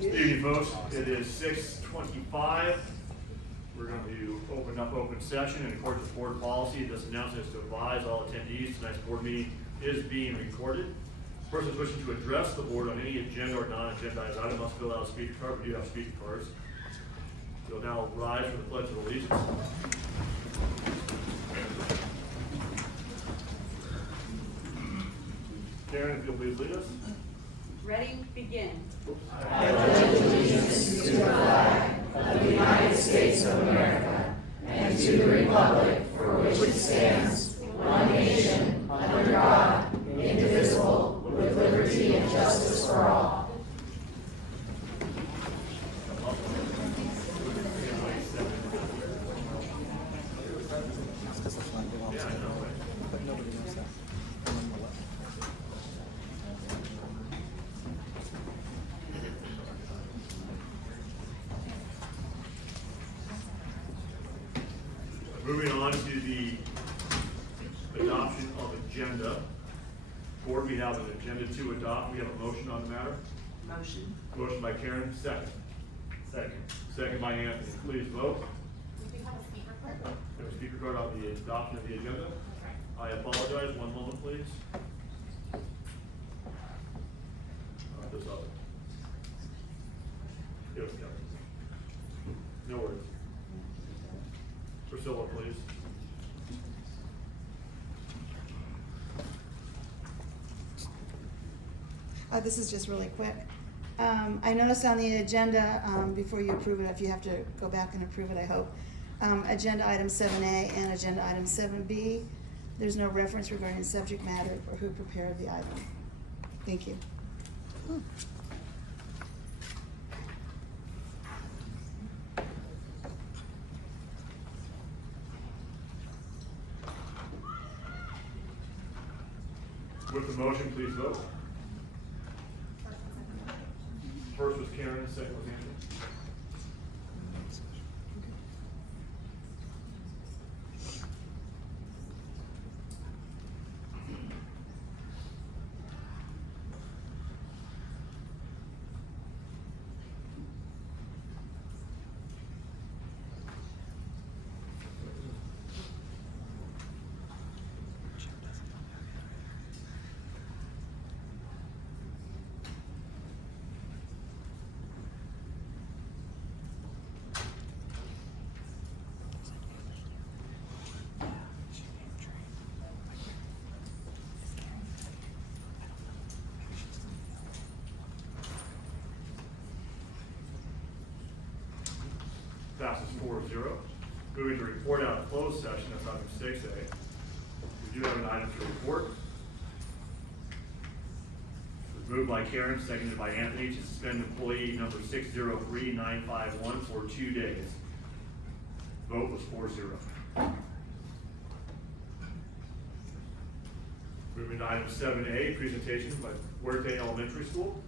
Good evening, folks. It is 6:25. We're going to open up open session in accordance with board policy. This announcement is to advise all attendees tonight's board meeting is being recorded. Persons wishing to address the board on any agenda or non-agendized item must fill out a speaker card. We do have speaker cards. We'll now rise for the Pledge of Allegiance. Karen, if you'll please lead us. Ready, begin. I pledge allegiance to the flag of the United States of America and to the republic for which it stands, one nation, under God, indivisible, with liberty and justice for all. Moving on to the adoption of agenda. Board, we have an agenda to adopt. We have a motion on the matter. Motion. Motion by Karen, second. Second by Anthony. Please vote. We do have a speaker card. We have a speaker card on the adoption of the agenda. I apologize. One moment, please. This other. Here we go. No worries. Priscilla, please. This is just really quick. I noticed on the agenda, before you approve it, if you have to go back and approve it, I hope, agenda item 7A and agenda item 7B, there's no reference regarding subject matter or who prepared the item. Thank you. With the motion, please vote. First was Karen, second was Andrew. Passes 4-0. Moving to report out of closed session, that's item 6A. We do have an item to report. It was moved by Karen, seconded by Anthony to suspend employee number 603951 for 2 days. Vote was 4-0. Moving to item 7A, presentation by Huerte Elementary School.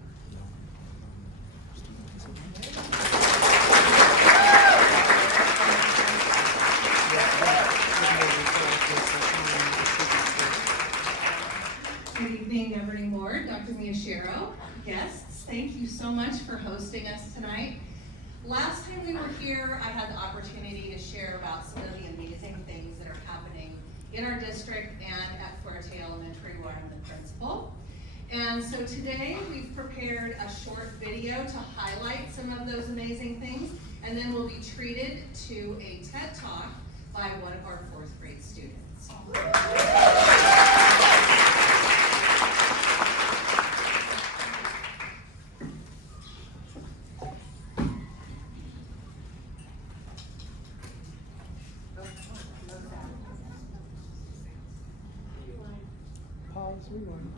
Good evening, governing board, Dr. Miyashiro, guests, thank you so much for hosting us tonight. Last time we were here, I had the opportunity to share about some of the amazing things that are happening in our district and at Huerte Elementary, where I'm the principal. And so today we've prepared a short video to highlight some of those amazing things, and then we'll be treated to a TED Talk by one of our 4th grade students. Pause, rewind.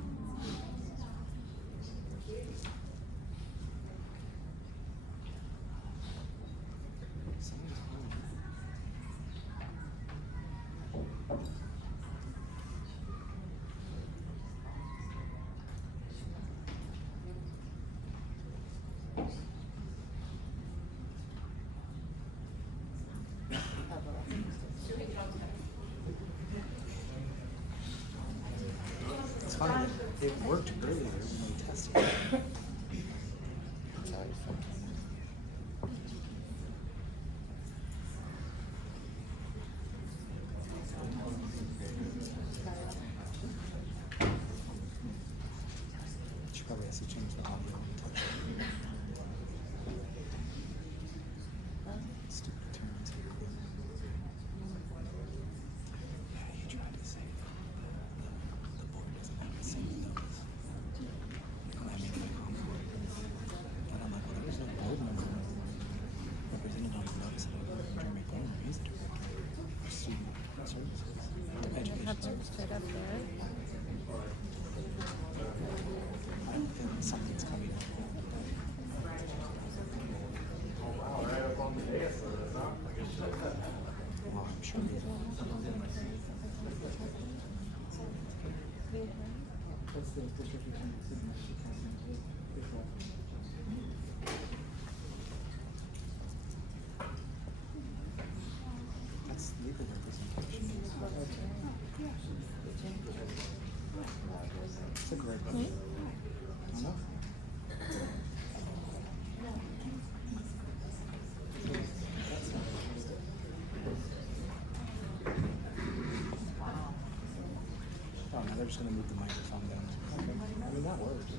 It's fine. It worked earlier when we tested it. has to change the audio. Stupid terms here. Yeah, he tried to say the board doesn't have the same notes. And I made my comment. But I'm like, well, there was no board member represented on the notice of Jeremy Thorne. He's the director of student services, education services. Up there. I don't feel like something's coming up. Wow, right up on the dais, huh? I guess so. Well, I'm sure he will. What's the district attorney sitting next to Councilman Bishop? That's legal representation. It's a great book. I know. Oh, now they're just gonna move the microphone down. Okay. I mean, that works.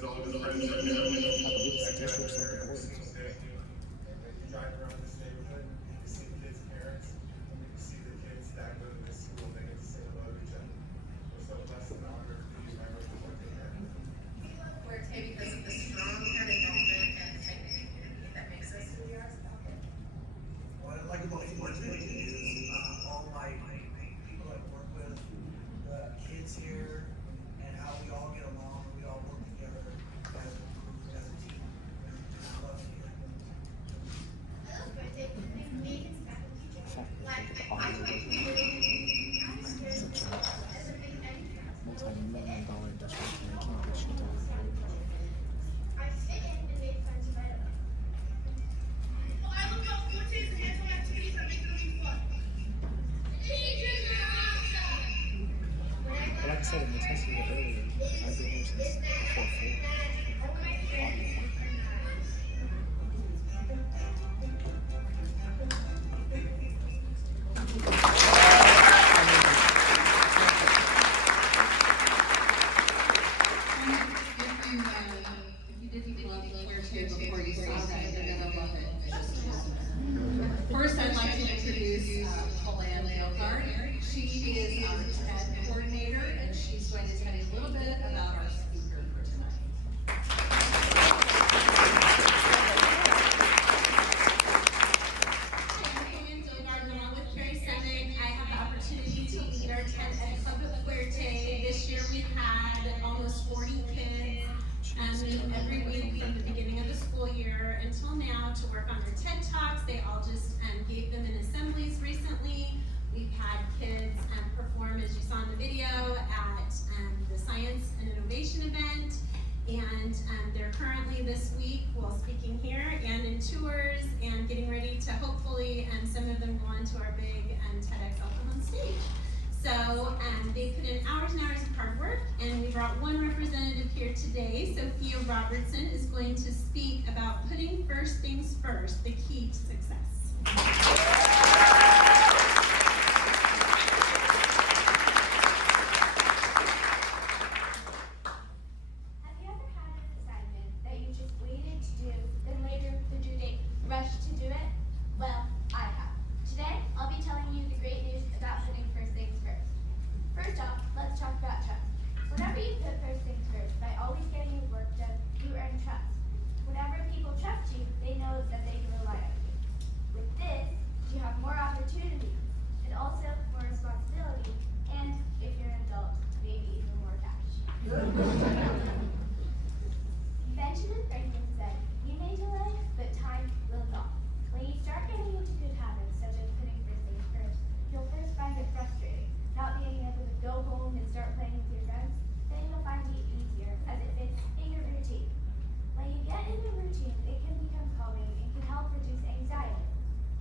How much money they spend on this? I believe it's the districts like the boards. Drive around this neighborhood, you see the kids' parents, you see the kids that go to this school, they get to say hello to each other. So less than an honor to use my work with what they have. We love Fuerte because of the strong kind of involvement and tight community that makes us who we are as a Falcon. What I like about Fuerte is all my people I work with, the kids here, and how we all get along, we all work together as a group, as a team. And I love it here. I love Fuerte because they have amazing staff and The teachers. fact that Like, the I audio went doesn't to such a as a big educator. multi-million-dollar district and they can't get shit done. I fit in and made friends right away. Well, I look up Fuertes and hands-on activities that make learning fun. Teachers are awesome! But like I said in the testimony earlier, I've been here since before 4. Audio. If you didn't love Fuerte before you saw that, you're gonna love it. First, I'd like to introduce Cajon Cajon. She is our TED coordinator, and she's going to tell you a little bit about our speaker for tonight. I have the opportunity to lead our 10th Ed Club at Fuerte. This year we've had almost 40 kids meet every week from the beginning of the school year until now to work on their TED Talks. They all just gave them in assemblies recently. We've had kids perform, as you saw in the video, at the Science and Innovation event. And they're currently this week, while speaking here, and in tours, and getting ready to hopefully, some of them go on to our big TEDx Oklahoma stage. So they put in hours and hours of hard work, and we brought one representative here today. Sophia Robertson is going to speak about putting first things first, the key to success. Have you ever had an assignment that you just waited to do, then later the due date rushed to do it? Well, I have. Today, knows that they can rely on you. With this, you have more opportunities and also more responsibility, and if you're an adult, maybe even more cash. Benjamin Franklin said, "We may delay, but time will not." When you start getting into good habits, such as putting first things first, you'll first find it frustrating, not being able to go home and start playing with your friends. Then you'll find it easier, as it fits in your routine. When you get in a routine, it can become calming and can help reduce anxiety.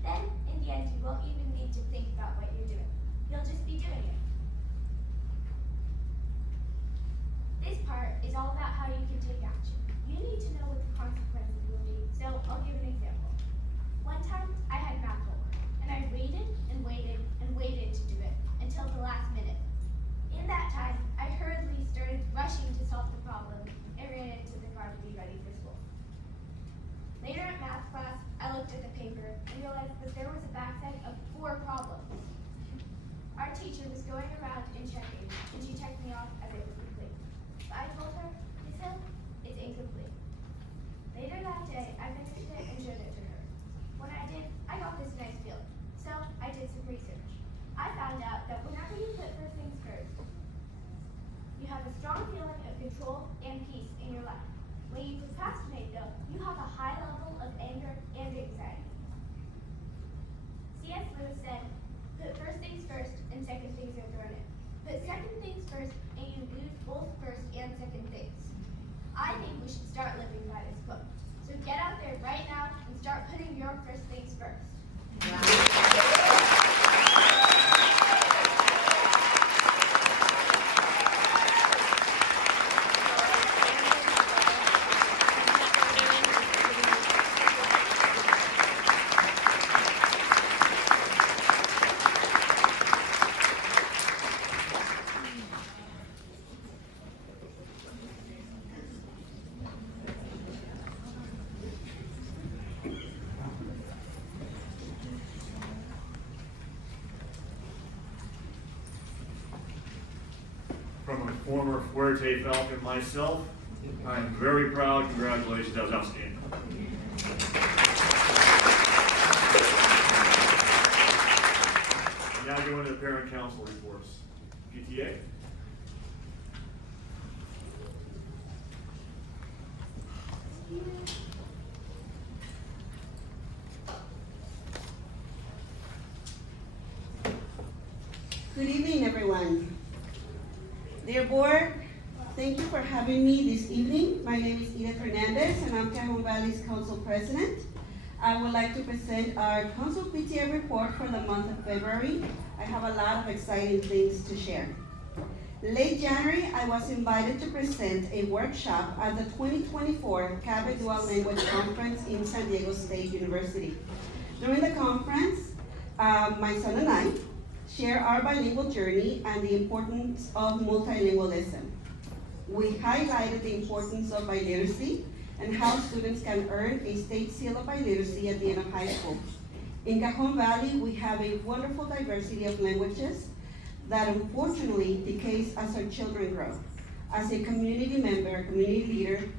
Then, in the end, you won't even need to think about what you're doing. You'll just be doing it. This part is all about how you can take action. You need to know what the consequences will be, so I'll give an example. One time, I had math homework, and I waited and waited and waited to do it until the last minute. In that time, I hurriedly started rushing to solve the problem and ran into the car to be ready for school. Later at math class, I looked at the paper and realized that there was a backside of 4 problems. Our teacher was going around and checking, and she checked me off as it was complete. But I told her, "Miss Hill, it's incomplete." Later that day, I finished it and showed it to her. When I did, I got this nice feeling. So I did some research. I found out that whenever you put first things first, you have a strong feeling of control and peace in your life. When you procrastinate, though, you have a high level of anger and anxiety. C.S. Lewis said, "Put first things first and second things are thrown in. Put second things first and you lose both first and second things." I think we should start living by this quote. So get out there right now and start putting your first things first. From a former Fuerte Falcon myself, I am very proud. Congratulations, that was outstanding. Now go into the parent council reports. PTA? Good evening, everyone. Dear board, thank you for having me this evening. My name is Edith Hernandez, and I'm Cajon Valley's council president. I would like to present our council PTA report for the month of February. I have a lot of exciting things to share. Late January, I was invited to present a workshop at the 2024 CABE Dual Language Conference in San Diego State University. During the conference, my son and I share our bilingual journey and the importance of multilingualism. We highlighted the importance of biliteracy and how students can earn a state seal of biliteracy at the end of high school. In Cajon Valley, we have a wonderful diversity of languages that unfortunately decays as our children grow. As a community member, community leader,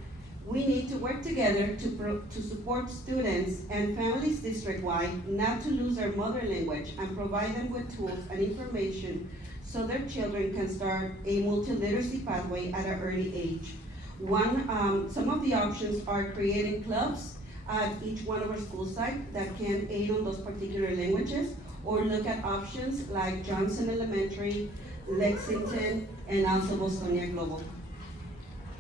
we need to work together to support students and families district-wide not to lose their mother language and provide them with tools and information so their children can start a multiliteracy pathway at an early age. Some of the options are creating clubs at each one of our school sites that can aid on those particular languages, or look at options like Johnson Elementary, Lexington, and also Bostonia Global.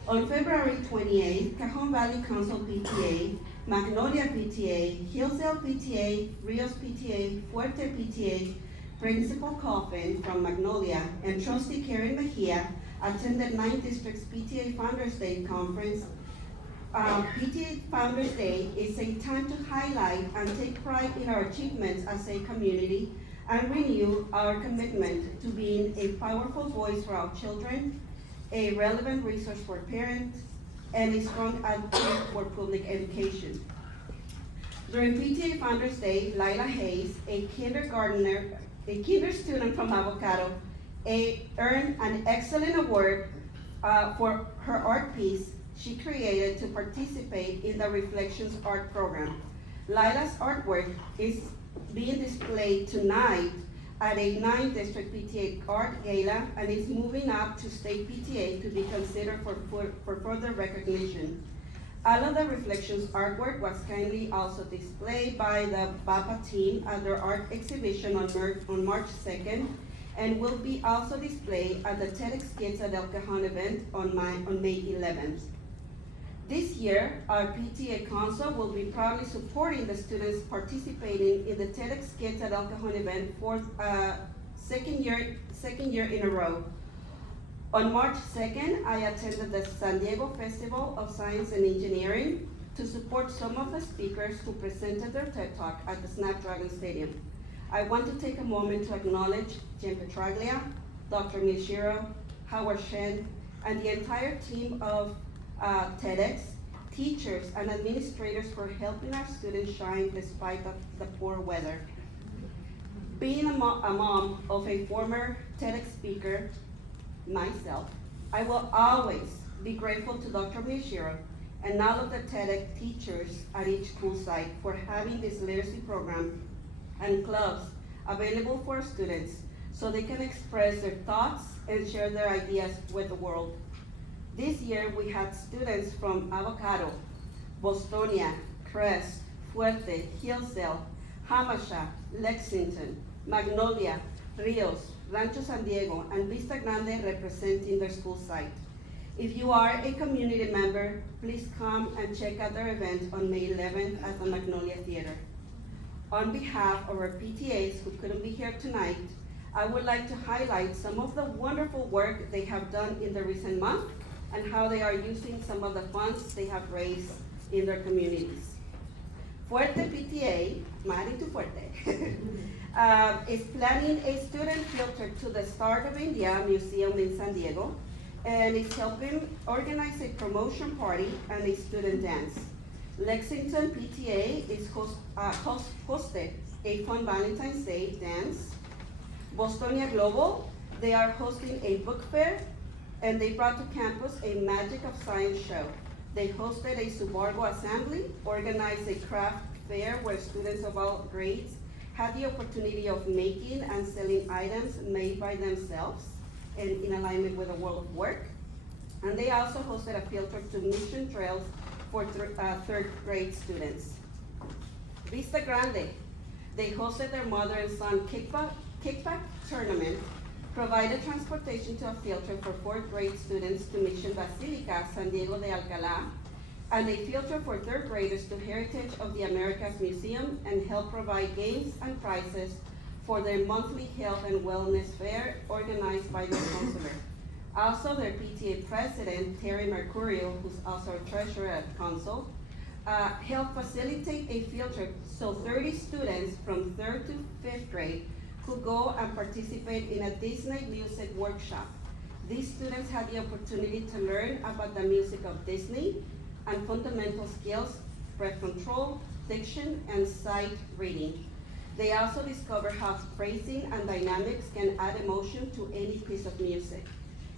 On February 28th, Cajon Valley Council PTA, Magnolia PTA, Hillsdale PTA, Rios PTA, Fuerte PTA, Principal Coffin from Magnolia, and Trustee Karen Mejia attended 9th District's PTA Founders Day Conference. PTA Founders Day is a time to highlight and take pride in our achievements as a community and renew our commitment to being a powerful voice for our children, a relevant resource for parents, and a strong advocate for public education. During PTA Founders Day, Lila Hayes, a kinder student from Avocado, earned an excellent award for her art piece she created to participate in the Reflections Art Program. Lila's artwork is being displayed tonight at a 9th District PTA Art Gala and is moving up to State PTA to be considered for further recognition. All of the Reflections artwork was kindly also displayed by the BAPA team at their art exhibition on March 2nd and will be also displayed at the TEDx Kids at El Cajon event on May 11th. This year, our PTA Council will be proudly supporting the students participating in the TEDx Kids at El Cajon event for second year in a row. On March 2nd, I attended the San Diego Festival of Science and Engineering to support some of the speakers who presented their TED Talk at the Snapdragon Stadium. I want to take a moment to acknowledge Jim Petraglia, Dr. Miyashiro, Howard Shen, and the entire team of TEDx, teachers, and administrators for helping our students shine despite the poor weather. Being a mom of a former TEDx speaker, myself, I will always be grateful to Dr. Miyashiro and all of the TEDx teachers at each school site for having this literacy program and clubs available for students so they can express their thoughts and share their ideas with the world. This year, we had students from Avocado, Bostonia, Crest, Fuerte, Hillsdale, Hamasha, Lexington, Magnolia, Rios, Rancho San Diego, and Vista Grande representing their school site. If you are a community member, please come and check out their event on May 11th at the Magnolia Theater. On behalf of our PTAs who couldn't be here tonight, I would like to highlight some of the wonderful work they have done in the recent month and how they are using some of the funds they have raised in their communities. Fuerte PTA, Marito Fuerte, is planning a student field trip to the Start of India Museum in San Diego, and is helping organize a promotion party and a student dance. Lexington PTA is hosted a fun Valentine's Day dance. Bostonia Global, they are hosting a book fair, and they brought to campus a Magic of Science show. They hosted a Subargo assembly, organized a craft fair where students of all grades had the opportunity of making and selling items made by themselves and in alignment with the world of work. And they also hosted a field trip to Mission Trails for third grade students. Vista Grande, they hosted their mother and son kickback tournament, provided transportation to a field trip for fourth grade students to Mission Basilica, San Diego de Alcalá, and a field trip for third graders to Heritage of the Americas Museum, and helped provide games and prizes for their monthly health and wellness fair organized by their counselor. Also, their PTA president, Terry Mercurio, who's also a treasurer at council, helped facilitate a field trip so 30 students from 3rd to 5th grade could go and participate in a Disney music workshop. These students had the opportunity to learn about the music of Disney and fundamental skills, breath control, diction, and sight reading. They also discovered how phrasing and dynamics can add emotion to any piece of music.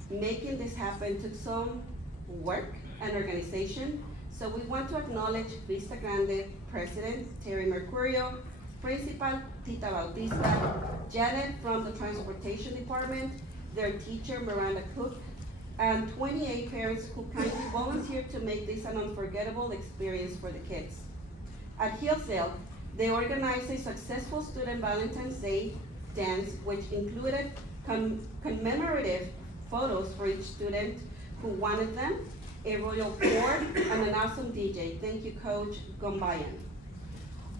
Making this happen took some work and organization, so we want to acknowledge Vista Grande President Terry Mercurio, Principal Tita Bautista, Janet from the Transportation Department, their teacher Miranda Cook, and 28 parents who kindly volunteered to make this an unforgettable experience for the kids. At Hillsdale, they organized a successful student Valentine's Day dance, which included commemorative photos for each student who wanted them, a royal court, and an awesome DJ. Thank you, Coach Gombayan.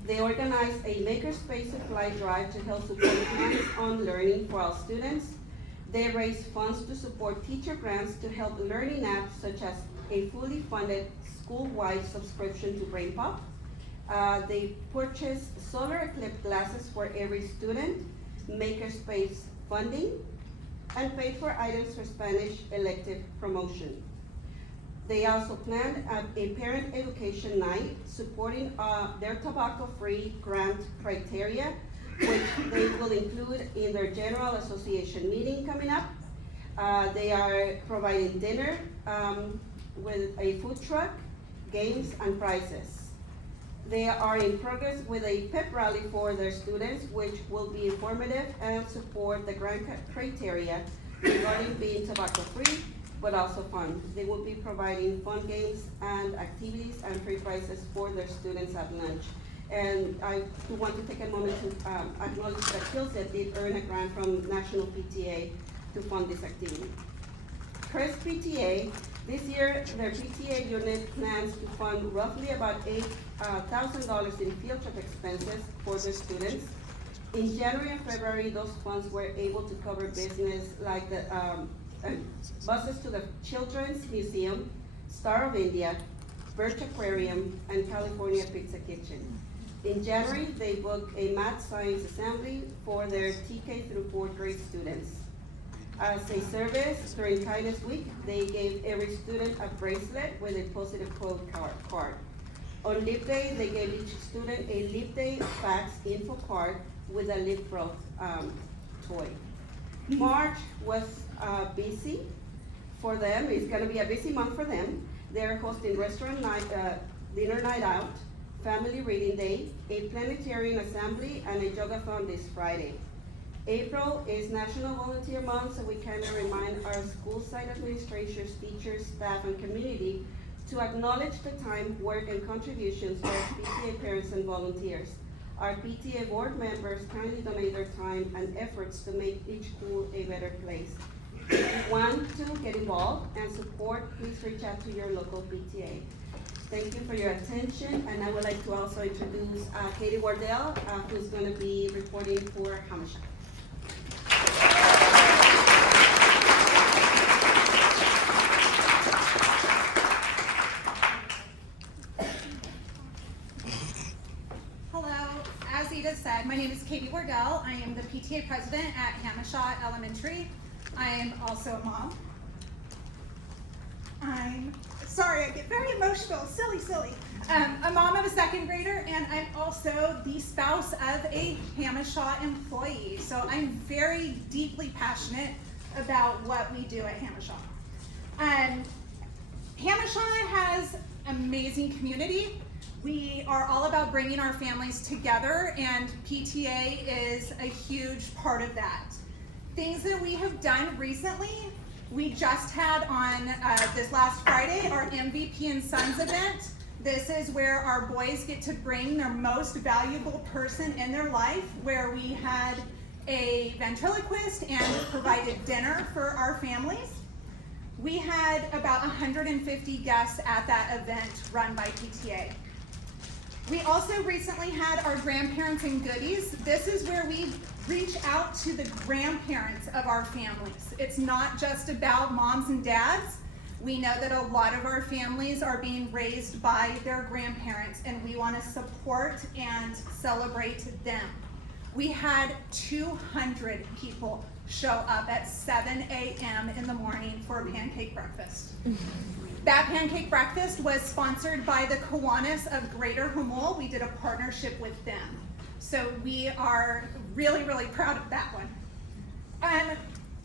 They organized a makerspace supply drive to help support hands-on learning for all students. They raised funds to support teacher grants to help learning apps such as a fully funded school-wide subscription to BrainPop. They purchased solar eclipse glasses for every student, makerspace funding, and paid for items for Spanish elective promotion. They also planned a parent education night supporting their tobacco-free grant criteria, which they will include in their general association meeting coming up. They are providing dinner with a food truck, games, and prizes. They are in progress with a pep rally for their students, which will be informative and support the grant criteria regarding being tobacco-free, but also fun. They will be providing fun games and activities and free prizes for their students at lunch. And I do want to take a moment to acknowledge that Hillsdale did earn a grant from National PTA to fund this activity. Crest PTA, this year their PTA unit plans to fund roughly about $8,000 in field trip expenses for their students. In January and February, those funds were able to cover business like the buses to the Children's Museum, Star of India, Birch Aquarium, and California Pizza Kitchen. In January, they booked a math science assembly for their TK through 4th grade students. As a service, during Kindness Week, they gave every student a bracelet with a positive quote card. On Leap Day, they gave each student a Leap Day Facts info card with a Leap Growth toy. March was busy for them. It's gonna be a busy month for them. They're hosting restaurant night, dinner night out, family reading day, a planetarium assembly, and a yogathon this Friday. April is National Volunteer Month, so we kind of remind our school site administrators, teachers, staff, and community to acknowledge the time, work, and contributions of PTA parents and volunteers. Our PTA board members kindly donate their time and efforts to make each school a better place. If you want to get involved and support, please reach out to your local PTA. Thank you for your attention, and I would like to also introduce Katie Wardell, who's going to be reporting for Hamashot. Said, my name is Katie Wardell. I am the PTA president at Hamashot Elementary. I am also a mom. I'm sorry, I get very emotional, silly. A mom of a 2nd grader, and I'm also the spouse of a Hamashot employee. So I'm very deeply passionate about what we do at Hamashot. Hamashot has amazing community. We are all about bringing our families together, and PTA is a huge part of that. Things that we have done recently, we just had on this last Friday, our MVP and Sons event. This is where our boys get to bring their most valuable person in their life, where we had a ventriloquist and provided dinner for our families. We had about 150 guests at that event run by PTA. We also recently had our Grandparents and Goodies. This is where we reach out to the grandparents of our families. It's not just about moms and dads. We know that a lot of our families are being raised by their grandparents, and we want to support and celebrate them. We had 200 people show up at 7 a.m. in the morning for a pancake breakfast. That pancake breakfast was sponsored by the Kiwanis of Greater Humul. We did a partnership with them. So we are really, really proud of that one.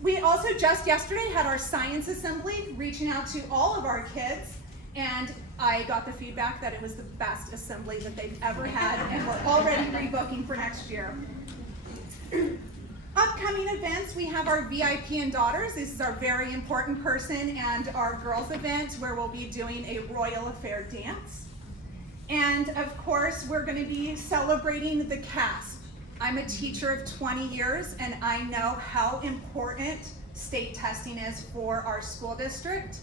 We also just yesterday had our science assembly, reaching out to all of our kids, and I got the feedback that it was the best assembly that they've ever had, and we're already rebooking for next year. Upcoming events, we have our VIP and Daughters. This is our very important person, and our girls event where we'll be doing a Royal Affair dance. And of course, we're going to be celebrating the CASP. I'm a teacher of 20 years, and I know how important state testing is for our school district.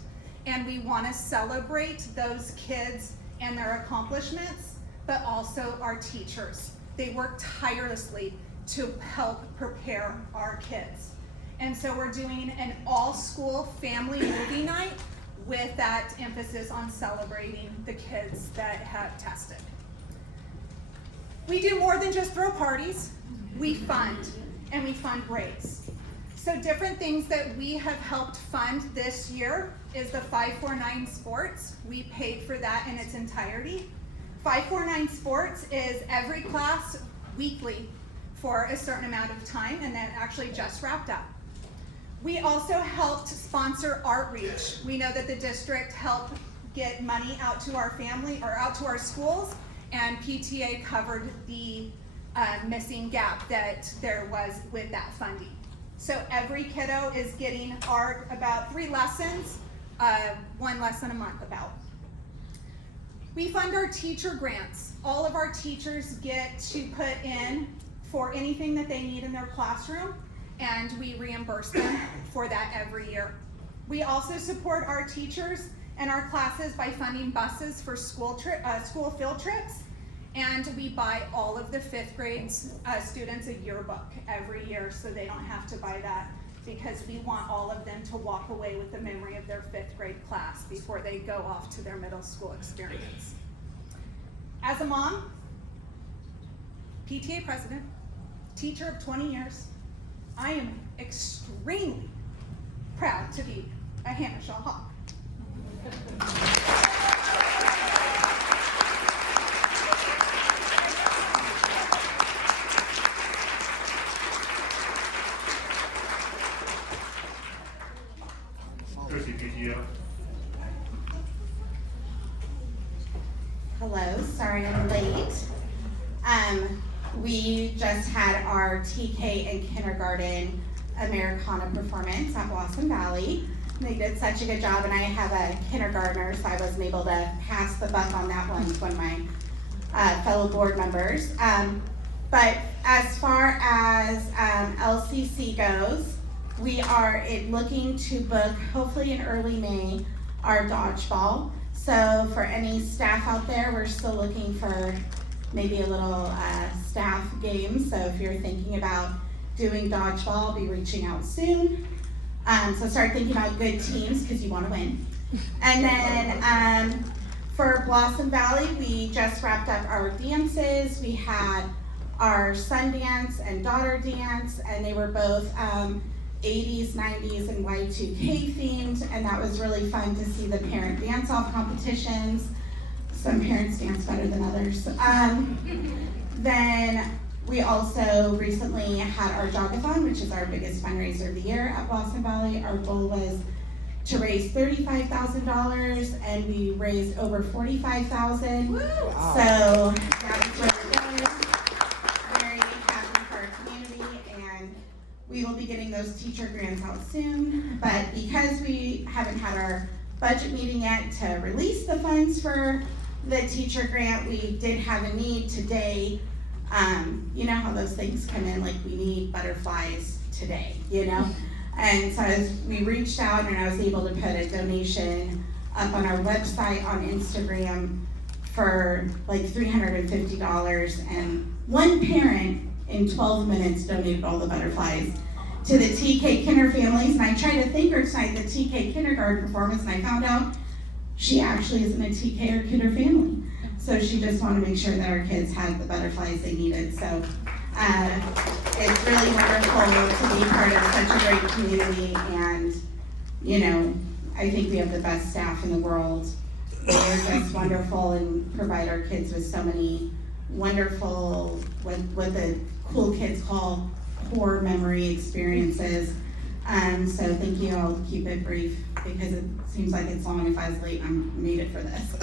And we want to celebrate those kids and their accomplishments, but also our teachers. They work tirelessly to help prepare our kids. And so we're doing an all-school family movie night with that emphasis on celebrating the kids that have tested. We do more than just throw parties. We fund, and we fundraise. So different things that we have helped fund this year is the 549 Sports. We paid for that in its entirety. 549 Sports is every class weekly for a certain amount of time, and that actually just wrapped up. We also helped sponsor Outreach. We know that the district helped get money out to our family or out to our schools, and PTA covered the missing gap that there was with that funding. So every kiddo is getting about 3 lessons, 1 lesson a month about. We fund our teacher grants. All of our teachers get to put in for anything that they need in their classroom, and we reimburse them for that every year. We also support our teachers and our classes by funding buses for school field trips, and we buy all of the 5th grade students a yearbook every year, so they don't have to buy that, because we want all of them to walk away with the memory of their 5th grade class before they go off to their middle school experience. As a mom, PTA president, teacher of 20 years, I am extremely proud to be a Hammershaw Hawk. Trustee PTO. Hello, sorry I'm late. We just had our TK and kindergarten Americana performance at Blossom Valley. They did such a good job, and I have a kindergartner, so I wasn't able to pass the buck on that one to one of my fellow board members. But as far as LCC goes, we are looking to book, hopefully in early May, our dodgeball. So for any staff out there, we're still looking for maybe a little staff game. So if you're thinking about doing dodgeball, I'll be reaching out soon. So start thinking about good teams, because you want to win. And then for Blossom Valley, we just wrapped up our dances. We had our son dance and daughter dance, and they were both 80s, 90s, and Y2K themed, and that was really fun to see the parent dance-off competitions. Some parents dance better than others. Then we also recently had our Jogathon, which is our biggest fundraiser of the year at Blossom Valley. Our goal was to raise $35,000, and we raised over $45,000. Wow. So that was really good. Very happy for our community, and we will be getting those teacher grants out soon. But because we haven't had our budget meeting yet to release the funds for the teacher grant, we did have a need today. You know how those things come in, like we need butterflies today, you know? And so we reached out, and I was able to put a donation up on our website, on Instagram, for like $350, and one parent in 12 minutes donated all the butterflies to the TK Kinder families. And I tried to thank her tonight, the TK kindergarten performance, and I found out she actually isn't a TK or Kinder family. So she just wanted to make sure that our kids had the butterflies they needed. So it's really wonderful to be part of such a great community, and you know, I think we have the best staff in the world. They're just wonderful and provide our kids with so many wonderful, what the cool kids call core memory experiences. So thank you. I'll keep it brief because it seems like it's long. If I was late, I made it for this.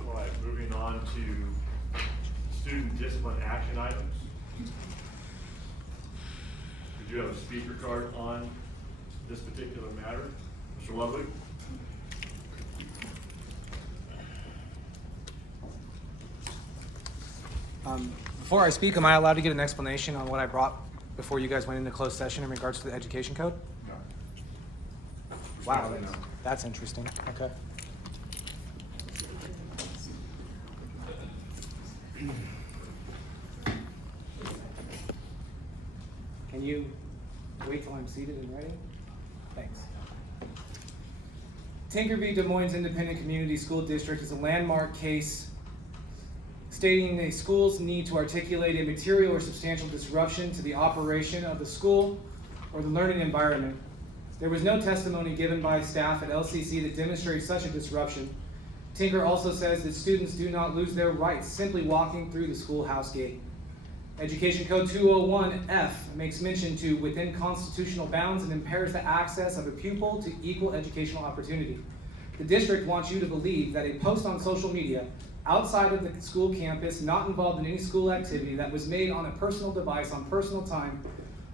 All right, moving on to student discipline action items. Did you have a speaker card on this particular matter? Mr. Lovely? Before I speak, am I allowed to get an explanation on what I brought before you guys went into closed session in regards to the education code? No. Wow, that's interesting. Okay. Can you wait till I'm seated and ready? Thanks. Tinker v. Des Moines Independent Community School District is a landmark case stating a school's need to articulate a material or substantial disruption to the operation of the school or the learning environment. There was no testimony given by staff at LCC that demonstrates such a disruption. Tinker also says that students do not lose their rights simply walking through the schoolhouse gate. Education Code 201F makes mention to within constitutional bounds and impairs the access of a pupil to equal educational opportunity. The district wants you to believe that a post on social media outside of the school campus, not involved in any school activity, that was made on a personal device, on personal time,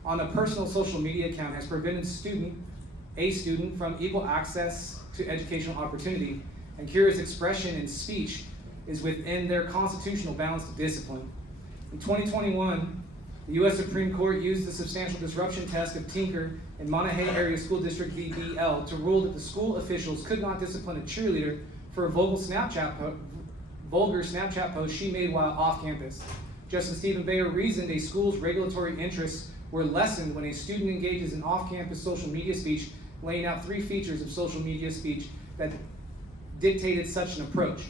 on a personal social media account, has prevented a student from equal access to educational opportunity, and curious expression and speech is within their constitutional bounds to discipline. In 2021, the U.S. Supreme Court used the substantial disruption test of Tinker in Monterey Area School District VBL to rule that the school officials could not discipline a cheerleader for a vulgar Snapchat post she made while off campus. Justice Stephen Bayer reasoned a school's regulatory interests were lessened when a student engages in off-campus social media speech, laying out 3 features of social media speech that dictated such an approach.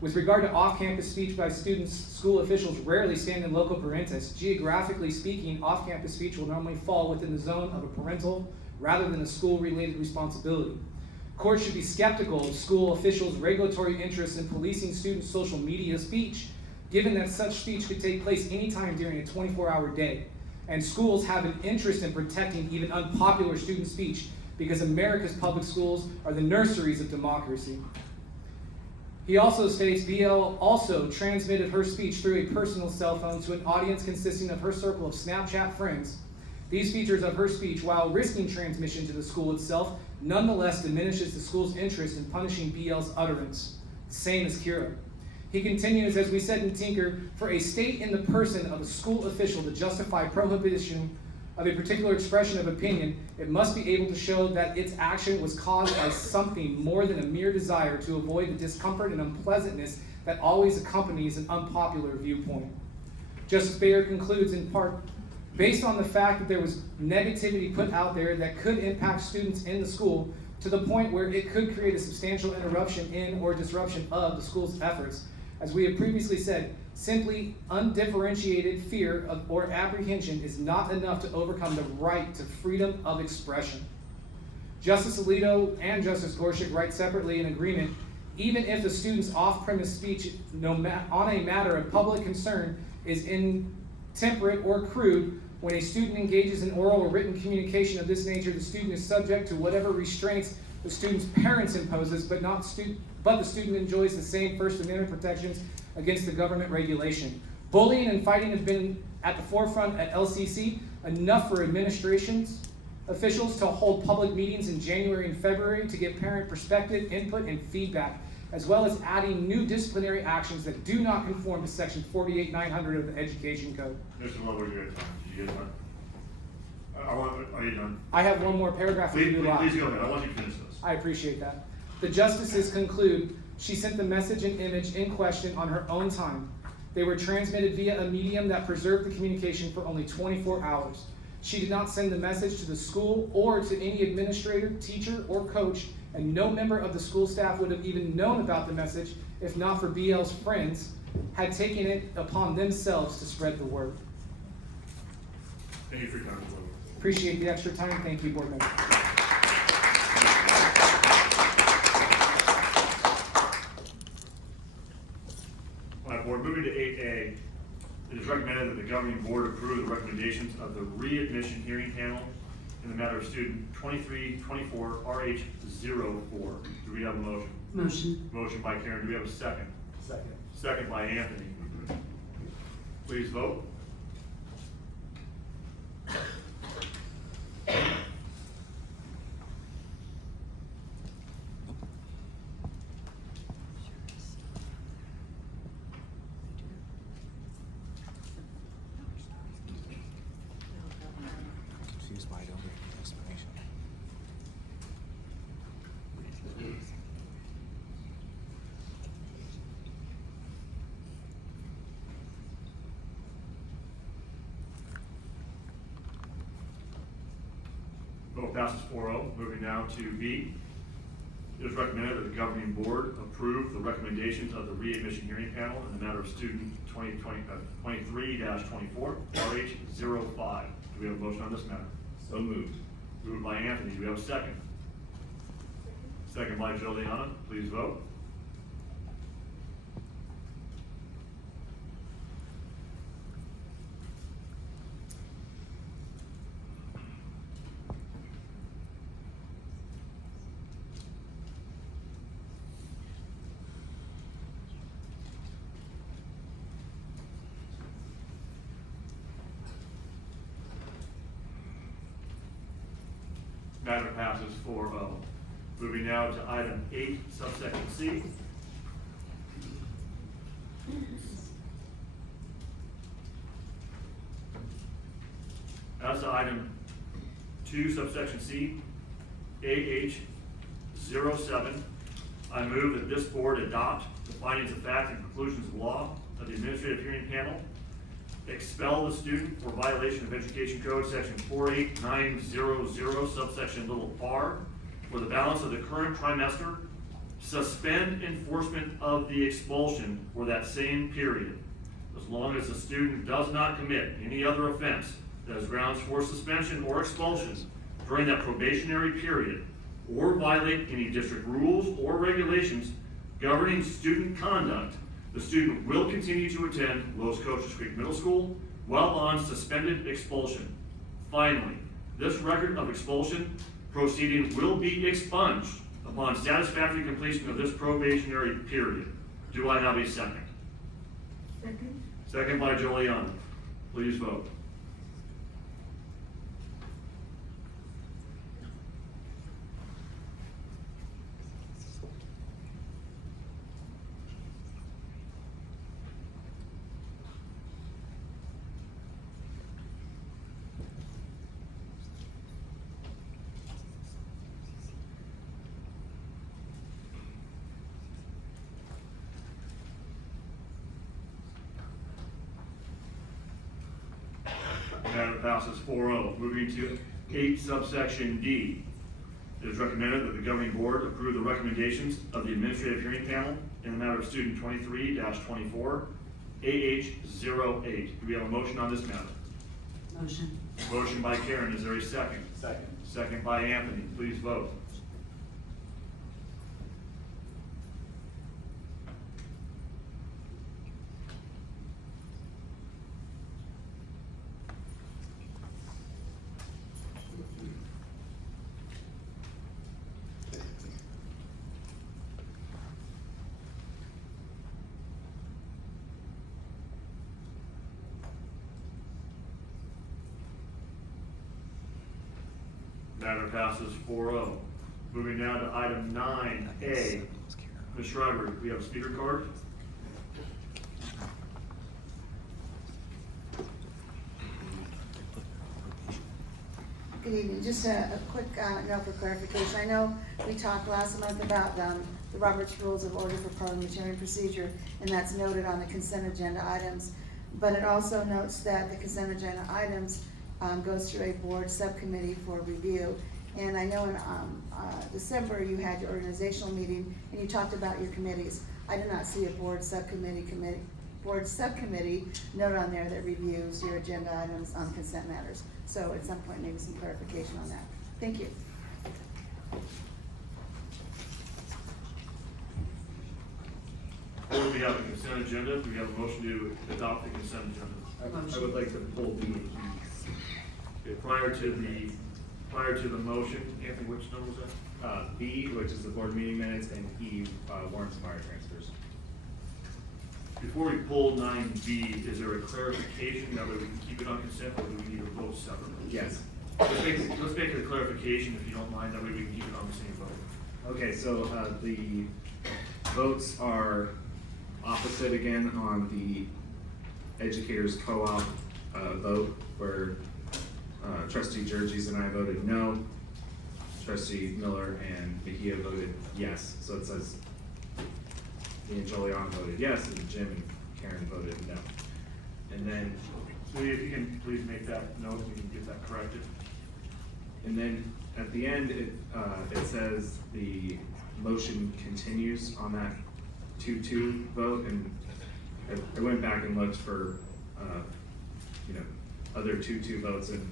With regard to off-campus speech by students, school officials rarely stand in loco parentis. Geographically speaking, off-campus speech will normally fall within the zone of a parental rather than a school-related responsibility. Courts should be skeptical of school officials' regulatory interests in policing students' social media speech, given that such speech could take place anytime during a 24-hour day. And schools have an interest in protecting even unpopular student speech because America's public schools are the nurseries of democracy. He also states BL also transmitted her speech through a personal cell phone to an audience consisting of her circle of Snapchat friends. These features of her speech, while risking transmission to the school itself, nonetheless diminishes the school's interest in punishing BL's utterance. Same as Kira. He continues, as we said in Tinker, for a state in the person of a school official to justify prohibition of a particular expression of opinion, it must be able to show that its action was caused by something more than a mere desire to avoid the discomfort and unpleasantness that always accompanies an unpopular viewpoint. Justice Bayer concludes in part, based on the fact that there was negativity put out there that could impact students in the school to the point where it could create a substantial interruption in or disruption of the school's efforts. As we have previously said, simply undifferentiated fear of or apprehension is not enough to overcome the right to freedom of expression. Justice Alito and Justice Gorsuch write separately in agreement, even if the student's off-premise speech on a matter of public concern is intemperate or crude, when a student engages in oral or written communication of this nature, the student is subject to whatever restraints the student's parents imposes, but the student enjoys the same First Amendment protections against the government regulation. Bullying and fighting have been at the forefront at LCC, enough for administrations officials to hold public meetings in January and February to get parent perspective, input, and feedback, as well as adding new disciplinary actions that do not conform to section 48900 of the Education Code. Mr. Lover, you got time. Did you get time? Are you done? I have one more paragraph. Please go ahead. I want you to finish this. I appreciate that. The justices conclude she sent the message and image in question on her own time. They were transmitted via a medium that preserved the communication for only 24 hours. She did not send the message to the school or to any administrator, teacher, or coach, and no member of the school staff would have even known about the message if not for BL's friends had taken it upon themselves to spread the word. Thank you for your time, Mr. Lover. Appreciate the extra time. Thank you, board member. All right, board, moving to 8A, it is recommended that the governing board approve the recommendations of the readmission hearing panel in the matter of student 2324 RH04. Do we have a motion? Motion. Motion by Karen. Do we have a second? Second. Second by Anthony. Please vote. Confused why I don't get the explanation. Vote passes 4-0. Moving now to B. It is recommended that the governing board approve the recommendations of the readmission hearing panel in the matter of student 23-24 RH05. Do we have a motion on this matter? So moved. Moved by Anthony. Do we have a second? Second by Juliana. Please vote. Matter passes 4-0. Moving now to item 8, subsection C. As to item 2, subsection C, AH07, I move that this board adopt the findings of fact and conclusions of law of the administrative hearing panel, expel the student for violation of Education Code section 48900 subsection r for the balance of the current trimester, suspend enforcement of the expulsion for that same period, as long as the student does not commit any other offense that is grounds for suspension or expulsion during that probationary period, or violate any district rules or regulations governing student conduct, the student will continue to attend Los Cochas Creek Middle School while on suspended expulsion. Finally, this record of expulsion proceeding will be expunged upon satisfactory completion of this probationary period. Do I have a second? Second. Second by Juliana. Please vote. Matter passes 4-0. Moving to 8 subsection D. It is recommended that the governing board approve the recommendations of the administrative hearing panel in the matter of student 23-24, AH08. Do we have a motion on this matter? Motion. Motion by Karen. Is there a second? Second. Second by Anthony. Please vote. Matter passes 4-0. Moving now to item 9A. Ms. Schreiber, do we have a speaker card? Good evening. Just a quick note for clarification. I know we talked last month about the Robert's Rules of Order for Parliamentary Procedure, and that's noted on the consent agenda items. But it also notes that the consent agenda items goes through a board subcommittee for review. And I know in December you had your organizational meeting and you talked about your committees. I do not see a board subcommittee note on there that reviews your agenda items on consent matters. So at some point, maybe some clarification on that. Thank you. Board, we have a consent agenda. Do we have a motion to adopt the consent agenda? Motion. I would like to pull B. Okay, prior to the motion, Anthony, which number was that? B, which is the board meeting minutes, and E, warrants and wire transfers. Before we pull 9B, is there a clarification now that we can keep it on consent, or do we need to vote separately? Yes. Let's make it a clarification if you don't mind, that way we can keep it on the same vote. Okay, so the votes are opposite again on the educators co-op vote, where trustee Georges and I voted no, trustee Miller and Mejia voted yes. So it says me and Juliana voted yes, and Jim and Karen voted no. And then, So if you can please make that note, we can get that corrected. and then at the end, it says the motion continues on that 2-2 vote, and I went back and looked for, other 2-2 votes, and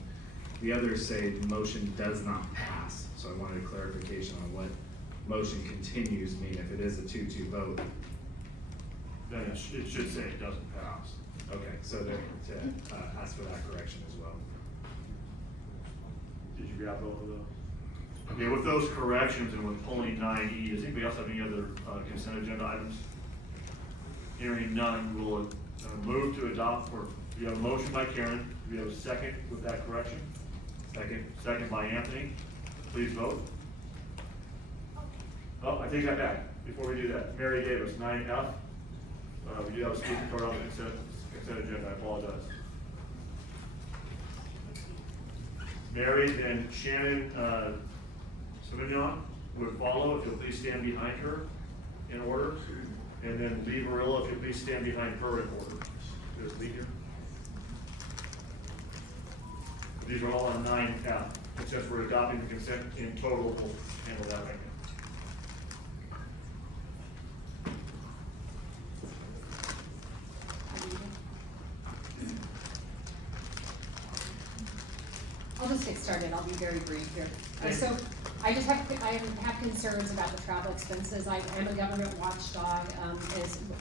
the others say the motion does not pass. So I wanted a clarification on what motion continues mean. If it is a 2-2 vote, Then it should say it doesn't pass. okay, so to ask for that correction as well. Did you grab both of those? Okay, with those corrections and with pulling 9E, does anybody else have any other consent agenda items? Hearing none, we'll move to adopt, or we have a motion by Karen. Do we have a second with that correction? Second by Anthony. Please vote. Oh, I take that back. Before we do that, Mary gave us 9F. We do have a speaker card on the consent agenda. I apologize. Mary, then Shannon Savignon would follow. If you'll please stand behind her in order. And then Lee Varilla, if you'll please stand behind her in order. There's Lee here. These are all on 9F. And since we're adopting the consent in total, we'll handle that right now. I'll just get started, I'll be very brief here. So, I have concerns about the travel expenses. I am a government watchdog,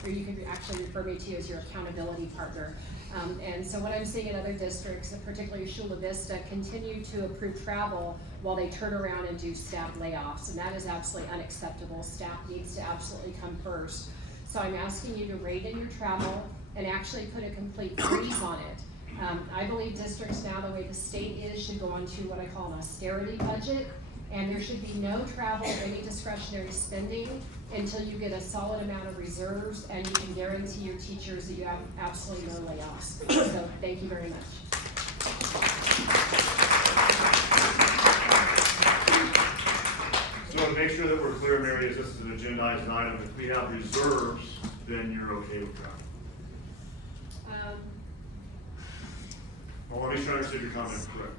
or you could actually refer me to as your accountability partner. And so what I'm seeing in other districts, particularly Chula Vista, continue to approve travel while they turn around and do staff layoffs, and that is absolutely unacceptable. Staff needs to absolutely come first. So I'm asking you to rate in your travel and actually put a complete freeze on it. I believe districts now, the way the state is, should go on to what I call an austerity budget, and there should be no travel or any discretionary spending until you get a solid amount of reserves and you can guarantee your teachers that you have absolutely no layoffs. So thank you very much. So to make sure that we're clear, Mary, as this is an agendized item, if we have reserves, then you're okay with travel. Well, let me try to understand your comment correct.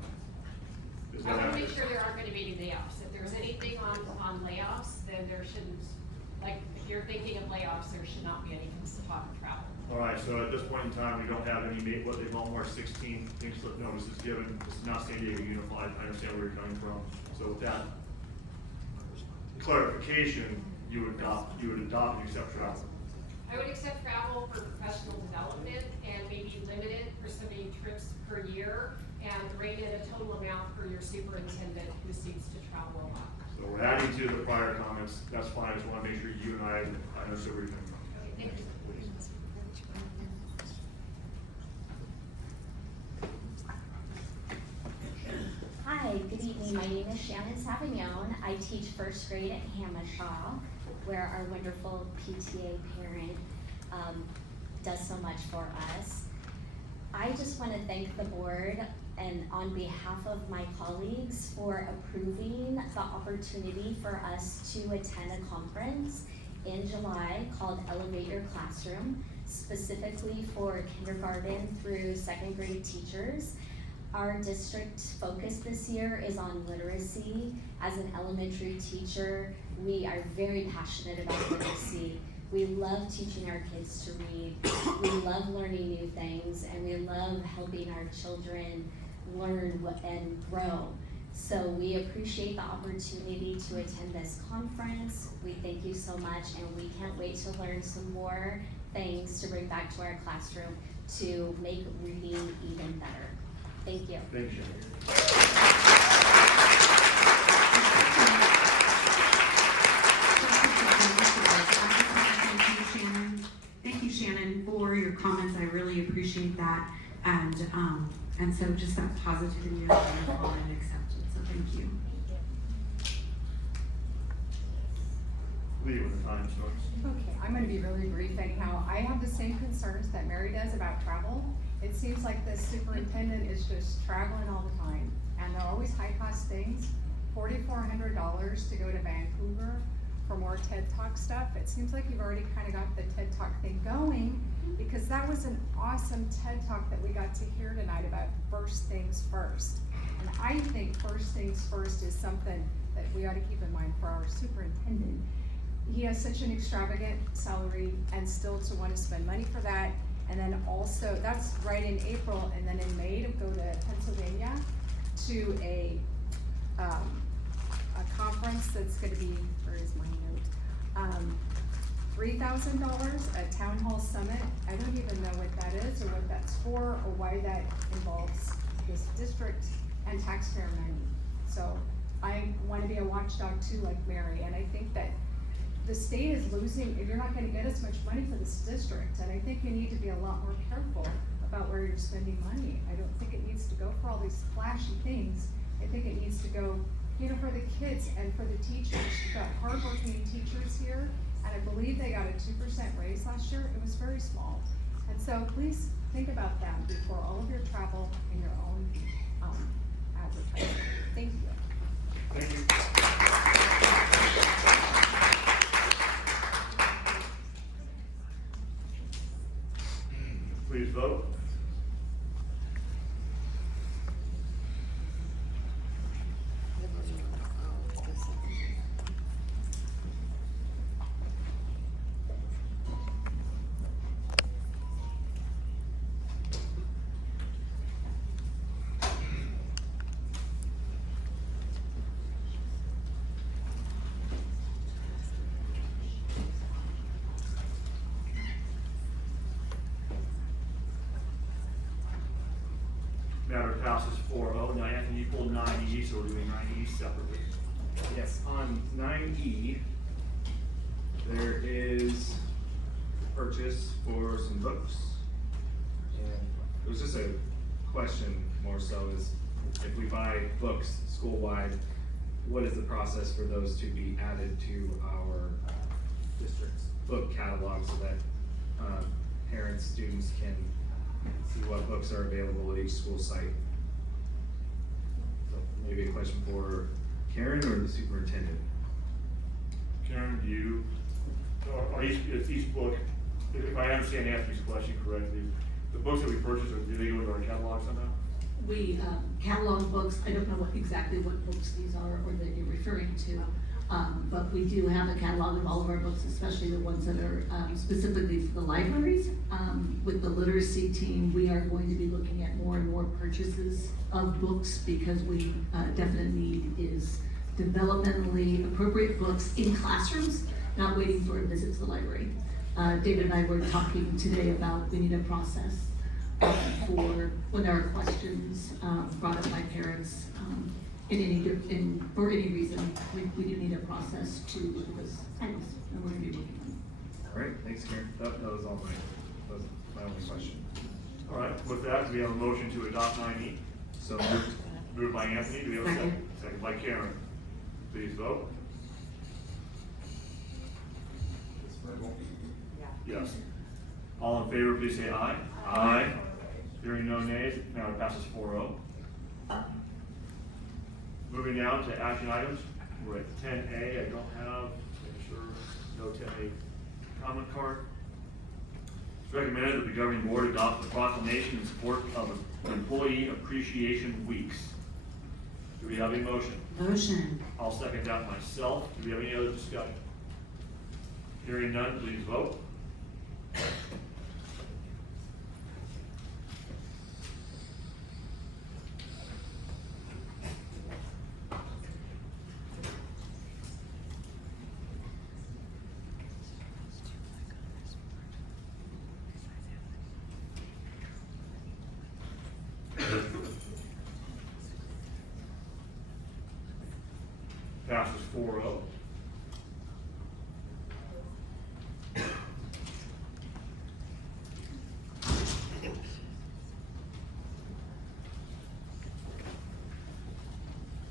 Is I that want to accurate? make sure there aren't going to be any layoffs. If there's anything on layoffs, then there shouldn't, like, if you're thinking of layoffs, there should not be any talk of travel. All right, so at this point in time, we don't have any, what they call more 16 pink slip notices given. This is not San Diego Unified. I understand where you're coming from. So with that clarification, you would adopt and accept travel. I would accept travel for professional development and maybe limit it for so many trips per year and rate it a total amount for your superintendent who seeks to travel a lot. So we're adding to the prior comments. That's fine. I just want to make sure you and I understand where you're coming from. Okay, thank you. Hi, good evening. My name is Shannon Savignon. I teach first grade at Hamashaw, where our wonderful PTA parent does so much for us. I just want to thank the board and on behalf of my colleagues for approving the opportunity for us to attend a conference in July called Elevate Your Classroom, specifically for kindergarten through second grade teachers. Our district focus this year is on literacy. As an elementary teacher, we are very passionate about literacy. We love teaching our kids to read. We love learning new things, and we love helping our children learn and grow. So we appreciate the opportunity to attend this conference. We thank you so much, and we can't wait to learn some more things to bring back to our classroom to make reading even better. Thank you. Thank you. Thank you, Shannon, for your comments. I really appreciate that. And so just that positivity is wonderful and accepted. So thank you. Lee, when the time starts. Okay, I'm gonna be really brief anyhow. I have the same concerns that Mary does about travel. It seems like the superintendent is just traveling all the time, and they're always high-cost things. $4,400 to go to Vancouver for more TED Talk stuff. It seems like you've already kind of got the TED Talk thing going, because that was an awesome TED Talk that we got to hear tonight about first things first. And I think first things first is something that we ought to keep in mind for our superintendent. He has such an extravagant salary, and still to want to spend money for that. And then also, that's right in April, and then in May to go to Pennsylvania to a conference that's gonna be, where is my note? $3,000, a town hall summit. I don't even know what that is or what that's for or why that involves this district and taxpayer money. So I wanna be a watchdog too, like Mary, and I think that the state is losing, if you're not gonna get as much money for this district, and I think you need to be a lot more careful about where you're spending money. I don't think it needs to go for all these flashy things. I think it needs to go you know, for the kids and for the teachers. You've got hardworking teachers here, and I believe they got a 2% raise last year. It was very small. And so please think about that before all of your travel and your own advertising. Thank you. Thank you. Please vote. Matter passes 4-0. Now Anthony, you pulled 9E, so we're doing 9E separately. Yes, on 9E, there is purchase for some books. And it was just a question more so is if we buy books school-wide, what is the process for those to be added to our district's book catalog so that parents, students can see what books are available at each school site? So maybe a question for Karen or the superintendent? Karen, do you, are each book, if I understand Anthony's question correctly, the books that we purchase, do they go into our catalog somehow? We catalog books. I don't know exactly what books these are or that you're referring to, but we do have a catalog of all of our books, especially the ones that are specifically for the libraries. With the literacy team, we are going to be looking at more and more purchases of books because we definite need is developmentally appropriate books in classrooms, not waiting for a visit to the library. David and I were talking today about we need a process for when there are questions brought up by parents for any reason. We do need a process to look at those items, and we're going to be working on it. All right, thanks, Karen. That was all my only question. All right, with that, do we have a motion to adopt 9E? So moved. Moved by Anthony, do we have a second? Second by Karen. Please vote. Yes. All in favor, please say aye. Aye. Hearing no nays, now it passes 4-0. Moving down to action items, we're at 10A. I don't have, make sure, no 10A comment card. It's recommended that the governing board adopt the proclamation in support of Employee Appreciation Weeks. Do we have a motion? Motion. I'll second that myself. Do we have any other discussion? Hearing none, please vote. Passes 4-0.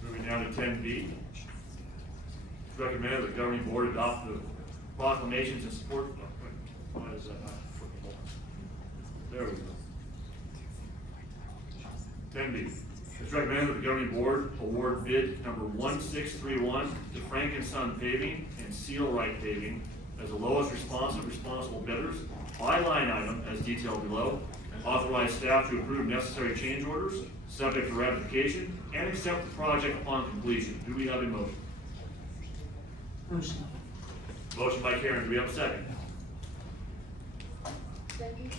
Moving down to 10B. It's recommended that the governing board adopt the proclamations in support. Why is that not applicable? There we go. 10B. It's recommended that the governing board award bid number 1631 to Frank & Son Paving and Seal Right Paving as the lowest responsible bidders by line item as detailed below. Authorize staff to approve necessary change orders, subject to ratification, and accept the project upon completion. Do we have a motion? Motion. Motion by Karen. Do we have a second? Second.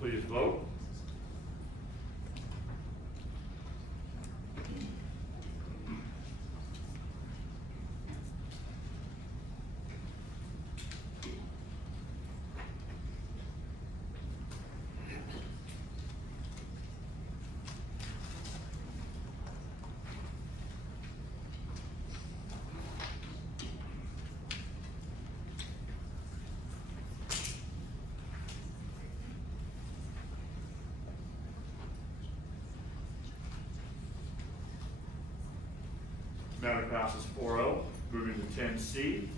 Please vote. Matter passes 4-0. Moving to 10C.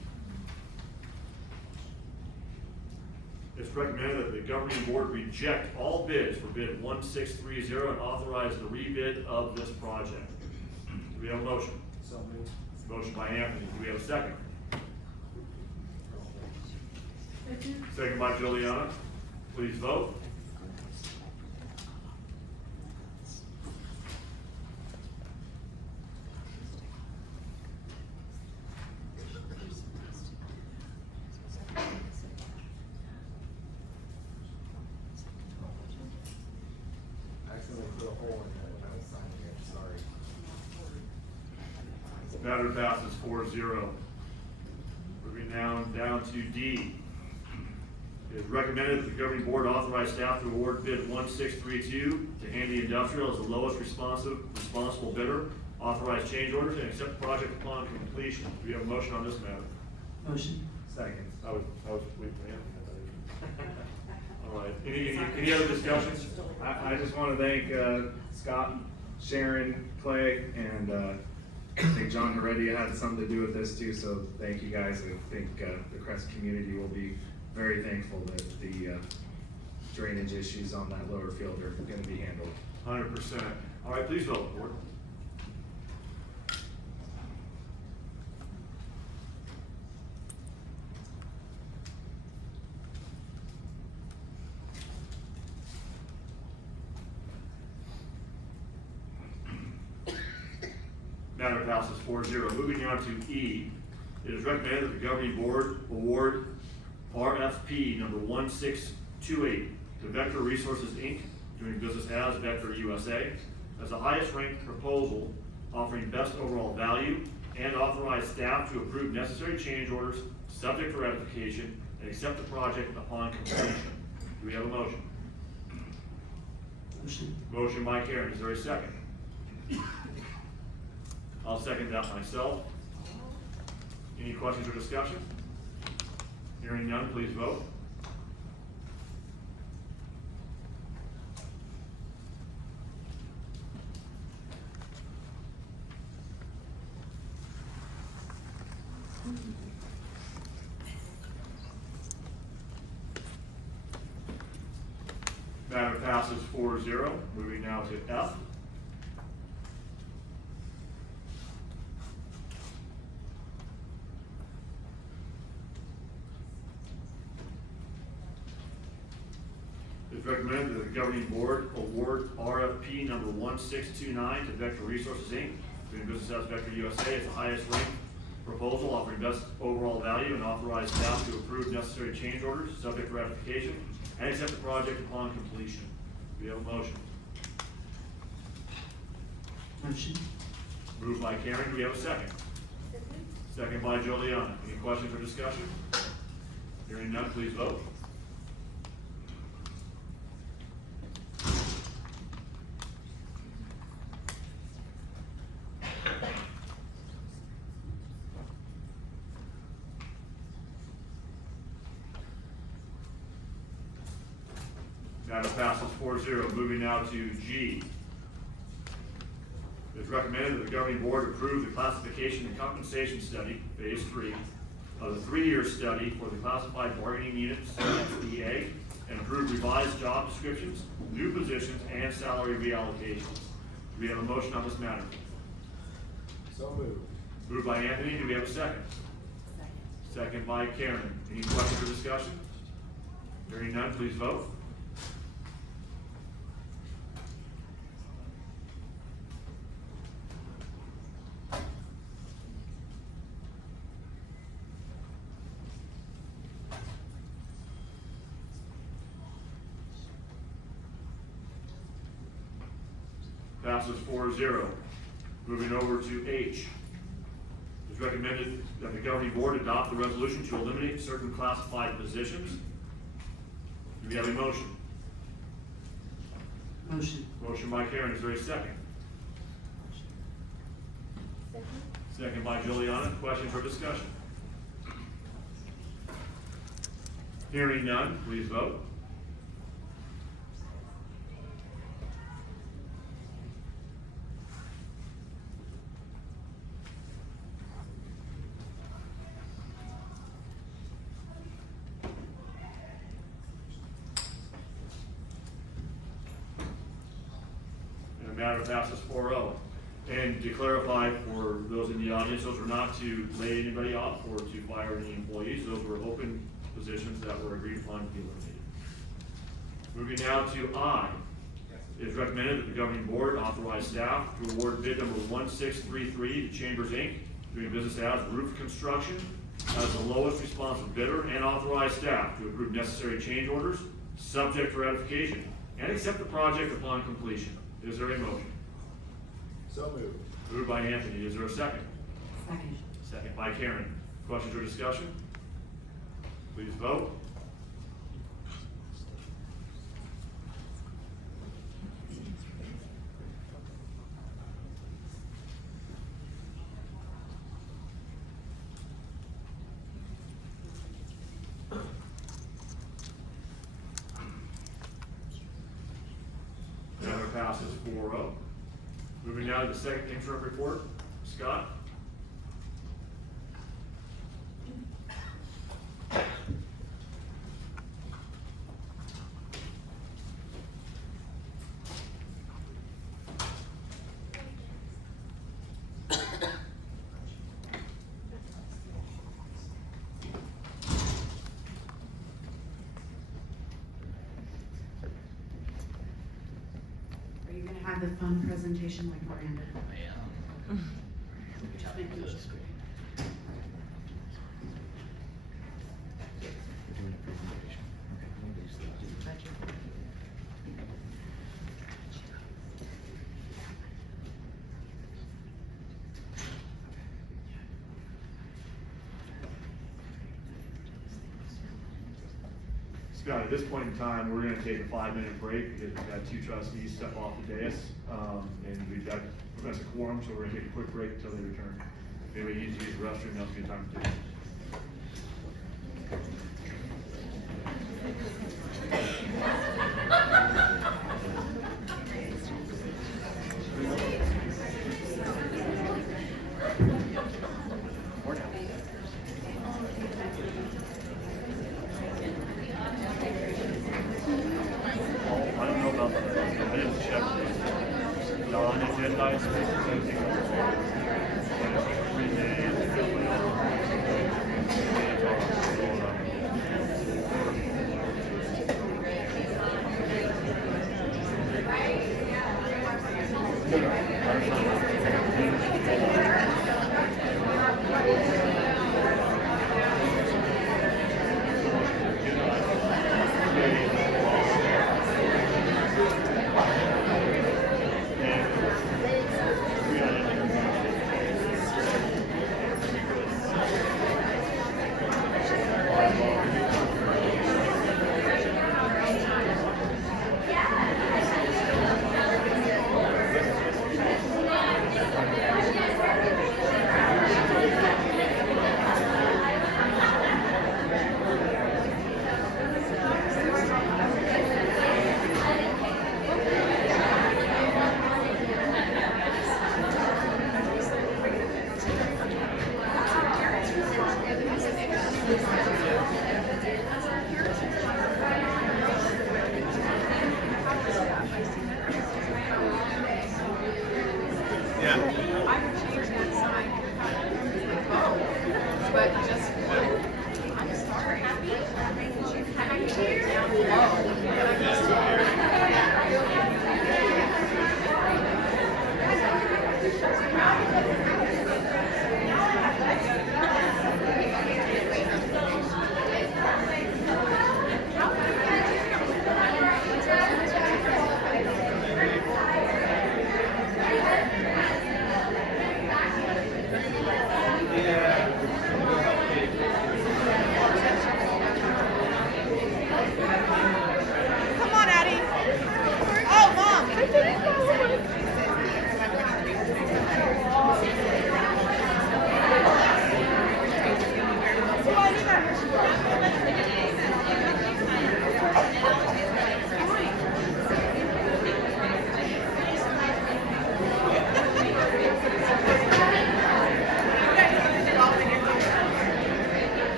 It's recommended that the governing board reject all bids for bid 1630 and authorize the rebid of this project. Do we have a motion? So moved. Motion by Anthony. Do we have a second? Second by Juliana. Please vote. Accidentally put a hole in that when I was signing it, sorry. Matter passes 4-0. Moving now down to D. It is recommended that the governing board authorize staff to award bid 1632 to Handy Industrial as the lowest responsible bidder, authorize change orders, and accept the project upon completion. Do we have a motion on this matter? Motion. Second. I was waiting for Anthony. All right. Any other discussions? I just want to thank Scott, Sharon, Clay, and I think John Heredia had something to do with this too, so thank you guys. I think the Crest community will be very thankful that the drainage issues on that lower field are going to be handled. 100%. All right, please vote, board. Matter passes 4-0. Moving on to E. It is recommended that the governing board award RFP number 1628 to Vector Resources, Inc., doing business as Vector USA, as the highest ranked proposal offering best overall value, and authorize staff to approve necessary change orders subject to ratification and accept the project upon completion. Do we have a motion? Motion. Motion by Karen. Is there a second? I'll second that myself. Any questions or discussion? Hearing none, please vote. Matter passes 4-0. Moving now to F. It's recommended that the governing board award RFP number 1629 to Vector Resources, Inc., doing business as Vector USA, as the highest ranked proposal offering best overall value, and authorize staff to approve necessary change orders subject to ratification and accept the project upon completion. Do we have a motion? Motion. Moved by Karen. Do we have a second? Second by Juliana. Any questions or discussion? Hearing none, please vote. Matter passes 4-0. Moving now to G. It is recommended that the governing board approve the classification and compensation study, phase 3, of the 3-year study for the classified bargaining units, CVUSD, and approve revised job descriptions, new positions, and salary reallocations. Do we have a motion on this matter? So moved. Moved by Anthony. Do we have a second? Second by Karen. Any questions or discussion? Hearing none, please vote. Passes 4-0. Moving over to H. It's recommended that the governing board adopt the resolution to eliminate certain classified positions. Do we have a motion? Motion. Motion by Karen. Is there a second? Second by Juliana. Questions or discussion? Hearing none, please vote. passes 4-0. And to clarify for those in the audience, those were not to lay anybody off or to fire any employees. Those were open positions that were agreed upon to be eliminated. Moving now to I. It is recommended that the governing board authorize staff to award bid number 1633 to Chambers Inc., doing business as roof construction, as the lowest responsive bidder, and authorize staff to approve necessary change orders, subject to ratification, and accept the project upon completion. Is there a motion? So moved. Moved by Anthony. Is there a second? Second. Second by Karen. Questions or discussion? Please vote. Matter passes 4-0. Moving now to the second interim report. Scott? Are you gonna have the fun presentation like Miranda? I am. Thank you. We're doing a presentation. Okay, nobody's budget. Scott, at this point in time, we're gonna take a 5-minute break because we've had 2 trustees step off the dais. And we've got Professor Quorum, so we're gonna take a quick break until they return. If anybody needs to use the restroom, now's a good time to do it. I don't know about that. I didn't check the non-agendized spaces. I think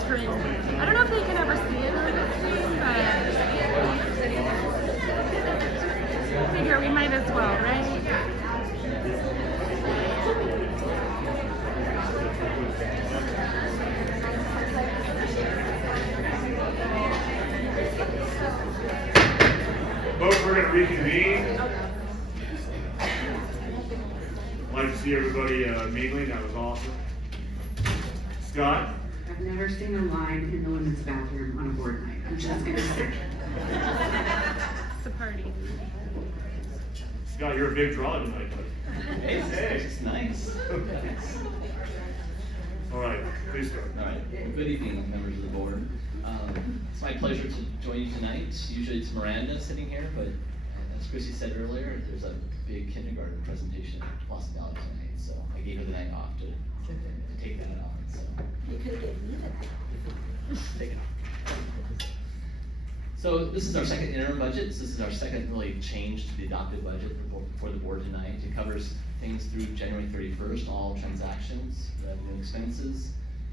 screen. I don't know if they can ever see it on the screen, but I figure we might as well, right? Folks, we're gonna reconvene. I'd like to see everybody mingling, that was awesome. Scott? I've never seen a line in the women's bathroom on a board night. I'm just gonna say. It's a party. Scott, you're a big draw tonight, buddy. It's nice. All right, please start. All right. Well, good evening, members of the board. It's my pleasure to join you tonight. Usually it's Miranda sitting here, but as Chrissy said earlier, there's a big kindergarten presentation at Boston Valley tonight, so I gave her the night off to take that on. So You could have given me that. take it. So this is our second interim budget. This is our second really change to the adopted budget for the board tonight. It covers things through January 31st, all transactions, revenue and expenses.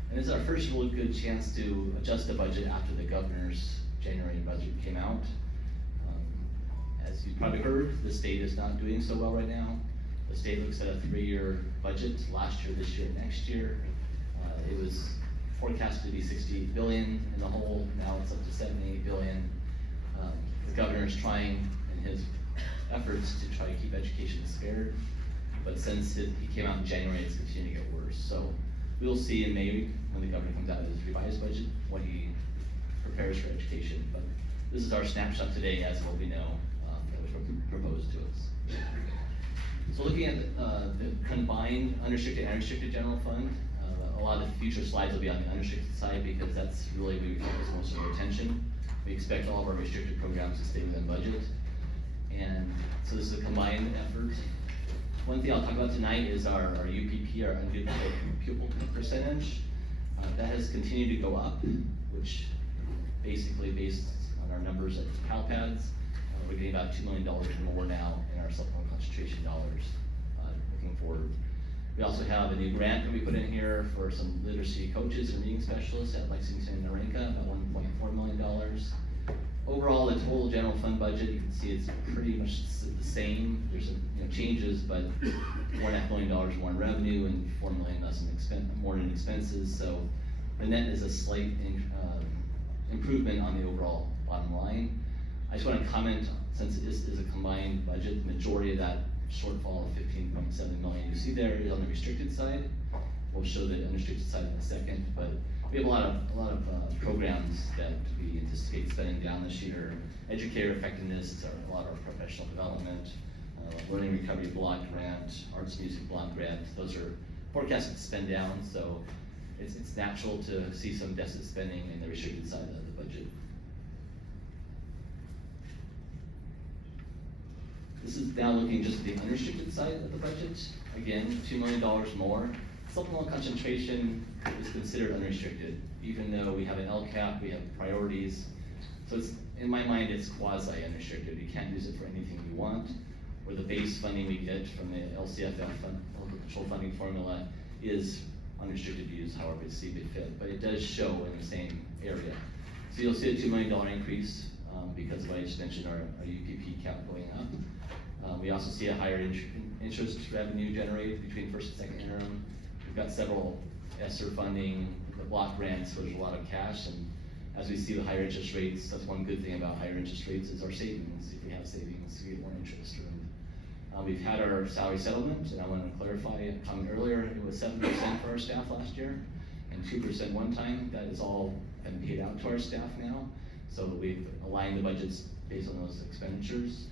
And this is our first really good chance to adjust the budget after the governor's January budget came out. As you probably heard, the state is not doing so well right now. The state looks at a 3-year budget, last year, this year, next year. It was forecasted to be $68 billion in the hole, now it's up to $78 billion. The governor is trying in his efforts to try to keep education spared, but since he came out in January, it's continuing to get worse. So we'll see in May when the governor comes out with his revised budget, what he prepares for education. But this is our snapshot today as what we know that was proposed to us. So looking at the combined unrestricted and restricted general fund, a lot of the future slides will be on the unrestricted side because that's really where we focus most of our attention. We expect all of our restricted programs to stay within budget. And so this is a combined effort. One thing I'll talk about tonight is our UPP, our unpaid pupil percentage. That has continued to go up, which basically based on our numbers at CalPads, we're getting about $2 million more now in our supplemental concentration dollars looking forward. We also have a new grant that we put in here for some literacy coaches and reading specialists at Lexington and Narinka, about $1.4 million. Overall, the total general fund budget, you can see it's pretty much the same. There's some changes, but $4.5 million more in revenue and $4 million less in more in expenses. So the net is a slight improvement on the overall bottom line. I just want to comment, since this is a combined budget, the majority of that shortfall of $15.7 million you see there is on the restricted side. We'll show the unrestricted side in a second, but we have a lot of programs that we anticipate spending down this year. Educator effectiveness is a lot of our professional development, learning recovery block grant, arts music block grant. Those are forecasted to spend down, so it's natural to see some deficit spending in the restricted side of the budget. This is now looking just at the unrestricted side of the budget. Again, $2 million more. Supplemental concentration is considered unrestricted, even though we have an LCAP, we have priorities. So it's, in my mind, it's quasi-unrestricted. We can't use it for anything we want. Or the base funding we get from the LCFF local control funding formula is unrestricted to use however we see fit, but it does show in the same area. So you'll see a $2 million increase because of what I just mentioned, our UPP count going up. We also see a higher interest revenue generated between first and second interim. We've got several ESSER funding, the block grants, where there's a lot of cash, and as we see the higher interest rates, that's one good thing about higher interest rates is our savings. If we have savings, we get more interest. We've had our salary settlement, and I want to clarify a comment earlier, it was 7% for our staff last year, and 2% one time. That is all been paid out to our staff now, so we've aligned the budgets based on those expenditures.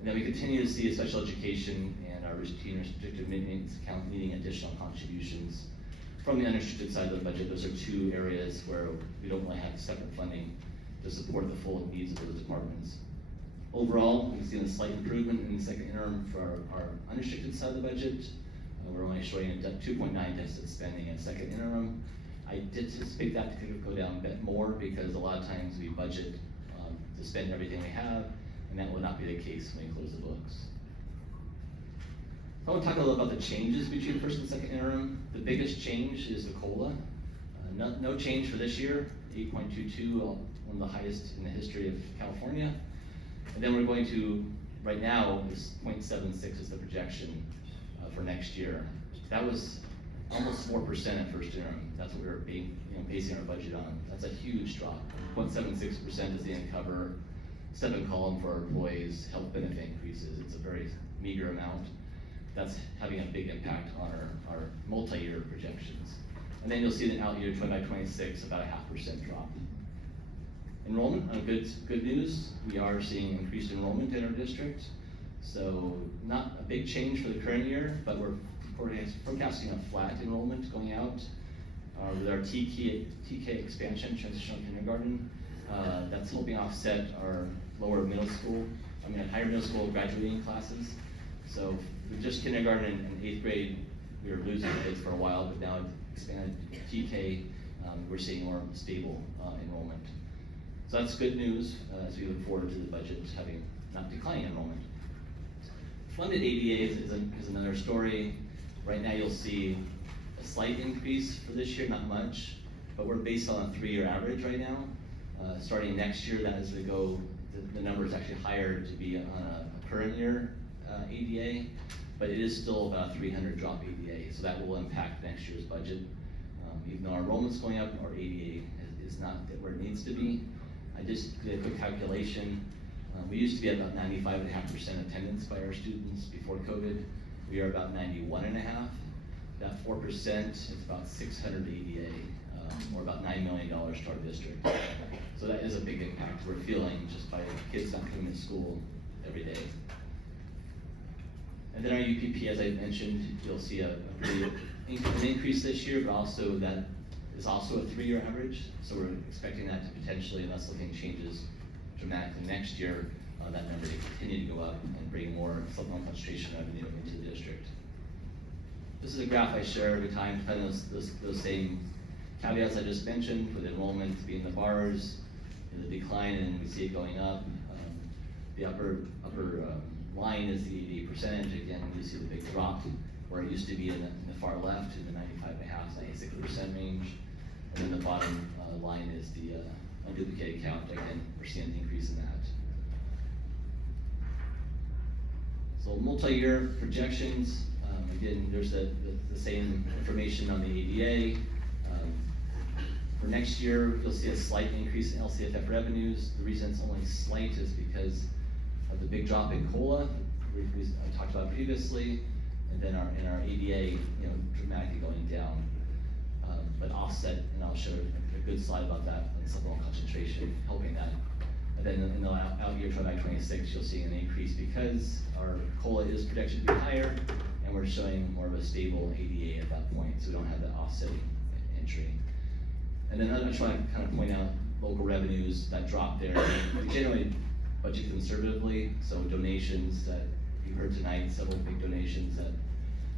And then we continue to see a special education and our routine restricted maintenance account needing additional contributions from the unrestricted side of the budget. Those are two areas where we don't really have separate funding to support the full needs of those departments. Overall, we've seen a slight improvement in the second interim for our unrestricted side of the budget. We're only showing a 2.9 deficit spending in second interim. I did anticipate that to go down a bit more because a lot of times we budget to spend everything we have, and that will not be the case when we close the books. So I want to talk a little about the changes between first and second interim. The biggest change is the COLA. No change for this year, 8.22, one of the highest in the history of California. And then we're going to, right now, is 0.76 is the projection for next year. That was almost 4% at first interim. That's what we were basing our budget on. That's a huge drop. 0.76% is the cover step and column for our employees, health benefit increases. It's a very meager amount. That's having a big impact on our multi-year projections. And then you'll see the out year 2026 about a 0.5% drop. Enrollment, good news. We are seeing increased enrollment in our district. So not a big change for the current year, but we're forecasting a flat enrollment going out. With our TK expansion, transitional kindergarten, that's helping offset our higher middle school graduating classes. So with just kindergarten and 8th grade, we were losing kids for a while, but now expanded TK, we're seeing more stable enrollment. So that's good news as we look forward to the budget having not declining enrollment. Funded ADAs is another story. Right now you'll see a slight increase for this year, not much, but we're based on a 3-year average right now. Starting next year, that is going to go, the number is actually higher to be on a current year ADA, but it is still about a 300 drop ADA, so that will impact next year's budget. Even though our enrollment's going up, our ADA is not where it needs to be. I just did a quick calculation. We used to be at about 95.5% attendance by our students before COVID. We are about 91.5%. That 4% is about 600 ADA, or about $9 million to our district. So that is a big impact we're feeling just by kids not coming to school every day. And then our UPP, as I mentioned, you'll see an increase this year, but also that is also a 3-year average. So we're expecting that to potentially, unless something changes dramatically next year, that number to continue to go up and bring more supplemental concentration revenue into the district. This is a graph I share every time, kind of those same caveats I just mentioned, with enrollment being the bars, and the decline, and we see it going up. The upper line is the ADA percentage. Again, you see the big drop where it used to be in the far left in the 95.5%, 96% range. And then the bottom line is the unduplicated count. Again, we're seeing an increase in that. So multi-year projections, again, there's the same information on the ADA. For next year, you'll see a slight increase in LCFF revenues. The reason it's only slight is because of the big drop in COLA I talked about previously, and then our ADA, dramatically going down, but offset, and I'll show a good slide about that on supplemental concentration, helping that. And then in the out year 2026, you'll see an increase because our COLA is projected to be higher, and we're showing more of a stable ADA at that point, so we don't have that offsetting entry. And then I just want to kind of point out local revenues that drop there. We generally budget conservatively, so donations that you heard tonight, several big donations that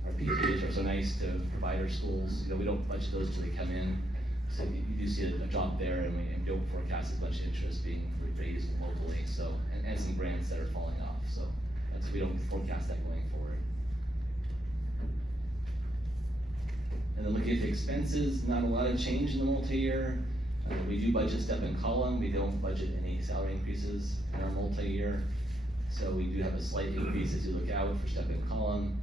our PTAs are so nice to provide our schools. We don't budget those till they come in. So you do see a drop there, and we don't forecast as much interest being raised locally. So and some grants that are falling off. So we don't forecast that going forward. And then looking at the expenses, not a lot of change in the multi-year. We do budget step and column. We don't budget any salary increases in our multi-year. So we do have a slight increase as you look out for step and column.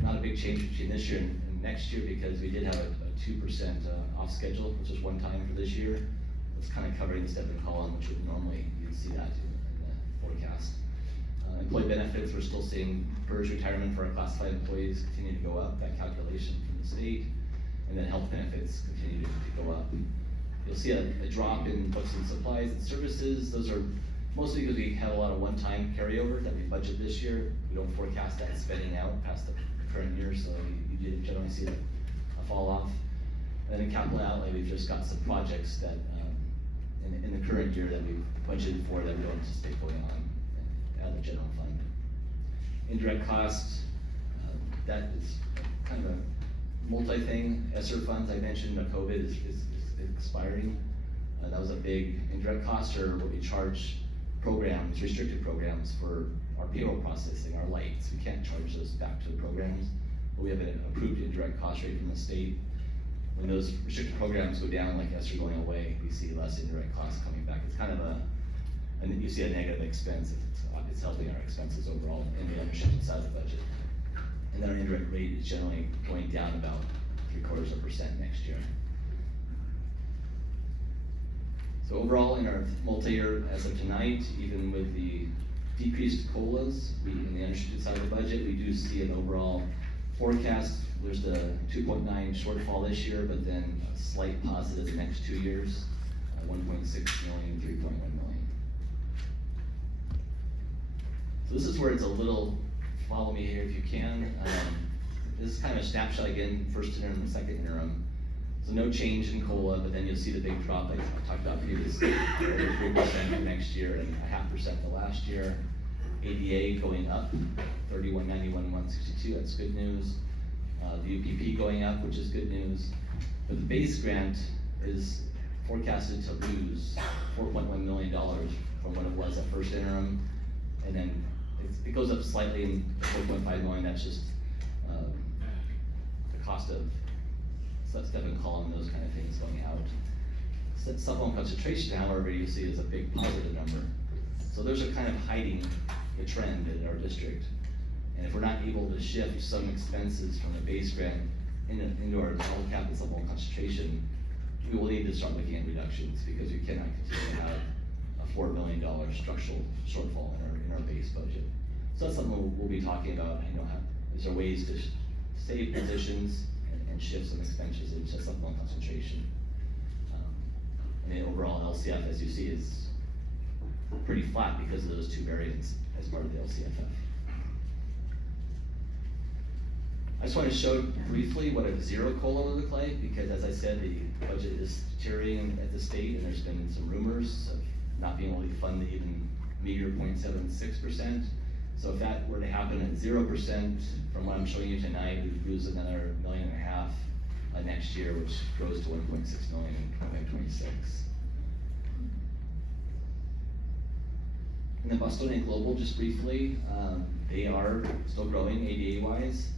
Not a big change between this year and next year because we did have a 2% off schedule, which is one time for this year. It's kind of covering the step and column, which would normally you'd see that in the forecast. Employee benefits, we're still seeing PERS retirement for our classified employees continue to go up, that calculation from the state. And then health benefits continue to go up. You'll see a drop in books and supplies and services. Those are mostly because we have a lot of one-time carryover that we budget this year. We don't forecast that spending out past the current year, so you do generally see a fall off. And then in capital outlay, we've just got some projects that in the current year that we've budgeted for that we don't anticipate going on out of the general fund. Indirect costs, that is kind of a multi-thing. ESSER funds, I mentioned, COVID is expiring. That was a big indirect cost, or what we charge programs, restricted programs for our payroll processing, our lights. We can't charge those back to the programs, but we have an approved indirect cost rate from the state. when those restricted programs go down, like ESSER going away, we see less indirect costs coming back. It's kind of and you see a negative expense. It's helping our expenses overall in the unrestricted side of the budget. And then our indirect rate is generally going down about 0.75% next year. So overall, in our multi-year, as of tonight, even with the decreased COLAs, in the unrestricted side of the budget, we do see an overall forecast. There's the 2.9 shortfall this year, but then a slight positive the next 2 years, 1.6 million, 3.1 million. So this is where it's a little, follow me here if you can. This is kind of a snapshot again, first interim and second interim. So no change in COLA, but then you'll see the big drop like I talked about previously, over 3% for next year and 0.5% the last year. ADA going up, 3191, 162, that's good news. The UPP going up, which is good news. But the base grant is forecasted to lose $4.1 million from what it was at first interim. And then it goes up slightly in 4.5 million, that's just the cost of step and column, those kind of things going out. Supplemental concentration, however, you see is a big positive number. So those are kind of hiding the trend in our district. And if we're not able to shift some expenses from the base grant into our total cap and supplemental concentration, we will need to start looking at reductions because we cannot continue to have a $4 million structural shortfall in our base budget. So that's something we'll be talking about. Is there ways to save positions and shift some expenses into supplemental concentration. And the overall LCF, as you see, is pretty flat because of those two variants as part of the LCFF. I just want to show briefly what a zero COLA would look like because, as I said, the budget is deteriorating at the state, and there's been some rumors of not being able to fund the even meager 0.76%. So if that were to happen at 0%, from what I'm showing you tonight, we'd lose another $1.5 million next year, which grows to 1.6 million in 2026. And then Bostonian Global, just briefly, they are still growing ADA-wise.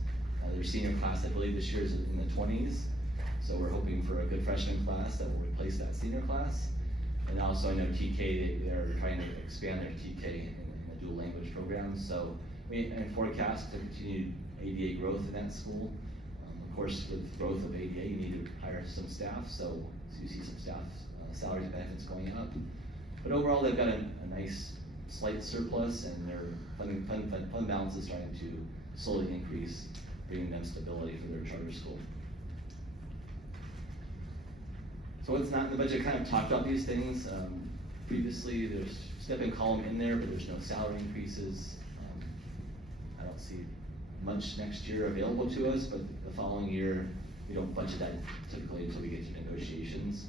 Their senior class, I believe, this year is in the 20s. So we're hoping for a good freshman class that will replace that senior class. And also I know TK, they're trying to expand their TK in the dual language program. So we forecast to continue ADA growth in that school. Of course, with growth of ADA, you need to hire some staff. So you see some staff salaries and benefits going up. But overall, they've got a nice slight surplus, and their fund balance is starting to slowly increase, bringing them stability for their charter school. So what's not in the budget, kind of talked about these things. Previously, there's step and column in there, but there's no salary increases. I don't see much next year available to us, but the following year, we don't budget that typically until we get to negotiations.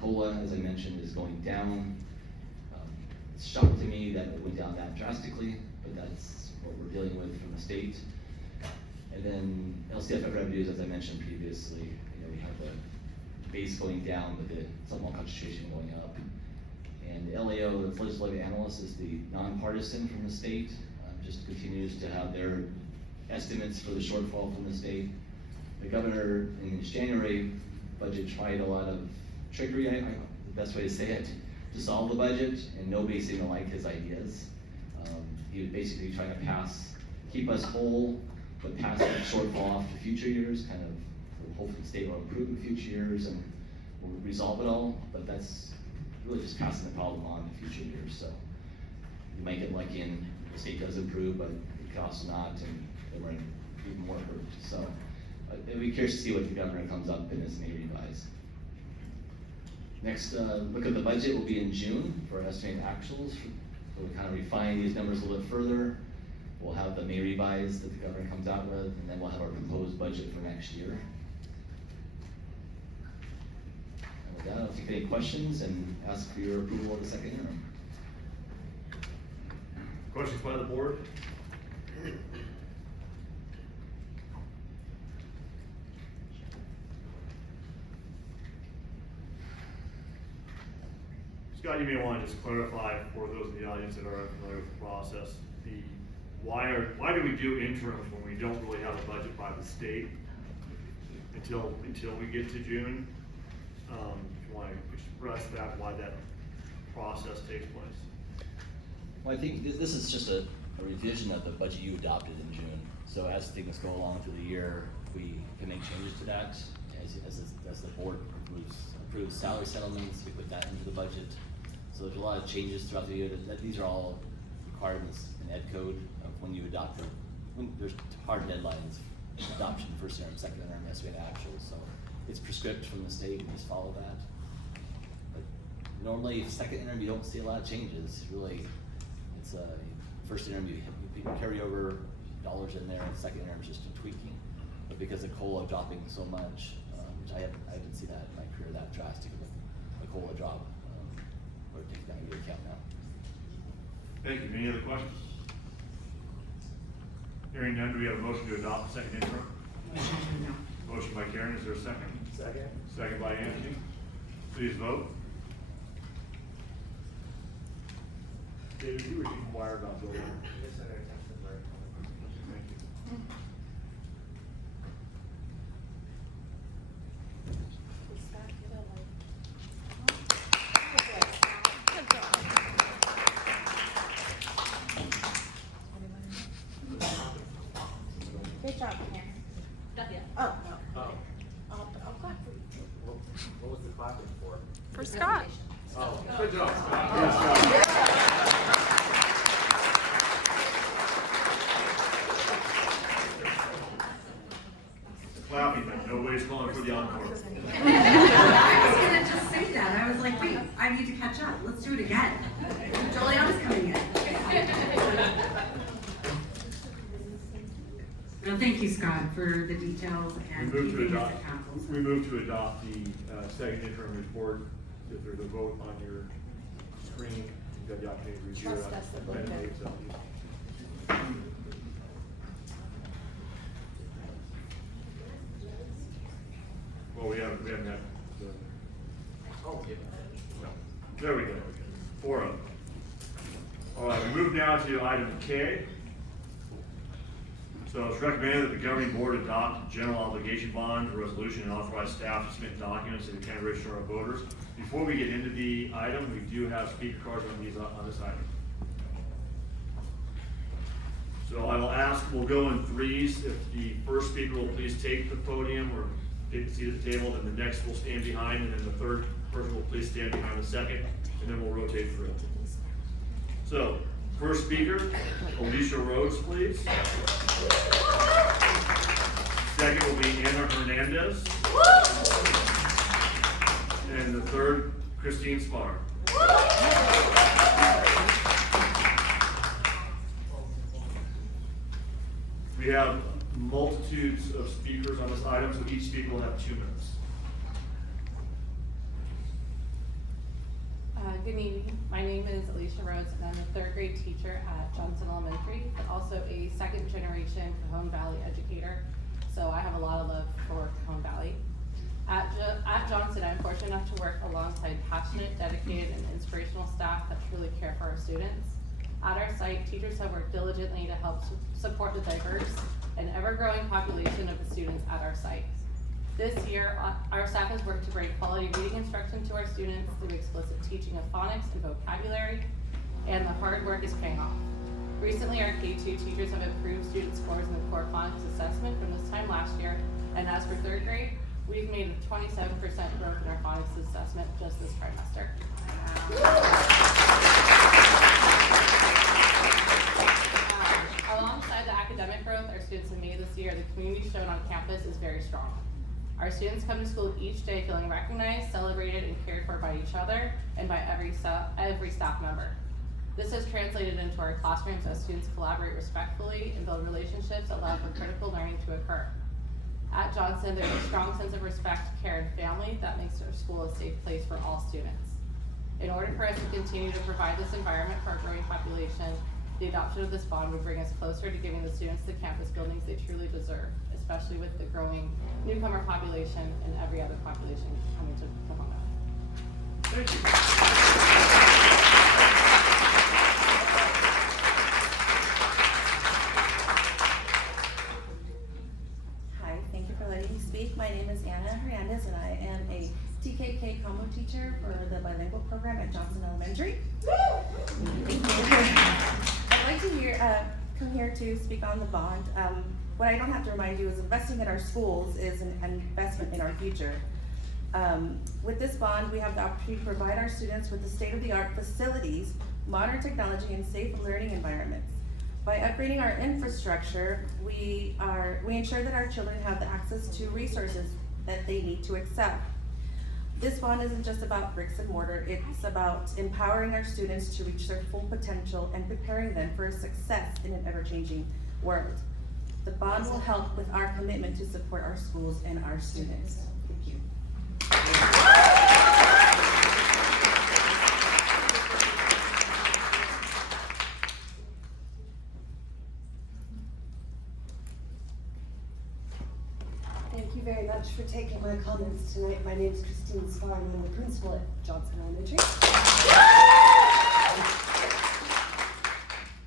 COLA, as I mentioned, is going down. It's shocking to me that it went down that drastically, but that's what we're dealing with from the state. And then LCFF revenues, as I mentioned previously, we have the base going down, but the supplemental concentration going up. And the LAO, the legislative analyst, is the nonpartisan from the state, just continues to have their estimates for the shortfall from the state. The governor, in his January budget, tried a lot of trickery, the best way to say it, to solve the budget, and nobody seemed to like his ideas. He was basically trying to keep us whole, but pass that shortfall off to future years, kind of hopefully the state will improve in future years and will resolve it all, but that's really just passing the problem on to future years. So you might get lucky and the state does improve, but it could also not, and then we're in even more hurt. So it'll be curious to see what the governor comes up in his May revise. Next look at the budget will be in June for estimated actuals. We'll kind of refine these numbers a little bit further. We'll have the May revise that the governor comes out with, and then we'll have our proposed budget for next year. And with that, I'll take any questions and ask for your approval of the second interim. Questions by the board? Scott, you may want to just clarify for those in the audience that are unfamiliar with the process, why do we do interims when we don't really have a budget by the state? And until we get to June. If you wanna express that, why that process takes place. Well, I think this is just a revision of the budget you adopted in June. So as things go along through the year, we can make changes to that. As the board approves salary settlements, we put that into the budget. So there's a lot of changes throughout the year. These are all requirements in Ed Code of when you adopt them. There's hard deadlines, adoption, first interim, second interim, yes, we have actuals. So it's prescriptive from the state, we just follow that. But normally, second interim, you don't see a lot of changes. Really, it's first interim, you carry over dollars in there, and second interim is just a tweaking. But because of COLA dropping so much, which I haven't seen that in my career that drastic with a COLA drop. We're taking that into account now. Thank you. Any other questions? Hearing none, do we have a motion to adopt the second interim? Motion by Karen, is there a second? Second. Second by Anthony. Please vote. David, you were inquired about building. Thank you. Good job, Karen. Not yet. Oh, no. I'll clap for you. What was the clapping for? For Scott. Oh, good job, Clapping, but nobody's calling for the encore. I was gonna just say that. I was like, wait, I need to catch up. Let's do it again. Juliana's coming in. No, thank you, Scott, for the details and keeping us accountable. We move to adopt the second interim report. If there's a vote on your screen, you've got the opportunity to review Trust that. us, that looked at. Well, we haven't had the. Oh, yeah. No. There we go. 4-0. All right, we move now to item K. So it's recommended that the governing board adopt general obligation bond resolution and authorize staff to submit documents to the county registrar of voters. Before we get into the item, we do have speaker cards on this item. So I will ask, we'll go in threes. If the first speaker will please take the podium or take a seat at the table, then the next will stand behind, and then the third person will please stand behind the second, and then we'll rotate through. So, first speaker, Alicia Rhodes, please. Second will be Anna Hernandez. And the third, Christine Spar. We have multitudes of speakers on this item, so each speaker will have 2 minutes. Good evening. My name is Alicia Rhodes, and I'm a 3rd grade teacher at Johnson Elementary, but also a 2nd generation Cajon Valley educator. So I have a lot of love for Cajon Valley. At Johnson, I'm fortunate enough to work alongside passionate, dedicated, and inspirational staff that truly care for our students. At our site, teachers have worked diligently to help support the diverse and ever-growing population of the students at our site. This year, our staff has worked to bring quality reading instruction to our students through explicit teaching of phonics and vocabulary, and the hard work is paying off. Recently, our K-2 teachers have improved student scores in the core phonics assessment from this time last year, and as for 3rd grade, we've made a 27% growth in our phonics assessment just this trimester. Alongside the academic growth our students have made this year, the community shown on campus is very strong. Our students come to school each day feeling recognized, celebrated, and cared for by each other and by every staff member. This has translated into our classrooms as students collaborate respectfully and build relationships that allow for critical learning to occur. At Johnson, there's a strong sense of respect, care, and family that makes our school a safe place for all students. In order for us to continue to provide this environment for our growing population, the adoption of this bond would bring us closer to giving the students the campus buildings they truly deserve, especially with the growing newcomer population and every other population coming to Cajon Valley. Thank you. Hi, thank you for letting me speak. My name is Anna Hernandez, and I am a TKK combo teacher for the bilingual program at Johnson Elementary. Thank you. I'd like to come here to speak on the bond. What I don't have to remind you is investing in our schools is an investment in our future. With this bond, we have the opportunity to provide our students with the state-of-the-art facilities, modern technology, and safe learning environments. By upgrading our infrastructure, we ensure that our children have the access to resources that they need to excel. This bond isn't just about bricks and mortar, it's about empowering our students to reach their full potential and preparing them for success in an ever-changing world. The bond will help with our commitment to support our schools and our students. Thank you. Thank you very much for taking my comments tonight. My name is Christine Scar, and I'm the principal at Johnson Elementary.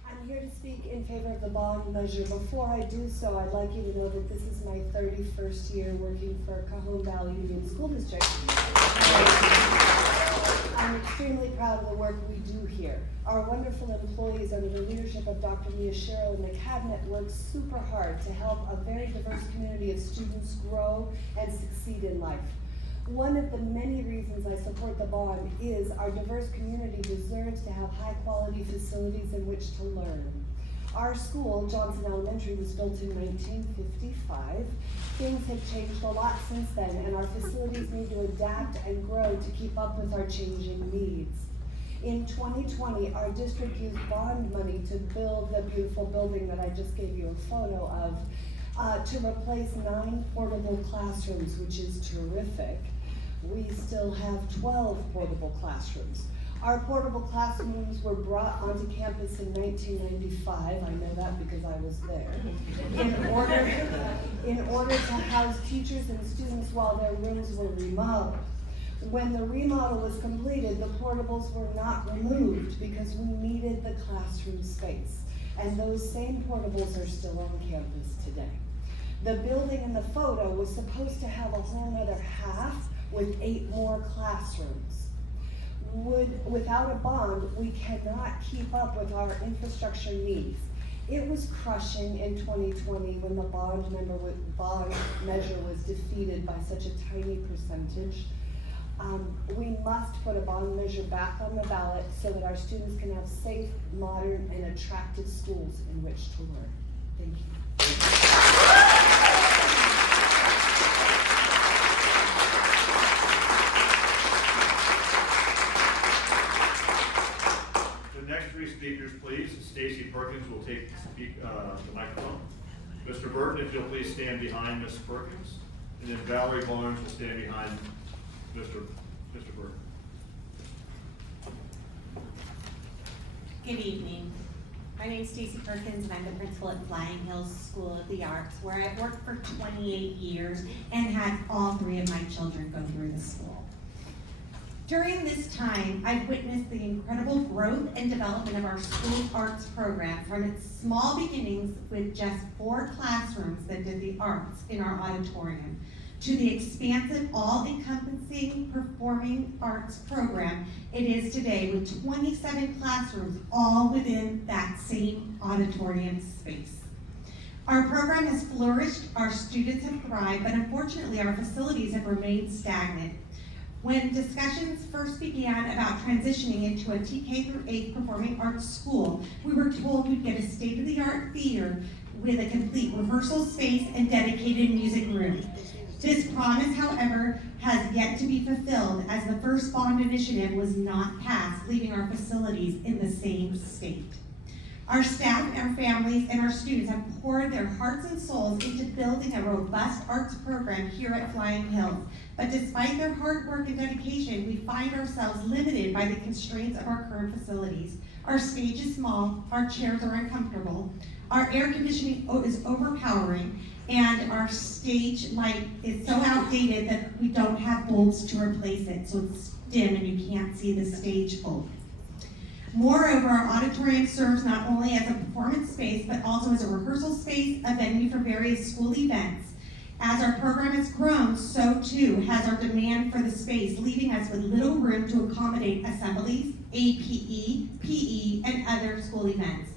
I'm here to speak in favor of the bond measure. Before I do so, I'd like you to know that this is my 31st year working for Cajon Valley Union School District. I'm extremely proud of the work we do here. Our wonderful employees under the leadership of Dr. Miyashiro and the cabinet work super hard to help a very diverse community of students grow and succeed in life. One of the many reasons I support the bond is our diverse community deserves to have high quality facilities in which to learn. Our school, Johnson Elementary, was built in 1955. Things have changed a lot since then, and our facilities need to adapt and grow to keep up with our changing needs. In 2020, our district used bond money to build the beautiful building that I just gave you a photo of, to replace 9 portable classrooms, which is terrific. We still have 12 portable classrooms. Our portable classrooms were brought onto campus in 1995. I know that because I was there. In order to house teachers and students while their rooms were remodeled. When the remodel was completed, the portables were not removed because we needed the classroom space. And those same portables are still on campus today. The building in the photo was supposed to have a whole other half with 8 more classrooms. Without a bond, we cannot keep up with our infrastructure needs. It was crushing in 2020 when the bond measure was defeated by such a tiny percentage. We must put a bond measure back on the ballot so that our students can have safe, modern, and attractive schools in which to learn. Thank you. The next 3 speakers, please. Stacy Perkins will take the microphone. Mr. Burton, if you'll please stand behind Ms. Perkins. And then Valerie Barnes will stand behind Mr. Burton. Good evening. My name is Stacy Perkins, and I'm the principal at Flying Hills School of the Arts, where I've worked for 28 years and had all 3 of my children go through the school. During this time, I've witnessed the incredible growth and development of our school arts program from its small beginnings with just 4 classrooms that did the arts in our auditorium, to the expansive, all-encompassing performing arts program it is today with 27 classrooms all within that same auditorium space. Our program has flourished, our students have thrived, but unfortunately our facilities have remained stagnant. When discussions first began about transitioning into a TK through 8 performing arts school, we were told we'd get a state-of-the-art theater with a complete rehearsal space and dedicated music room. This promise, however, has yet to be fulfilled as the first bond initiative was not passed, leaving our facilities in the same state. Our staff, our families, and our students have poured their hearts and souls into building a robust arts program here at Flying Hills. But despite their hard work and dedication, we find ourselves limited by the constraints of our current facilities. Our stage is small, our chairs are uncomfortable, our air conditioning is overpowering, and our stage light is so outdated that we don't have bulbs to replace it, so it's dim and you can't see the stage fully. Moreover, our auditorium serves not only as a performance space, but also as a rehearsal space, a venue for various school events. As our program has grown, so too has our demand for the space, leaving us with little room to accommodate assemblies, APE, PE, and other school events.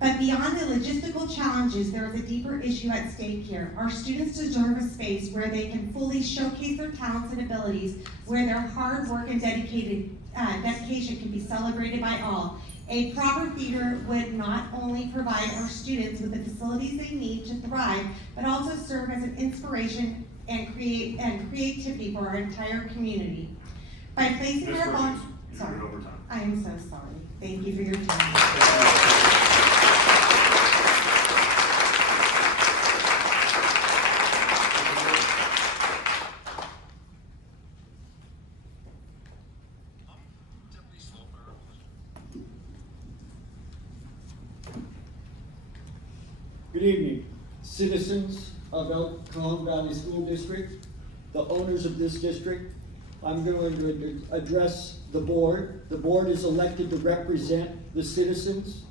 But beyond the logistical challenges, there is a deeper issue at stake here. Our students deserve a space where they can fully showcase their talents and abilities, where their hard work and dedication can be celebrated by all. A proper theater would not only provide our students with the facilities they need to thrive, but also serve as an inspiration and creativity for our entire community. By placing our bond, sorry, I am so sorry. Thank you for your time. Good evening, citizens of El Cajon Valley School District, the owners of this district. I'm going to address the board. The board is elected to represent the citizens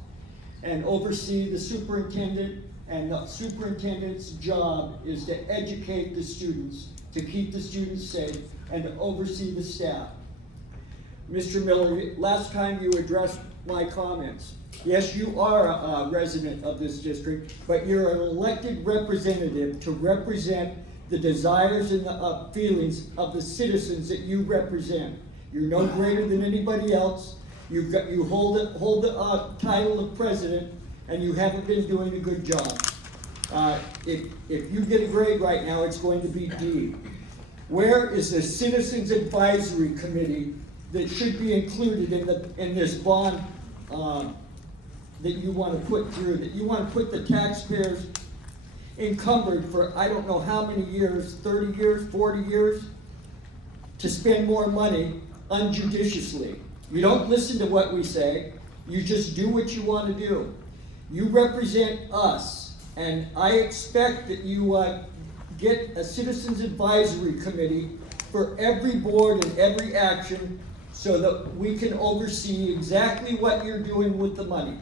and oversee the superintendent, and the superintendent's job is to educate the students, to keep the students safe, and to oversee the staff. Mr. Miller, last time you addressed my comments. Yes, you are a resident of this district, but you're an elected representative to represent the desires and the feelings of the citizens that you represent. You're no greater than anybody else. You hold the title of president, and you haven't been doing a good job. If you get a grade right now, it's going to be D. Where is the Citizens Advisory Committee that should be included in this bond that you want to put through, that you want to put the taxpayers encumbered for I don't know how many years, 30 years, 40 years, to spend more money unjudiciously? You don't listen to what we say, you just do what you want to do. You represent us, and I expect that you get a Citizens Advisory Committee for every board and every action so that we can oversee exactly what you're doing with the money.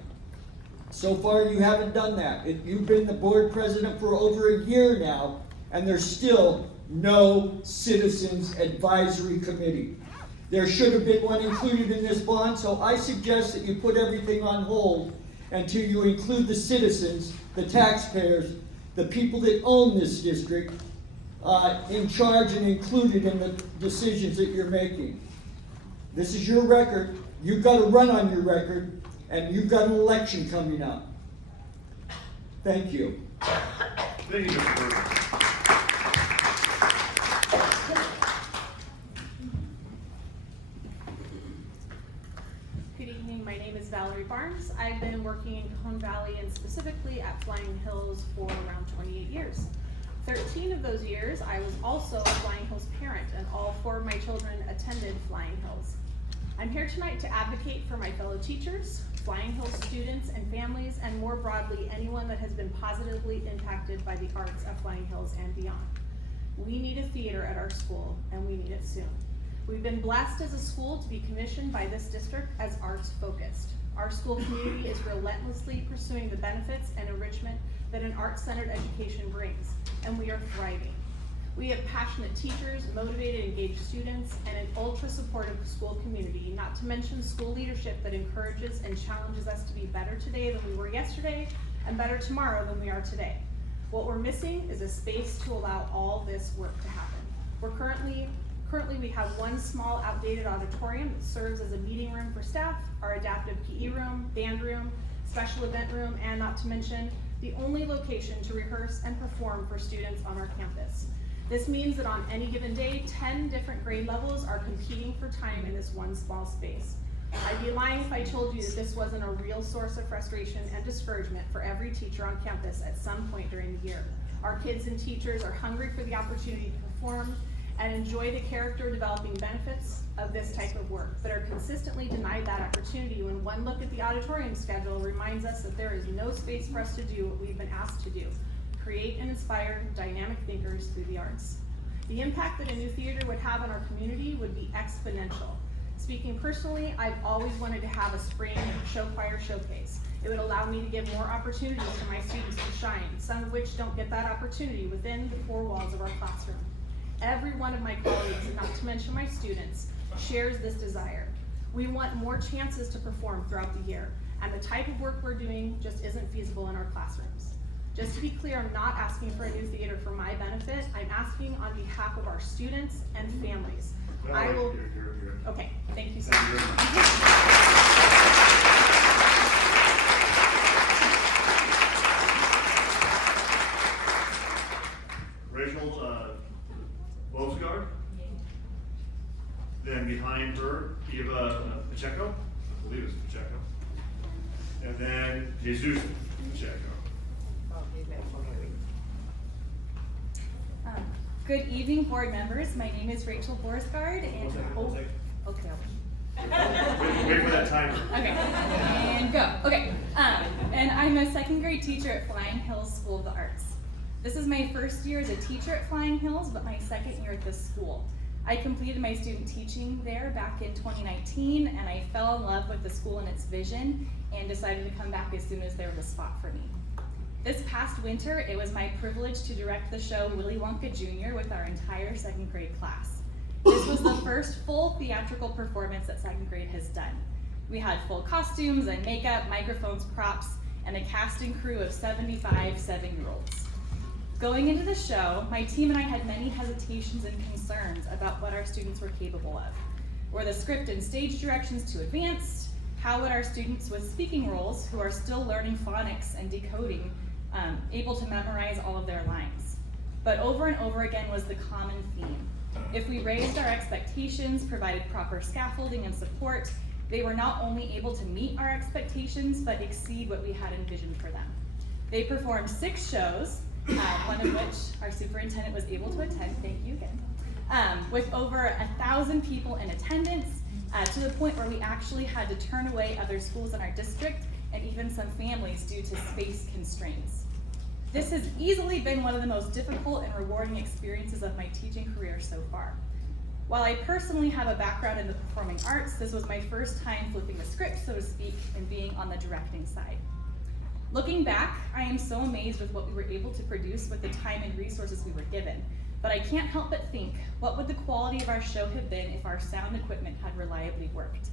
So far, you haven't done that. You've been the board president for over a year now, and there's still no Citizens Advisory Committee. There should have been one included in this bond, so I suggest that you put everything on hold until you include the citizens, the taxpayers, the people that own this district, in charge and included in the decisions that you're making. This is your record. You've got to run on your record, and you've got an election coming up. Thank you. Thank you, Mr. Burke. Good evening, my name is Valerie Barnes. I've been working in Cajon Valley and specifically at Flying Hills for around 28 years. 13 of those years, I was also a Flying Hills parent, and all 4 of my children attended Flying Hills. I'm here tonight to advocate for my fellow teachers, Flying Hills students and families, and more broadly, anyone that has been positively impacted by the arts at Flying Hills and beyond. We need a theater at our school, and we need it soon. We've been blessed as a school to be commissioned by this district as arts focused. Our school community is relentlessly pursuing the benefits and enrichment that an arts-centered education brings, and we are thriving. We have passionate teachers, motivated, engaged students, and an ultra-supportive school community, not to mention school leadership that encourages and challenges us to be better today than we were yesterday, and better tomorrow than we are today. What we're missing is a space to allow all this work to happen. Currently we have one small outdated auditorium that serves as a meeting room for staff, our adaptive PE room, band room, special event room, and not to mention the only location to rehearse and perform for students on our campus. This means that on any given day, 10 different grade levels are competing for time in this one small space. I'd be lying if I told you that this wasn't a real source of frustration and discouragement for every teacher on campus at some point during the year. Our kids and teachers are hungry for the opportunity to perform and enjoy the character developing benefits of this type of work, but are consistently denied that opportunity when one look at the auditorium schedule reminds us that there is no space for us to do what we've been asked to do: create and inspire dynamic thinkers through the arts. The impact that a new theater would have on our community would be exponential. Speaking personally, I've always wanted to have a spring show choir showcase. It would allow me to give more opportunities to my students to shine, some of which don't get that opportunity within the four walls of our classroom. Every one of my colleagues, and not to mention my students, shares this desire. We want more chances to perform throughout the year, and the type of work we're doing just isn't feasible in our classrooms. Just to be clear, I'm not asking for a new theater for my benefit. I'm asking on behalf of our students and families. I will. Okay, thank you so much. Rachel Bosgard. Then behind her, Eva Pacheco. I believe it's Pacheco. And then Jesus Pacheco. Good evening, board members. My name is Rachel Borsgaard, and okay. Wait for that timer. Okay, and go. Okay, and I'm a second grade teacher at Flying Hills School of the Arts. This is my first year as a teacher at Flying Hills, but my second year at this school. I completed my student teaching there back in 2019, and I fell in love with the school and its vision, and decided to come back as soon as there was a spot for me. This past winter, it was my privilege to direct the show Willy Wonka Jr. with our entire second grade class. This was the first full theatrical performance that second grade has done. We had full costumes and makeup, microphones, props, and a cast and crew of 75 7-year-olds. Going into the show, my team and I had many hesitations and concerns about what our students were capable of. Were the script and stage directions too advanced? How would our students with speaking roles, who are still learning phonics and decoding, able to memorize all of their lines? But over and over again was the common theme. If we raised our expectations, provided proper scaffolding and support, they were not only able to meet our expectations, but exceed what we had envisioned for them. They performed 6 shows, one of which our superintendent was able to attend, thank you again, with over 1,000 people in attendance, to the point where we actually had to turn away other schools in our district and even some families due to space constraints. This has easily been one of the most difficult and rewarding experiences of my teaching career so far. While I personally have a background in the performing arts, this was my first time flipping the script, so to speak, and being on the directing side. Looking back, I am so amazed with what we were able to produce with the time and resources we were given, but I can't help but think, what would the quality of our show have been if our sound equipment had reliably worked?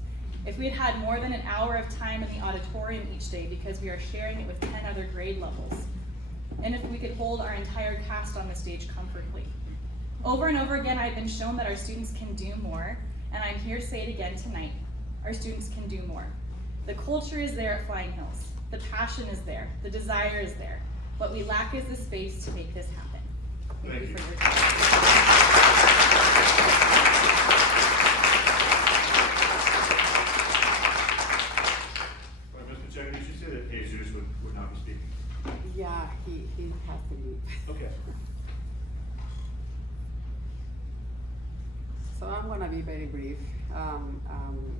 If we had had more than an hour of time in the auditorium each day because we are sharing it with 10 other grade levels, and if we could hold our entire cast on the stage comfortably. Over and over again, I've been shown that our students can do more, and I'm here to say it again tonight. Our students can do more. The culture is there at Flying Hills. The passion is there. The desire is there. What we lack is the space to make this happen. Thank you for your time. Ms. Pacheco, did you say that Jesus would not be speaking? Yeah, he has to leave. Okay. So I'm gonna be very brief.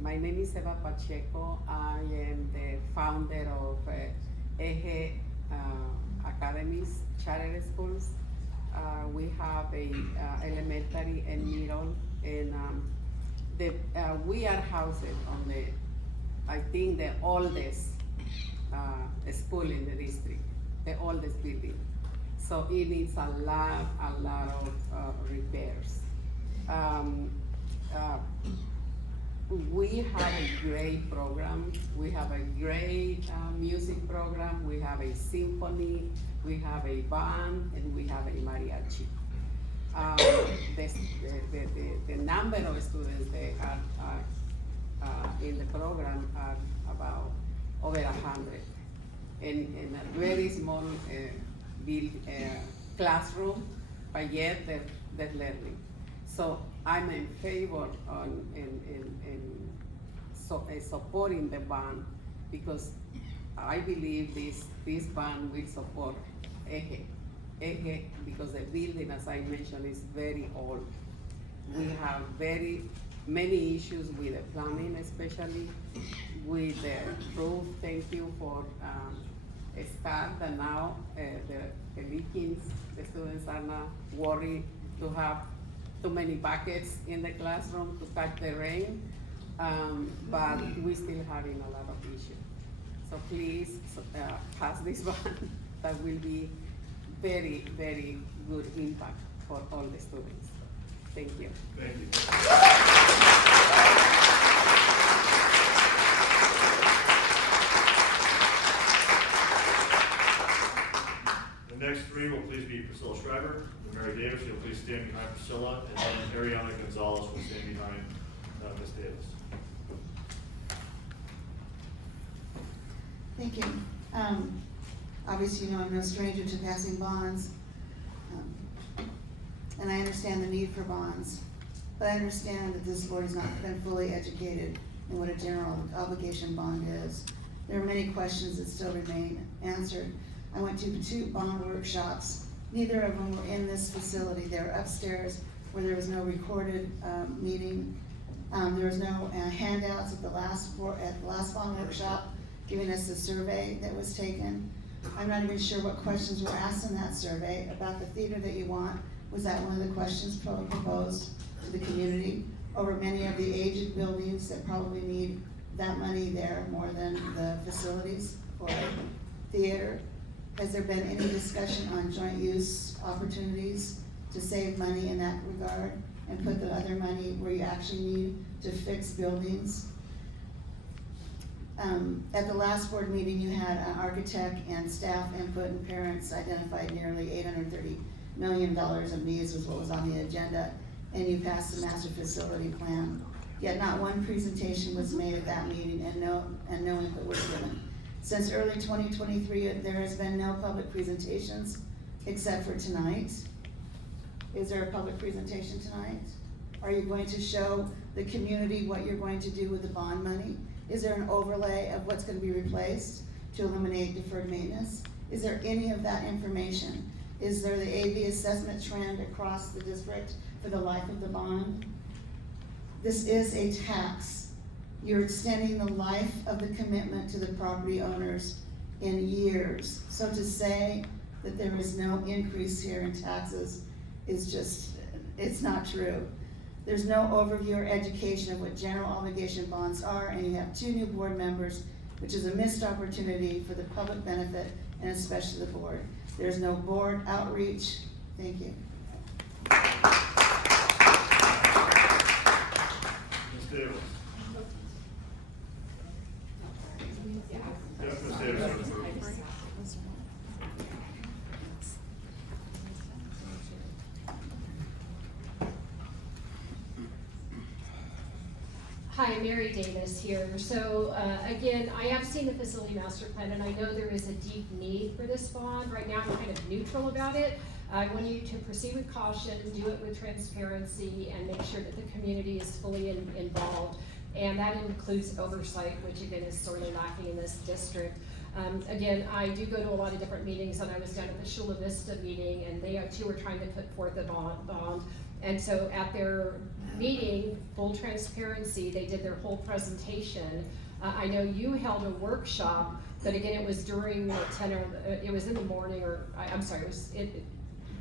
My name is Eva Pacheco. I am the founder of Eje Academies Charter Schools. We have a elementary and middle, and we are housed on the, I think, the oldest school in the district, the oldest building. So it needs a lot of repairs. We have a great program. We have a great music program. We have a symphony. We have a band, and we have a mariachi. The number of students that are in the program are about over 100, in a very small classroom, but yet they're learning. So I'm in favor in supporting the band, because I believe this band will support Eje, because the building, as I mentioned, is very old. We have very many issues with the plumbing, especially with the roof. Thank you for staff that now the leakings. The students are not worried to have too many buckets in the classroom to catch the rain, but we're still having a lot of issues. So please, pass this bond. That will be very, very good impact for all the students. Thank you. Thank you. The next three will please be Priscilla Schreiber and Mary Davis. You'll please stand behind Priscilla, and then Ariana Gonzalez will stand behind Ms. Davis. Thank you. Obviously, you know I'm no stranger to passing bonds, and I understand the need for bonds, but I understand that this board has not been fully educated in what a general obligation bond is. There are many questions that still remain answered. I went to 2 bond workshops. Neither of them were in this facility. They were upstairs where there was no recorded meeting. There was no handouts at the last bond workshop giving us the survey that was taken. I'm not even sure what questions were asked in that survey about the theater that you want. Was that one of the questions proposed to the community over many of the aged buildings that probably need that money there more than the facilities for theater? Has there been any discussion on joint use opportunities to save money in that regard and put the other money where you actually need to fix buildings? At the last board meeting, you had an architect and staff input, and parents identified nearly $830 million of needs was what was on the agenda, and you passed the master facility plan. Yet not one presentation was made at that meeting, and no input was given. Since early 2023, there has been no public presentations except for tonight. Is there a public presentation tonight? Are you going to show the community what you're going to do with the bond money? Is there an overlay of what's going to be replaced to eliminate deferred maintenance? Is there any of that information? Is there the AV assessment trend across the district for the life of the bond? This is a tax. You're extending the life of the commitment to the property owners in years. So to say that there is no increase here in taxes is just, it's not true. There's no overview or education of what general obligation bonds are, and you have 2 new board members, which is a missed opportunity for the public benefit and especially the board. There's no board outreach. Thank you. Ms. Davis. Yes, Ms. Davis. Hi, Mary Davis here. So again, I have seen the facility master plan, and I know there is a deep need for this bond. Right now, I'm kind of neutral about it. I want you to proceed with caution, do it with transparency, and make sure that the community is fully involved. And that includes oversight, which again is sorely lacking in this district. Again, I do go to a lot of different meetings, and I was down at the Chula Vista meeting, and they too were trying to put forth a bond. And so at their meeting, full transparency, they did their whole presentation. I know you held a workshop, but again, it was during it was in the morning, or I'm sorry, it was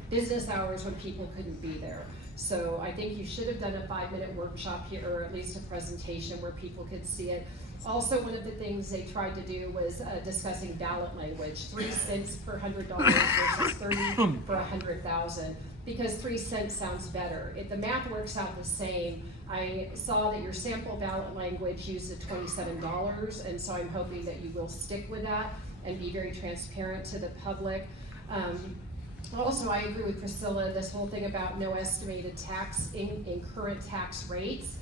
business hours when people couldn't be there. So I think you should have done a 5-minute workshop here, or at least a presentation where people could see it. Also, one of the things they tried to do was discussing ballot language, 3 cents per $100 versus 30 for 100,000. Because 3 cents sounds better. If the math works out the same, I saw that your sample ballot language used at $27, and so I'm hoping that you will stick with that and be very transparent to the public. Also, I agree with Priscilla, this whole thing about no estimated tax in current tax rates.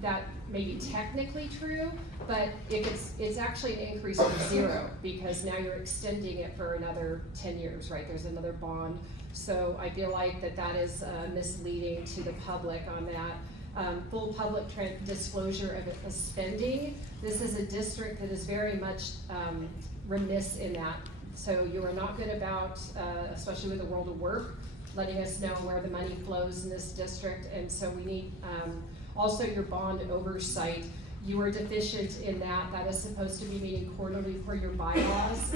That may be technically true, but if it's actually an increase from 0, because now you're extending it for another 10 years, right? There's another bond. So I feel like that is misleading to the public on that. Full public disclosure of spending. This is a district that is very much remiss in that. So you are not good about, especially with the world of work, letting us know where the money flows in this district. And so we need also your bond oversight. You are deficient in that. That is supposed to be meeting quarterly per your bylaws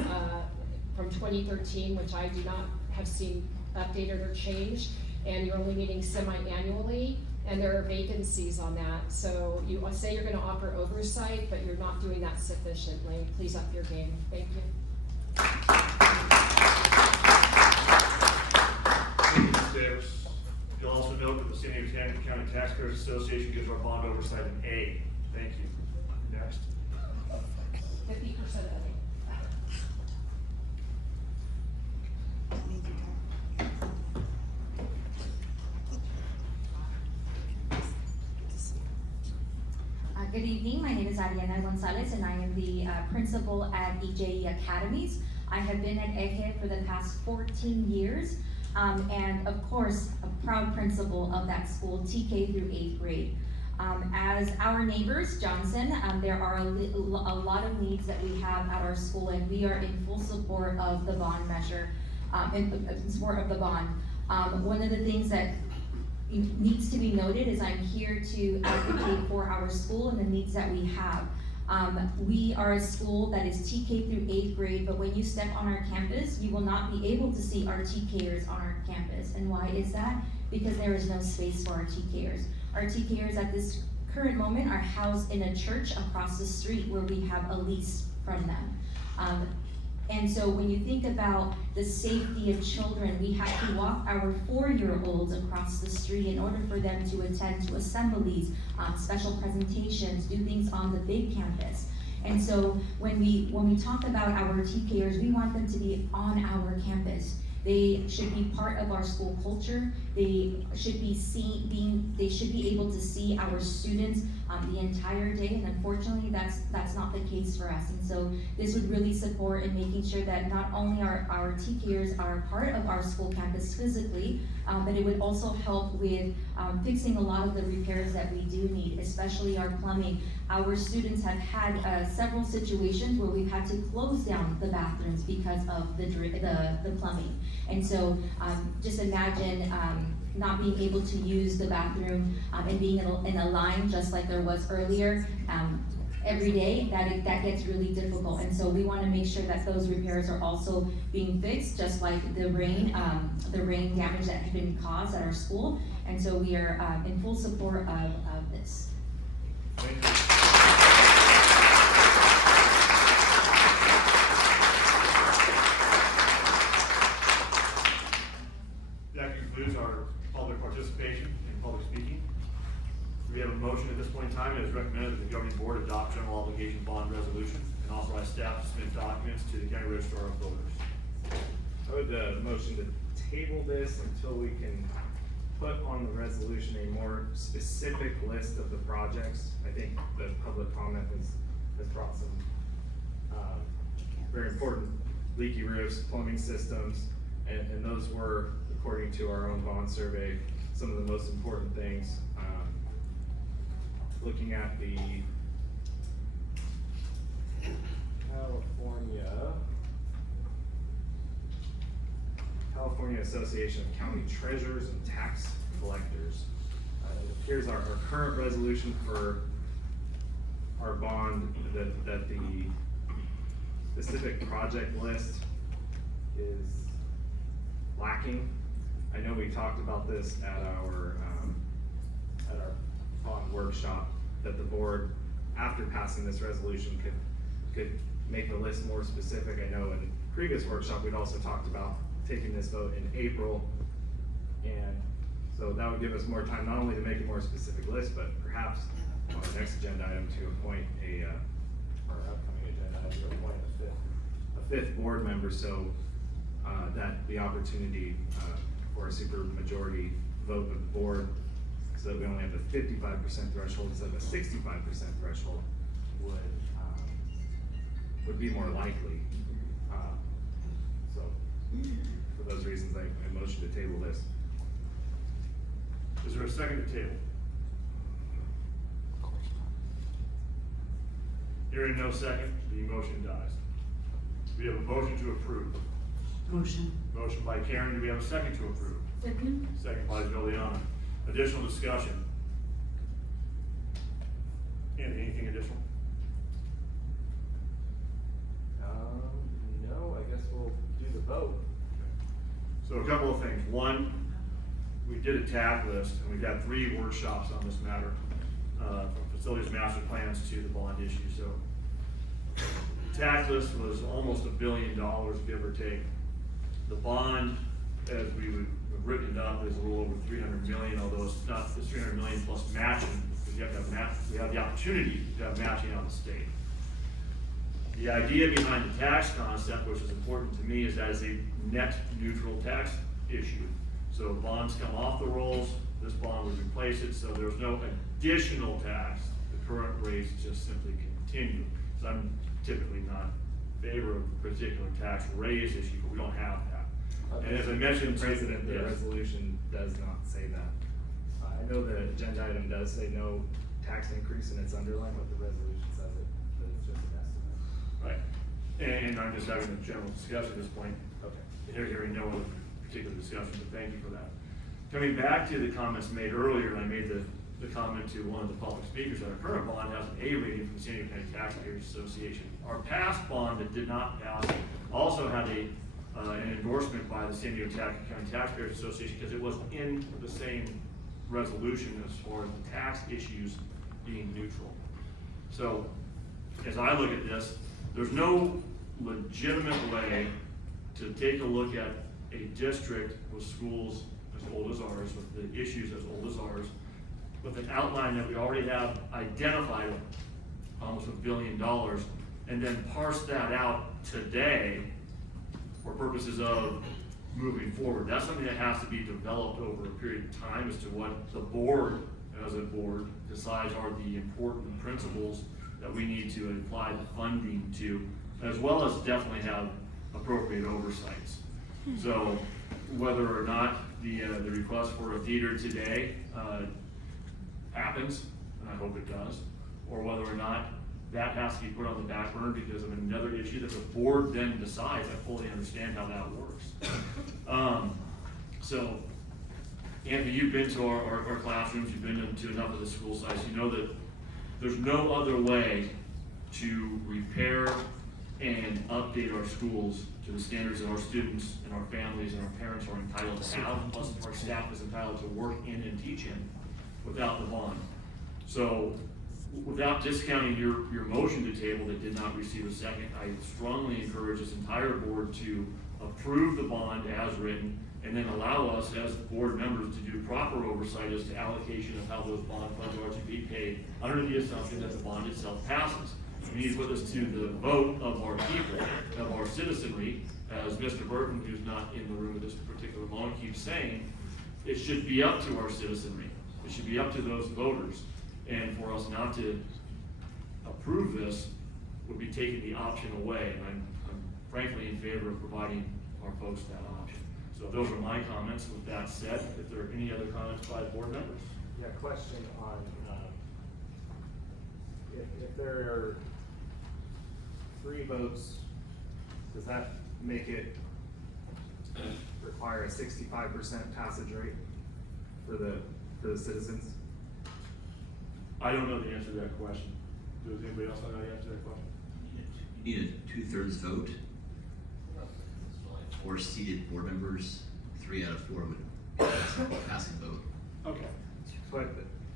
from 2013, which I do not have seen updated or changed, and you're only meeting semi-annually. and there are vacancies on that. So you say you're gonna offer oversight, but you're not doing that sufficiently. Please up your game. Thank you. Thank you, Ms. Davis. You'll also note that the San Diego County Taxpayers Association gives our bond oversight an A. Thank you. Next. 50% of it. Good evening, my name is Ariana Gonzalez and I am the principal at EJE Academies. I have been at EJE for the past 14 years and of course a proud principal of that school, TK through 8th grade. As our neighbors, Johnson, there are a lot of needs that we have at our school and we are in full support of the bond measure, in support of the bond. One of the things that needs to be noted is I'm here to advocate for our school and the needs that we have. We are a school that is TK through 8th grade, but when you step on our campus, you will not be able to see our TKers on our campus. And why is that? Because there is no space for our TKers. Our TKers at this current moment are housed in a church across the street where we have a lease from them. And so when you think about the safety of children, we have to walk our 4-year-olds across the street in order for them to attend to assemblies, special presentations, do things on the big campus. And so when we talk about our TKers, we want them to be on our campus. They should be part of our school culture. They should be able to see our students the entire day, and unfortunately that's not the case for us. And so this would really support in making sure that not only our TKers are part of our school campus physically, but it would also help with fixing a lot of the repairs that we do need, especially our plumbing. Our students have had several situations where we've had to close down the bathrooms because of the plumbing. And so just imagine not being able to use the bathroom and being in a line just like there was earlier every day, that gets really difficult. And so we want to make sure that those repairs are also being fixed, just like the rain damage that had been caused at our school. And so we are in full support of this. Thank you. That concludes our public participation and public speaking. We have a motion at this point in time. It is recommended that the governing board adopt general obligation bond resolution and authorize staff to submit documents to the county registrar of voters. I would motion to table this until we can put on the resolution a more specific list of the projects. I think the public comment has brought some very important leaky roofs, plumbing systems, and those were, according to our own bond survey, some of the most important things. Looking at the California Association of County Treasurers and Tax Collectors. Here's our current resolution for our bond, that the specific project list is lacking. I know we talked about this at our bond workshop, that the board, after passing this resolution, could make the list more specific. I know in previous workshop, we'd also talked about taking this vote in April, and so that would give us more time, not only to make a more specific list, but perhaps on the next agenda item to appoint or upcoming agenda item to appoint a fifth board member, so that the opportunity for a super majority vote of the board, so that we only have a 55% threshold instead of a 65% threshold, would be more likely. So for those reasons, I motion to table this. Is there a second to table? Hearing no second, the motion dies. We have a motion to approve. Motion. Motion by Karen, do we have a second to approve? Second. Second by Juliana. Additional discussion? Andy, anything additional? No, I guess we'll do the vote. So a couple of things. One, we did a TAC list, and we've had 3 workshops on this matter, from facilities master plans to the bond issue, so. TAC list was almost $1 billion, give or take. The bond, as we would have written it up, is a little over 300 million, although it's not, it's 300 million plus matching, because you have to have we have the opportunity to have matching out of the state. The idea behind the tax concept, which is important to me, is that it's a net neutral tax issue. So bonds come off the rolls, this bond would replace it, so there's no additional tax. The current rates just simply continue. So I'm typically not in favor of a particular tax raise issue, but we don't have that. And as I mentioned, Mr. President, the yes. resolution does not say that. I know the agenda item does say no tax increase and it's underlined, but the resolution says it, but it's just an estimate. Right, and I'm just having a general discussion at this point. Okay. Hearing no other particular discussion, but thank you for that. Coming back to the comments made earlier, I made the comment to one of the public speakers that our current bond has an A rating from the San Diego County Taxpayers Association. Our past bond that did not pass also had an endorsement by the San Diego County Taxpayers Association because it was in the same resolution as far as the tax issues being neutral. So, as I look at this, there's no legitimate way to take a look at a district with schools as old as ours, with the issues as old as ours, with an outline that we already have identified, almost $1 billion, and then parse that out today for purposes of moving forward. That's something that has to be developed over a period of time as to what the board, as a board, decides are the important principles that we need to apply the funding to, as well as definitely have appropriate oversights. So whether or not the request for a theater today happens, and I hope it does, or whether or not that has to be put on the back burner because of another issue that the board then decides, I fully understand how that works. So, Anthony, you've been to our classrooms, you've been to enough of the school sites, you know that there's no other way to repair and update our schools to the standards that our students and our families and our parents are entitled to have, plus our staff is entitled to work in and teach in without the bond. So, without discounting your motion to table that did not receive a second, I strongly encourage this entire board to approve the bond as written, and then allow us as board members to do proper oversight as to allocation of how those bond funds are to be paid under the assumption that the bond itself passes. We need to put this to the vote of our people, of our citizenry, as Mr. Burton, who's not in the room at this particular moment, keeps saying, it should be up to our citizenry. It should be up to those voters. And for us not to approve this would be taking the option away. And I'm frankly in favor of providing our folks that option. So those are my comments. With that said, if there are any other comments by the board members? Yeah, question on, if there are 3 votes, does that make it require a 65% passage rate for the citizens? I don't know the answer to that question. Does anybody else know the answer to that question? You need a 2/3 vote. 4 seated board members, 3 out of 4 would passing vote. Okay. But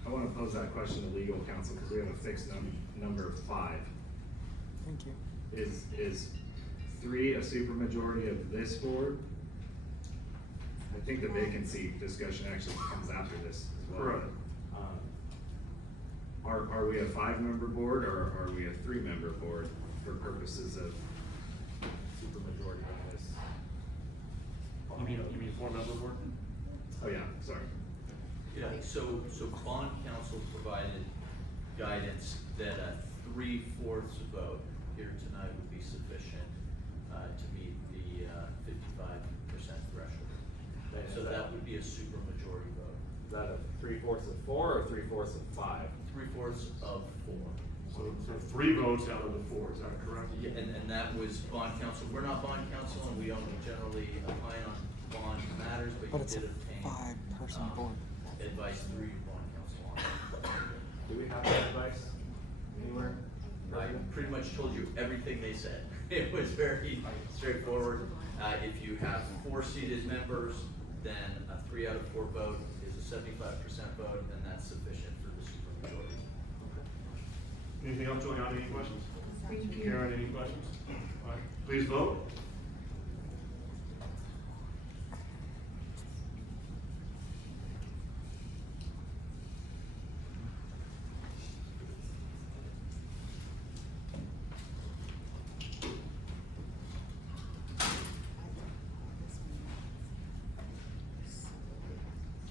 I want to pose that question to legal counsel because we have a fixed number of 5. Thank you. Is 3 a supermajority of this board? I think the vacancy discussion actually comes after this as well. Correct. Are we a 5-member board or are we a 3-member board for purposes of supermajority on this? You mean 4-member board? Oh yeah, sorry. Yeah, so bond counsel provided guidance that a 3/4 vote here tonight would be sufficient to meet the 55% threshold. So that would be a supermajority vote. Is that a 3/4 of 4 or 3/4 of 5? 3/4 of 4. So 3 votes out of the 4, is that correct? Yeah, and that was bond counsel. We're not bond counsel and we don't generally opine on bond matters, but It's you a did obtain 5-person board. advice through your bond counsel on it. Do we have that advice anywhere? I pretty much told you everything they said. It was very straightforward. If you have 4 seated members, then a 3 out of 4 vote is a 75% vote, and that's sufficient for the supermajority. Anything else, Juliana, any questions? Karen, any questions? All right, please vote.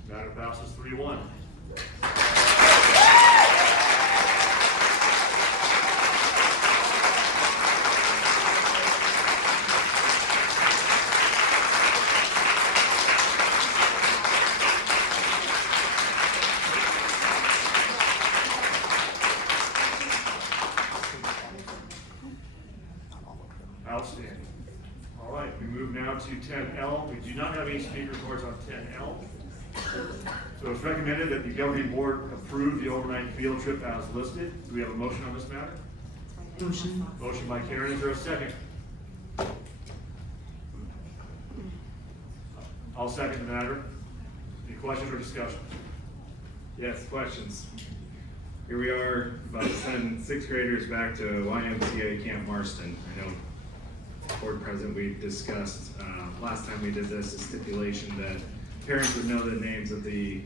Matter passes 3-1. Outstanding. All right, we move now to 10L. We do not have any speaker reports on 10L. So it's recommended that the governing board approve the overnight field trip as listed. Do we have a motion on this matter? Motion. Motion by Karen, is there a second? I'll second the matter. Any questions or discussion? Yes, questions. Here we are, about to send 6th graders back to YMCA Camp Marston. I know, board president, we discussed, last time we did this, a stipulation that parents would know the names of the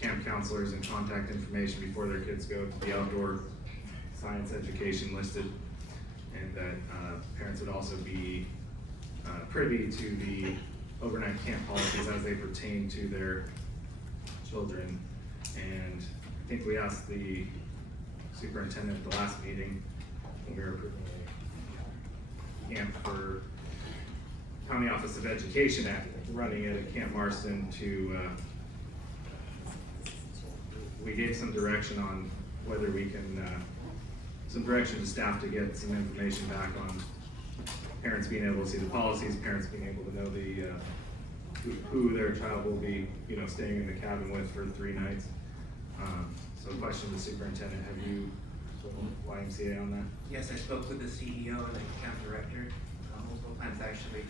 camp counselors and contact information before their kids go to the outdoor science education listed, and that parents would also be privy to the overnight camp policies as they pertain to their children. And I think we asked the superintendent at the last meeting when we were approving a camp for County Office of Education running it at Camp Marston to, we gave some direction on whether we can, some direction to staff to get some information back on parents being able to see the policies, parents being able to know the, who their child will be, staying in the cabin with for 3 nights. So question to the superintendent, have you spoken with YMCA on that? Yes, I spoke with the CEO and the camp director multiple times actually.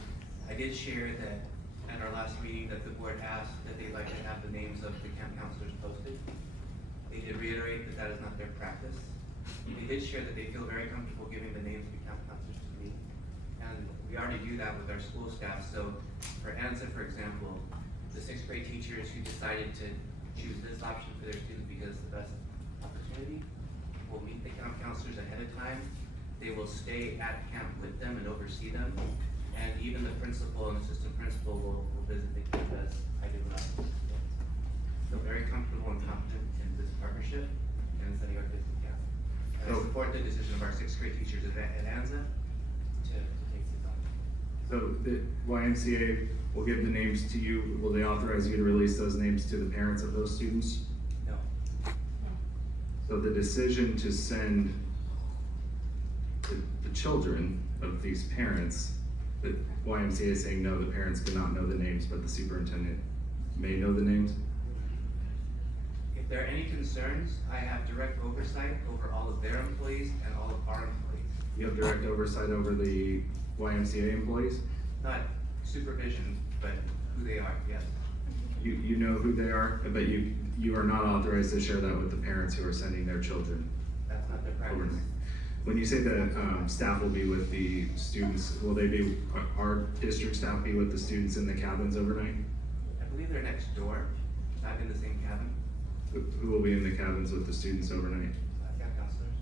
I did share that at our last meeting that the board asked that they'd like to have the names of the camp counselors posted. They did reiterate that that is not their practice. They did share that they feel very comfortable giving the names of the camp counselors to me. And we already do that with our school staff. So for ANSA, for example, the 6th grade teachers who decided to choose this option for their students because it's the best opportunity will meet the camp counselors ahead of time. They will stay at camp with them and oversee them. And even the principal and assistant principal will visit the camp as I did when I was a kid. So very comfortable and confident in this partnership and sending our kids to camp. And I support the decision of our 6th grade teachers at ANZA to take this on. So the YMCA will give the names to you. Will they authorize you to release those names to the parents of those students? No. So the decision to send the children of these parents, the YMCA is saying no, the parents cannot know the names, but the superintendent may know the names? If there are any concerns, I have direct oversight over all of their employees and all of our employees. You have direct oversight over the YMCA employees? Not supervision, but who they are, yes. You know who they are, but you are not authorized to share that with the parents who are sending their children. That's not their practice. Overnight. When you say that staff will be with the students, will they be, our district staff be with the students in the cabins overnight? I believe they're next door, not in the same cabin. Who will be in the cabins with the students overnight? Camp counselors.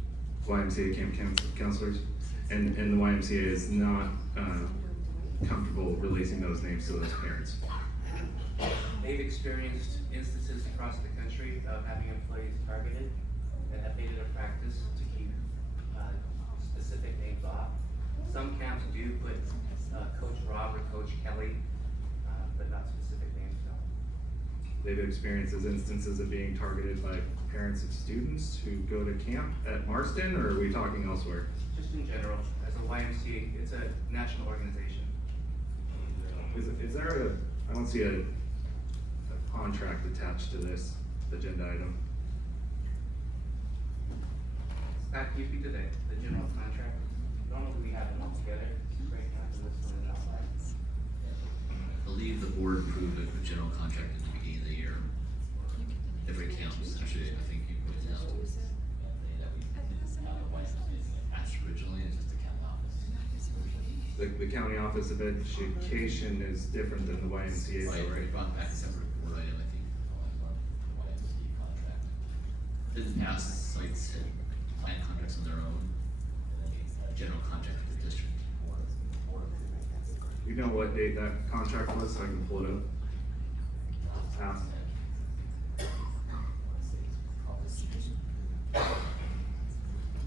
YMCA camp counselors? And the YMCA is not comfortable releasing those names to those parents? They've experienced instances across the country of having employees targeted and have made it a practice to keep specific names off. Some camps do put Coach Rob or Coach Kelly, but not specific names, no. They've experienced those instances of being targeted by parents of students who go to camp at Marston, or are we talking elsewhere? Just in general, as a YMCA, it's a national organization. Is there a, I don't see a contract attached to this agenda item. Scott, can you speak to the general contract? Normally we have them all together, it's great, not to list them outside. believe the board approved a general contract at the beginning of the year. If it counts, actually, I think you put it down. Originally, it's just the county office. The county office of education is different than the YMCA, though, Right, right? brought back a separate board item, I think. In the past, sites had plan contracts on their own, general contract with the district. You know what date that contract was, so I can pull it up? Pass.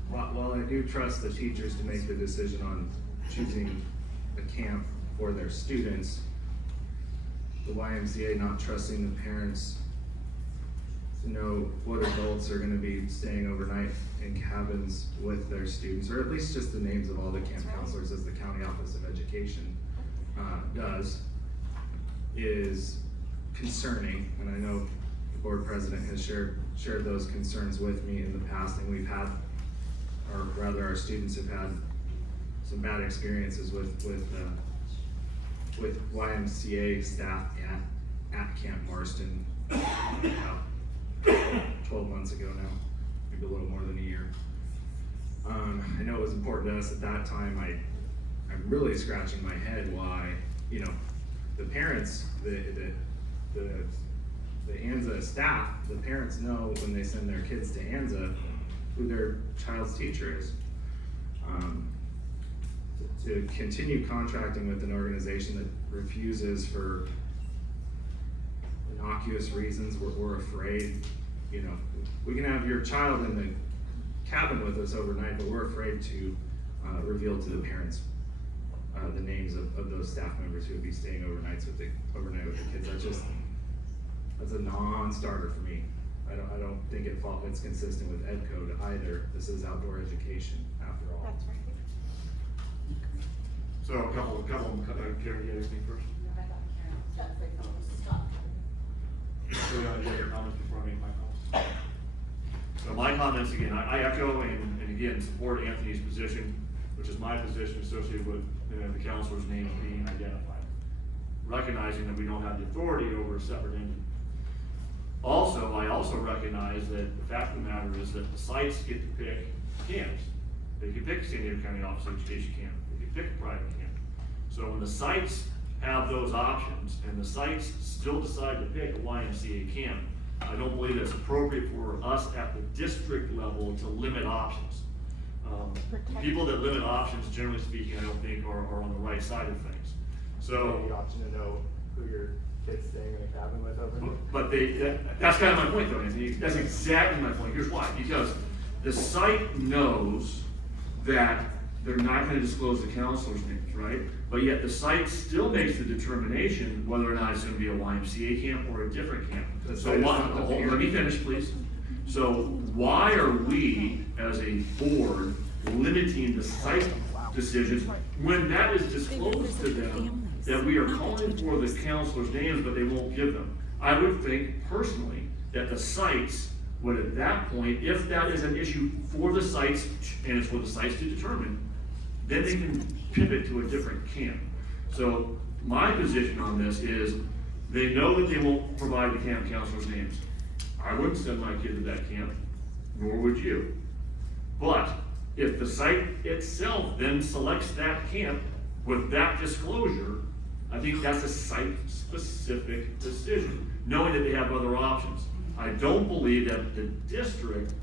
While I do trust the teachers to make the decision on choosing a camp for their students, the YMCA not trusting the parents to know what adults are gonna be staying overnight in cabins with their students, or at least just the names of all the camp counselors as the County Office of Education does, is concerning. And I know the board president has shared those concerns with me in the past, and we've had, or rather our students have had some bad experiences with YMCA staff at Camp Marston about 12 months ago now, maybe a little more than a year. I know it was important to us at that time. I'm really scratching my head why, the parents, the ANZA staff, the parents know when they send their kids to ANZA who their child's teacher is. To continue contracting with an organization that refuses for innocuous reasons, we're afraid, we can have your child in the cabin with us overnight, but we're afraid to reveal to the parents the names of those staff members who would be staying overnight with the kids. That's a non-starter for me. I don't think it's consistent with Ed Code either. This is outdoor education after all. That's right. So a couple, Karen, you have anything first? So you want to get your comments before I make my comments? So my comments, again, I echo and again support Anthony's position, which is my position associated with the counselor's names being identified. Recognizing that we don't have the authority over a separate entity. Also, I also recognize that the fact of the matter is that the sites get to pick camps. They can pick San Diego County Office of Education camp. They can pick a private camp. So when the sites have those options and the sites still decide to pick a YMCA camp, I don't believe it's appropriate for us at the district level to limit options. People that limit options, generally speaking, I don't think are on the right side of things. So the option to know who your kid's staying in a cabin with overnight. But that's kind of my point though, Anthony. That's exactly my point. Here's why. Because the site knows that they're not gonna disclose the counselor's names, right? But yet the site still makes the determination whether or not it's gonna be a YMCA camp or a different camp. So let me finish, please. So why are we, as a board, limiting the site decisions when that is disclosed to them, that we are calling for the counselor's names, but they won't give them? I would think personally that the sites would at that point, if that is an issue for the sites, and it's for the sites to determine, then they can pivot to a different camp. So my position on this is, they know that they won't provide the camp counselor's names. I wouldn't send my kid to that camp, nor would you. But if the site itself then selects that camp with that disclosure, I think that's a site-specific decision, knowing that they have other options. I don't believe that the district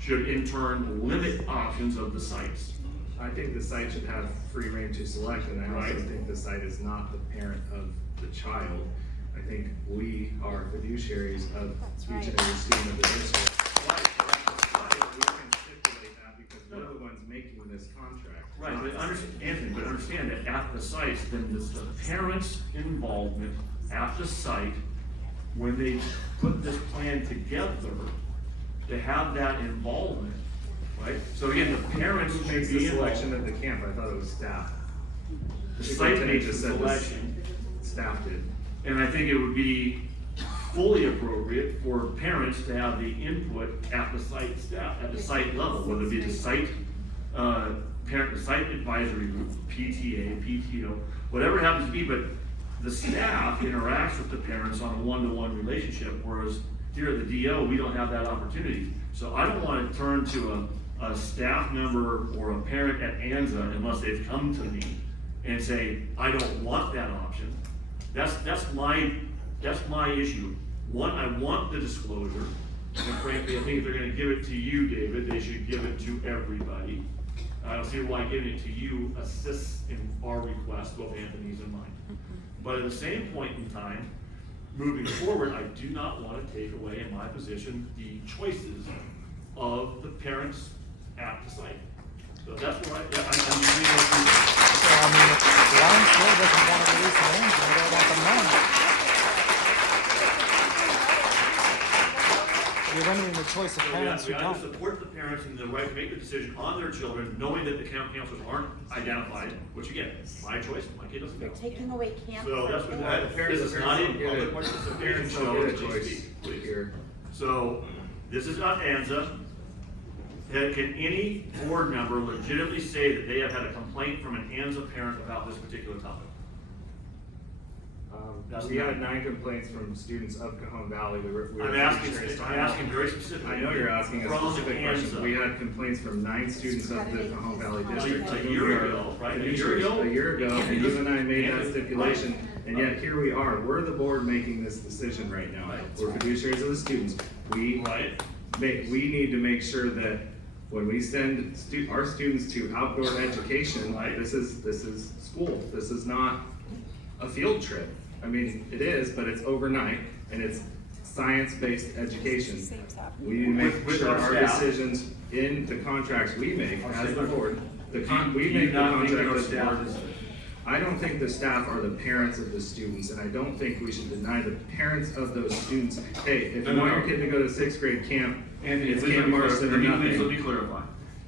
should in turn limit options of the sites. I think the site should have free reign to select, and I also think the site is not the parent of the child. I think we are fiduciaries of each and every student of the district. We can stipulate that because we're the ones making this contract. Right, but understand that at the sites, then the parents' involvement at the site, when they put this plan together, to have that involvement, right? So again, the parents Who should makes be the involved. selection of the camp? I thought it was staff. The site makes the selection. Staff did. And I think it would be fully appropriate for parents to have the input at the site staff, at the site level, whether it be the site, the site advisory group, PTA, PTO, whatever it happens to be, but The staff interacts with the parents on a one-to-one relationship, whereas here at the DO, we don't have that opportunity. So I don't want to turn to a staff member or a parent at ANZA unless they've come to me and say, I don't want that option. That's my issue. One, I want the disclosure, and frankly, I think if they're gonna give it to you, David, they should give it to everybody. I don't see why giving it to you assists in our request, both Anthony's and mine. But at the same point in time, moving forward, I do not want to take away in my position the choices of the parents at the site. So that's where I'm So, I mean, if Lion School doesn't want to release the names, they don't want them known. You're limiting the choice of parents who we have to don't. support the parents in the right to make the decision on their children, knowing that the camp counselors aren't identified, which again, my choice, my kid doesn't go. Taking away camp. So that's what, this is not in public participation, so it's please. So, this is not ANZA. Can any board member legitimately say that they have had a complaint from an ANZA parent about this particular topic? We had 9 complaints from students of Cajon Valley. I'm asking very specifically. I know you're asking a from specific question. ANZA. We had complaints from 9 students of the Cajon Valley district. A year ago, right? A year ago, and you and I made that stipulation, and yet here we are. We're the board making this decision right now. We're fiduciaries of the students. We need to make sure that when we send our students to outdoor education, this is school. This is not a field trip. I mean, it is, but it's overnight, and it's science-based education. We need to make sure our decisions in the contracts we make as the board, we make the contract as the board. I don't think the staff are the parents of the students, and I don't think we should deny the parents of those students, hey, if you want your kid to go to 6th grade camp, it's Camp Marston or nothing. Let me clarify.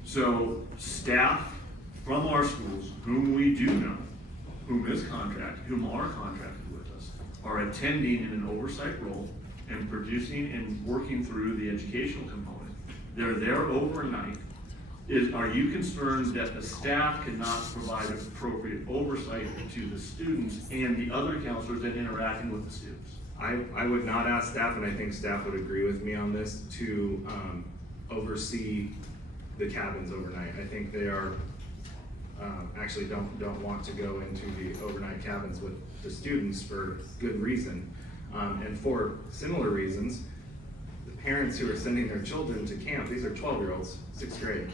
So, staff from our schools, whom we do know, whom are contracted with us, are attending in an oversight role and producing and working through the educational component. They're there overnight. Are you concerned that the staff cannot provide appropriate oversight to the students and the other counselors that interacting with the students? I would not ask staff, and I think staff would agree with me on this, to oversee the cabins overnight. I think they are actually don't want to go into the overnight cabins with the students for good reason. And for similar reasons, the parents who are sending their children to camp, these are 12-year-olds, 6th grade,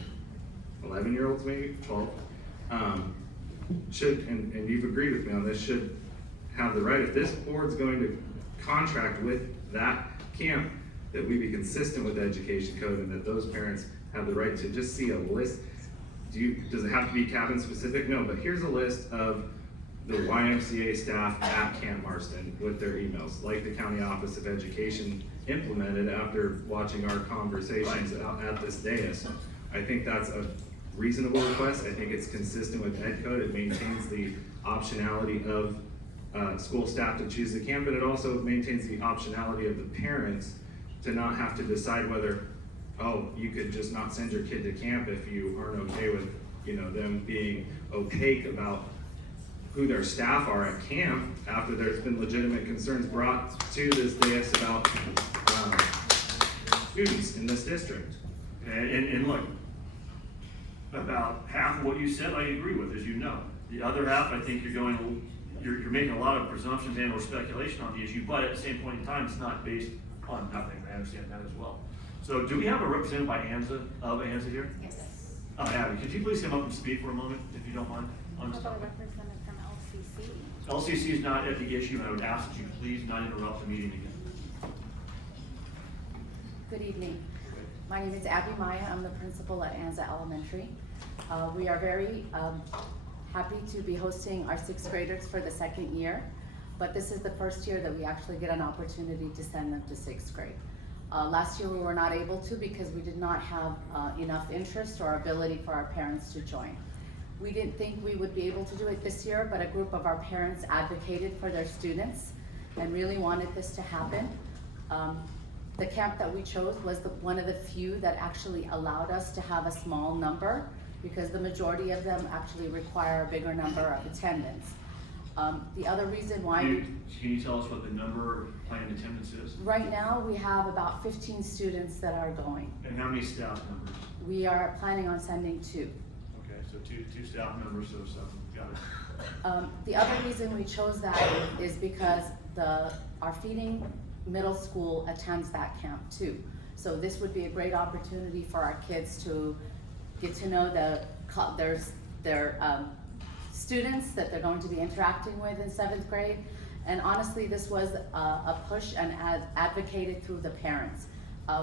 11-year-olds maybe, 12, should, and you've agreed with me on this, should have the right, if this board's going to contract with that camp, that we be consistent with the education code and that those parents have the right to just see a list. Does it have to be cabin specific? No, but here's a list of the YMCA staff at Camp Marston with their emails, like the County Office of Education implemented after watching our conversations out at this dais. I think that's a reasonable request. I think it's consistent with Ed Code. It maintains the optionality of school staff to choose the camp, but it also maintains the optionality of the parents to not have to decide whether, oh, you could just not send your kid to camp if you aren't okay with, them being opaque about who their staff are at camp after there's been legitimate concerns brought to this dais about students in this district. And look, about half of what you said I agree with, as you know. The other half, I think you're making a lot of presumptions and or speculation on the issue, but at the same point in time, it's not based on nothing. I understand that as well. So do we have a representative by ANZA here? Yes. Abby, could you please come up and speak for a moment, if you don't mind? On this topic? Representative from LCC. LCC is not at the issue, and I would ask that you please not interrupt the meeting again. Good evening. My name is Abby Maya. I'm the principal at ANZA Elementary. We are very happy to be hosting our 6th graders for the 2nd year, but this is the first year that we actually get an opportunity to send them to 6th grade. Last year we were not able to because we did not have enough interest or ability for our parents to join. We didn't think we would be able to do it this year, but a group of our parents advocated for their students and really wanted this to happen. The camp that we chose was one of the few that actually allowed us to have a small number because the majority of them actually require a bigger number of attendance. The other reason why Can you tell us what the number of planned attendance is? right now we have about 15 students that are going. And how many staff members? We are planning on sending 2. Okay, so two staff members, so 7, got it. The other reason we chose that is because our feeding middle school attends that camp too. So this would be a great opportunity for our kids to get to know their students that they're going to be interacting with in 7th grade. And honestly, this was a push and advocated through the parents.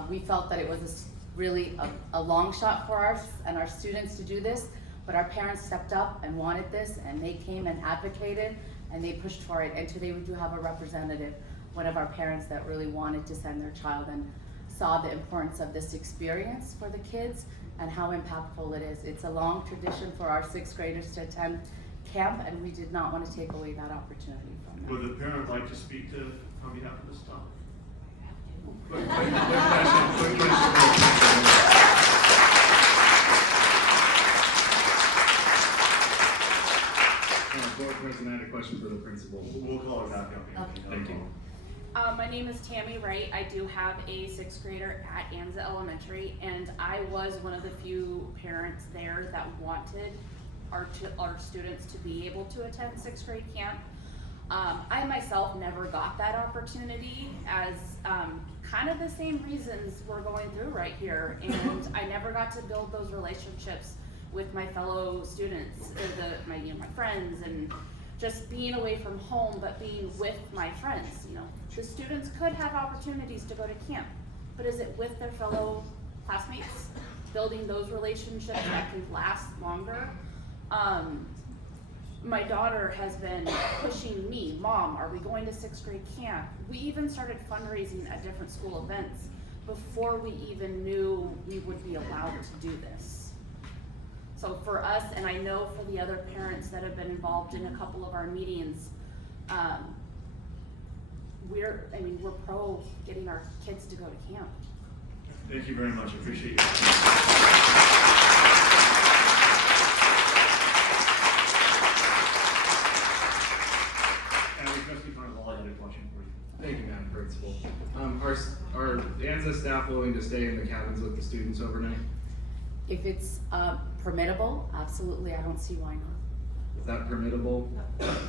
We felt that it was really a long shot for us and our students to do this, but our parents stepped up and wanted this, and they came and advocated, and they pushed for it. And today we do have a representative, one of our parents that really wanted to send their child and saw the importance of this experience for the kids and how impactful it is. It's a long tradition for our 6th graders to attend camp, and we did not want to take away that opportunity from them. Would the parent like to speak to on behalf of the staff? Quick question. Board President, I had a question for the principal. We'll call her back up. Okay. Thank you. My name is Tammy Wright. I do have a 6th grader at Anza Elementary, and I was one of the few parents there that wanted our students to be able to attend 6th grade camp. I myself never got that opportunity, as kind of the same reasons we're going through right here, and I never got to build those relationships with my fellow students, my friends, and just being away from home, but being with my friends. The students could have opportunities to go to camp, but is it with their fellow classmates, building those relationships that can last longer? My daughter has been pushing me, Mom, are we going to 6th grade camp? We even started fundraising at different school events before we even knew we would be allowed to do this. So for us, and I know for the other parents that have been involved in a couple of our meetings, we're pro getting our kids to go to camp. Thank you very much. I appreciate you. Thank you, Madam Principal. Are ANZA staff willing to stay in the cabins with the students overnight? If it's permittable, absolutely, I don't see why not. Is that permittable,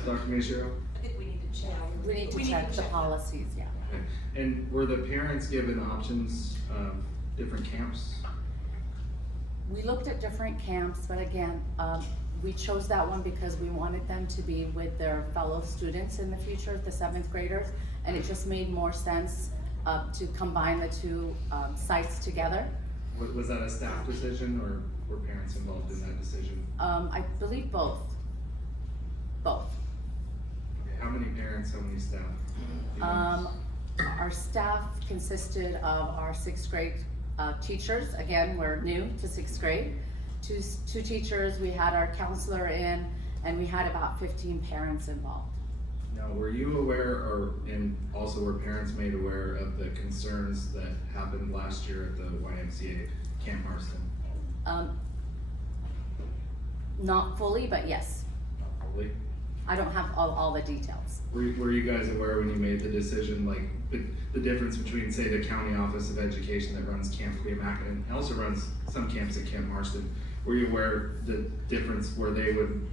Dr. Miyashiro? I think we need to check. We need to check the policies, yeah. Okay. And were the parents given options of different camps? We looked at different camps, but again, we chose that one because we wanted them to be with their fellow students in the future, the 7th graders, and it just made more sense to combine the 2 sites together. Was that a staff decision, or were parents involved in that decision? I believe both. Both. Okay. How many parents, how many staff? Our staff consisted of our 6th grade teachers. Again, we're new to 6th grade. Two teachers, we had our counselor in, and we had about 15 parents involved. Now, were you aware, and also were parents made aware of the concerns that happened last year at the YMCA Camp Marston? Not fully, but yes. Not fully? I don't have all the details. Were you guys aware when you made the decision, like the difference between, say, the County Office of Education that runs Camp Cleomac and also runs some camps at Camp Marston? Were you aware the difference where they would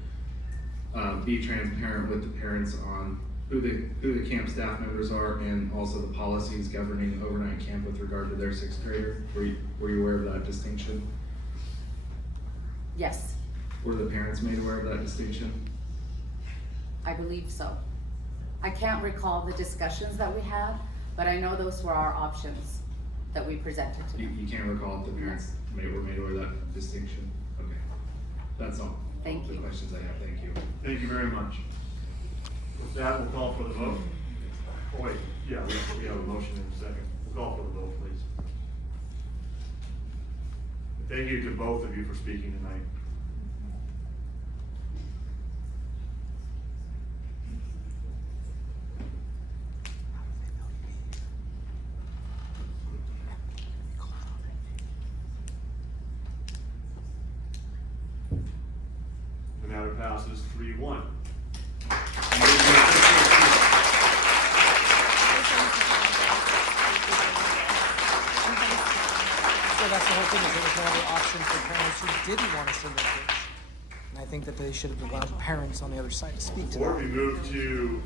be transparent with the parents on who the camp staff members are, and also the policies governing overnight camp with regard to their 6th grader? Were you aware of that distinction? Yes. Were the parents made aware of that distinction? I believe so. I can't recall the discussions that we had, but I know those were our options that we presented to them. You can't recall if the parents were made aware of that distinction? Okay. That's all. Thank all you. the questions I have. Thank you. Thank you very much. With that, we'll call for the vote. Oh, wait, yeah, we have a motion in a second. We'll call for the vote, please. Thank you to both of you for speaking tonight. The matter passes 3-1. So that's the whole thing, is it was never an option for parents who didn't want to send their kids. And I think that they should have allowed parents on the other side to speak to Before that. we move to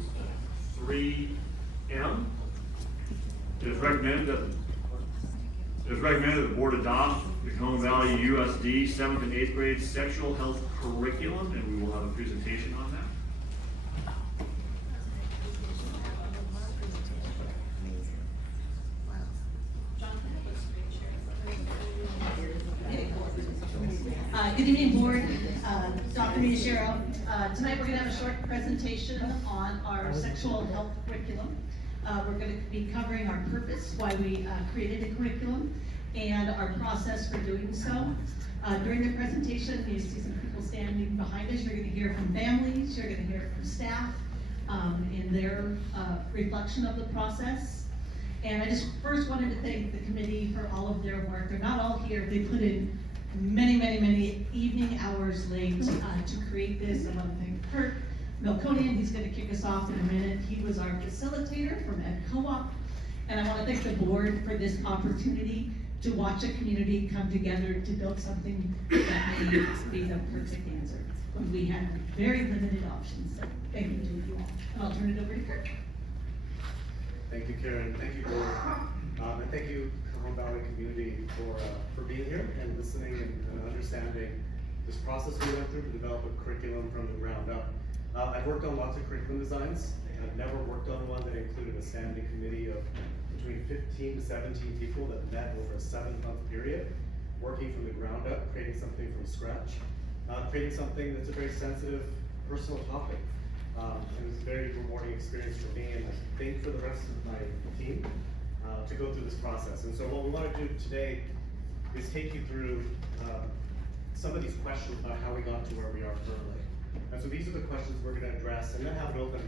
3M, it is recommended that the board adopt the Cajon Valley USD 7th and 8th grade sexual health curriculum, and we will have a presentation on that. Good evening, board. Dr. Miyashiro. Tonight we're going to have a short presentation on our sexual health curriculum. We're going to be covering our purpose, why we created a curriculum, and our process for doing so. During the presentation, you see some people standing behind us. You're going to hear from families, you're going to hear from staff in their reflection of the process. And I just first wanted to thank the committee for all of their work. They're not all here. They put in many evening hours late to create this. I want to thank Kurt Melkonian. He's going to kick us off in a minute. He was our facilitator from Ed Co-op. And I want to thank the board for this opportunity to watch a community come together to build something that may be the perfect answer when we had very limited options. So thank you to you all. And I'll turn it over to Kurt. Thank you, Karen. Thank you, board. And thank you, Cajon Valley community, for being here and listening and understanding this process we went through to develop a curriculum from the ground up. I've worked on lots of curriculum designs. I've never worked on one that included a standing committee of between 15 to 17 people that met over a 7-month period, working from the ground up, creating something from scratch, creating something that's a very sensitive, personal topic. It was a very rewarding experience for me, and I think for the rest of my team, to go through this process. And so what we want to do today is take you through some of these questions about how we got to where we are currently. And so these are the questions we're going to address, and then have an open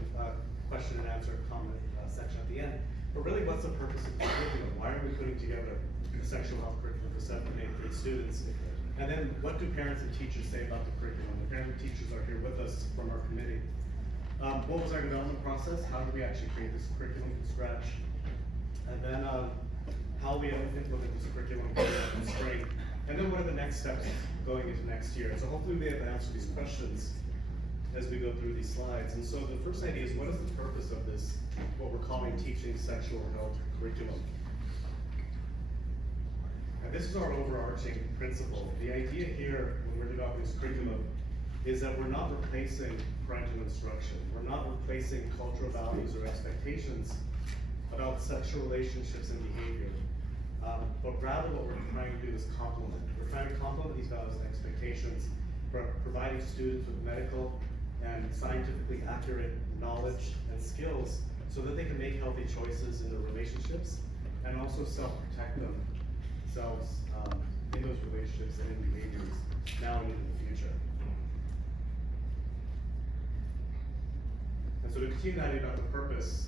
question and answer comment section at the end. But really, what's the purpose of the curriculum? Why are we putting together a sexual health curriculum for 7th and 8th grade students? And then what do parents and teachers say about the curriculum? The parents and teachers are here with us from our committee. What was our development process? How did we actually create this curriculum from scratch? And then how we implement this curriculum in the spring. And then what are the next steps going into next year? And so hopefully we have answered these questions as we go through these slides. And so the first idea is, what is the purpose of this, what we're calling teaching sexual health curriculum? And this is our overarching principle. The idea here, when we're developing this curriculum, is that we're not replacing parental instruction. We're not replacing cultural values or expectations about sexual relationships and behavior. But rather what we're trying to do is complement. We're trying to complement these values and expectations, providing students with medical and scientifically accurate knowledge and skills so that they can make healthy choices in their relationships and also self-protect themselves in those relationships and in behaviors now and in the future. And so to continue the idea about the purpose,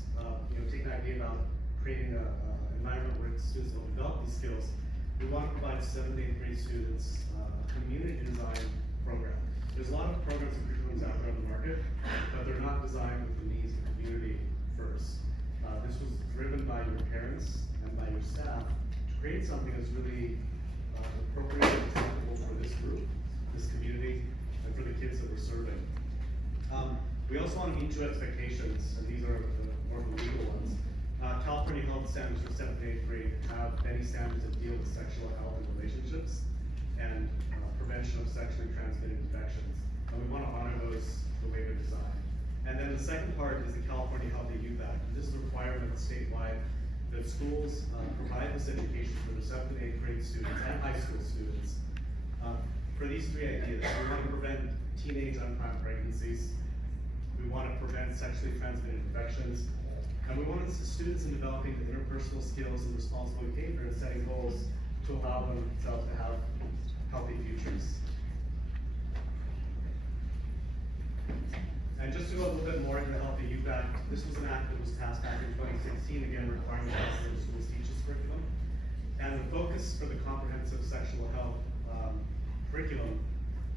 take an idea about creating an environment where students will develop these skills, we want to provide 7th and 8th grade students a community design program. There's a lot of programs and curriculums out there on the market, but they're not designed with the needs of the community first. This was driven by your parents and by your staff to create something that's really appropriate and acceptable for this group, this community, and for the kids that we're serving. We also want to meet 2 expectations, and these are more of the legal ones. California health standards for 7th and 8th grade have many standards that deal with sexual health and relationships and prevention of sexually transmitted infections. And we want to honor those the way they're designed. And then the second part is the California Healthy Youth Act. And this is a requirement statewide that schools provide this education for the 7th and 8th grade students and high school students for these 3 ideas. We want to prevent teenage unplanned pregnancies. We want to prevent sexually transmitted infections. And we want the students in developing the interpersonal skills and responsible behavior and setting goals to allow themselves to have healthy futures. And just to go a little bit more into the Healthy Youth Act, this was an act that was passed back in 2016, again requiring that the schools teach this curriculum. And the focus for the comprehensive sexual health curriculum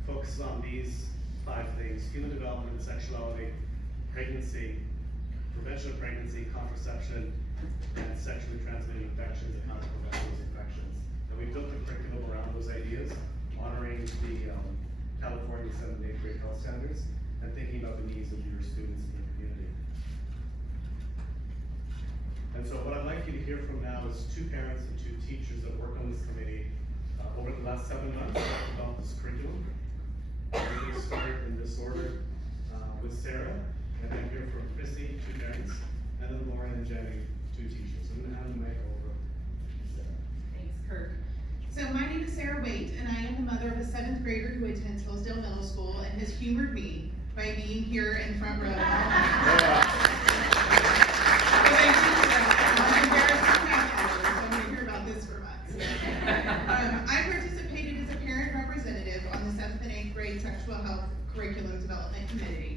focuses on these 5 things: human development, sexuality, pregnancy, prevention of pregnancy, contraception, and sexually transmitted infections, and how to prevent those infections. And we built the meet the California 7th and 8th grade health standards and thinking about the needs of your students in the community. And so what I'd like you to hear from now is two parents and two teachers that worked on this committee over the last 7 months to develop this curriculum. We're going to start in this order with Sarah, and then hear from Chrissy, two parents, and then Lauren and Jenny, two teachers. I'm going to hand the mic over to Sarah. Thanks, Kirk. So my name is Sarah Waite, and I am the mother of a 7th grader who attends Hillsdale Middle School and has humored me by being here in front row. I'm embarrassed to have followers, so I'm going to hear about this for months. I participated as a parent representative on the 7th and 8th grade sexual health curriculum development committee,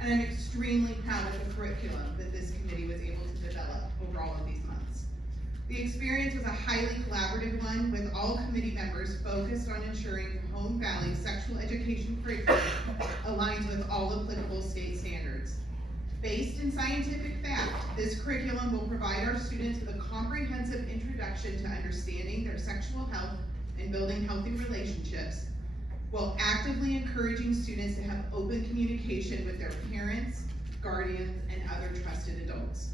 and I'm extremely proud of the curriculum that this committee was able to develop over all of these months. The experience was a highly collaborative one, with all committee members focused on ensuring Cajon Valley's sexual education curriculum aligns with all applicable state standards. Based in scientific fact, this curriculum will provide our students with a comprehensive introduction to understanding their sexual health and building healthy relationships, while actively encouraging students to have open communication with their parents, guardians, and other trusted adults.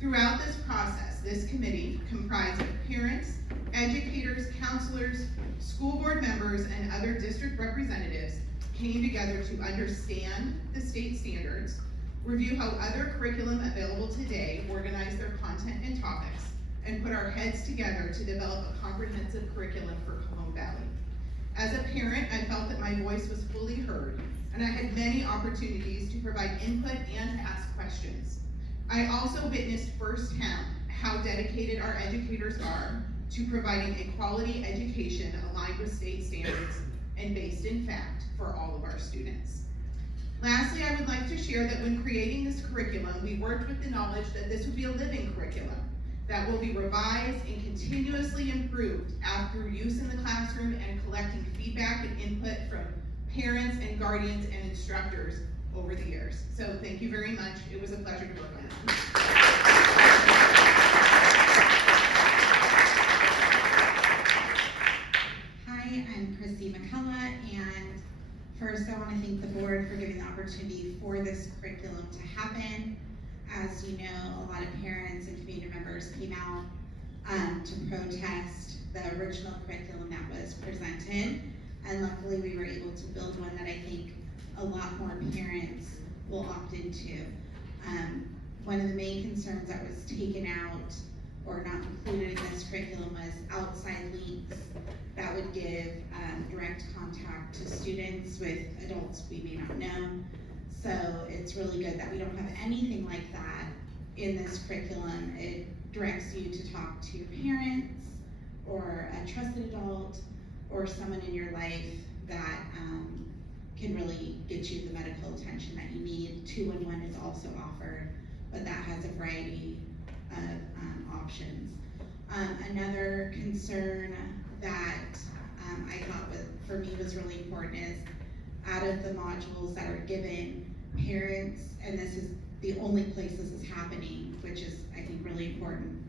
Throughout this process, this committee, comprised of parents, educators, counselors, school board members, and other district representatives, came together to understand the state standards, review how other curriculum available today organize their content and topics, and put our heads together to develop a comprehensive curriculum for Cajon Valley. As a parent, I felt that my voice was fully heard, and I had many opportunities to provide input and ask questions. I also witnessed firsthand how dedicated our educators are to providing a quality education aligned with state standards and based in fact for all of our students. Lastly, I would like to share that when creating this curriculum, we worked with the knowledge that this would be a living curriculum that will be revised and continuously improved after use in the classroom and collecting feedback and input from parents and guardians and instructors over the years. So thank you very much. It was a pleasure to work on it. Hi, I'm Chrissy McCullough, and first I want to thank the board for giving the opportunity for this curriculum to happen. As you know, a lot of parents and community members came out to protest the original curriculum that was presented, and luckily we were able to build one that I think a lot more parents will opt into. One of the main concerns that was taken out or not included in this curriculum was outside links that would give direct contact to students with adults we may not know. So it's really good that we don't have anything like that in this curriculum. It directs you to talk to your parents or a trusted adult or someone in your life that can really get you the medical attention that you need. 211 is also offered, but that has a variety of options. Another concern that I thought for me was really important is, out of the modules that are given, parents, and this is the only place this is happening, which is I think really important,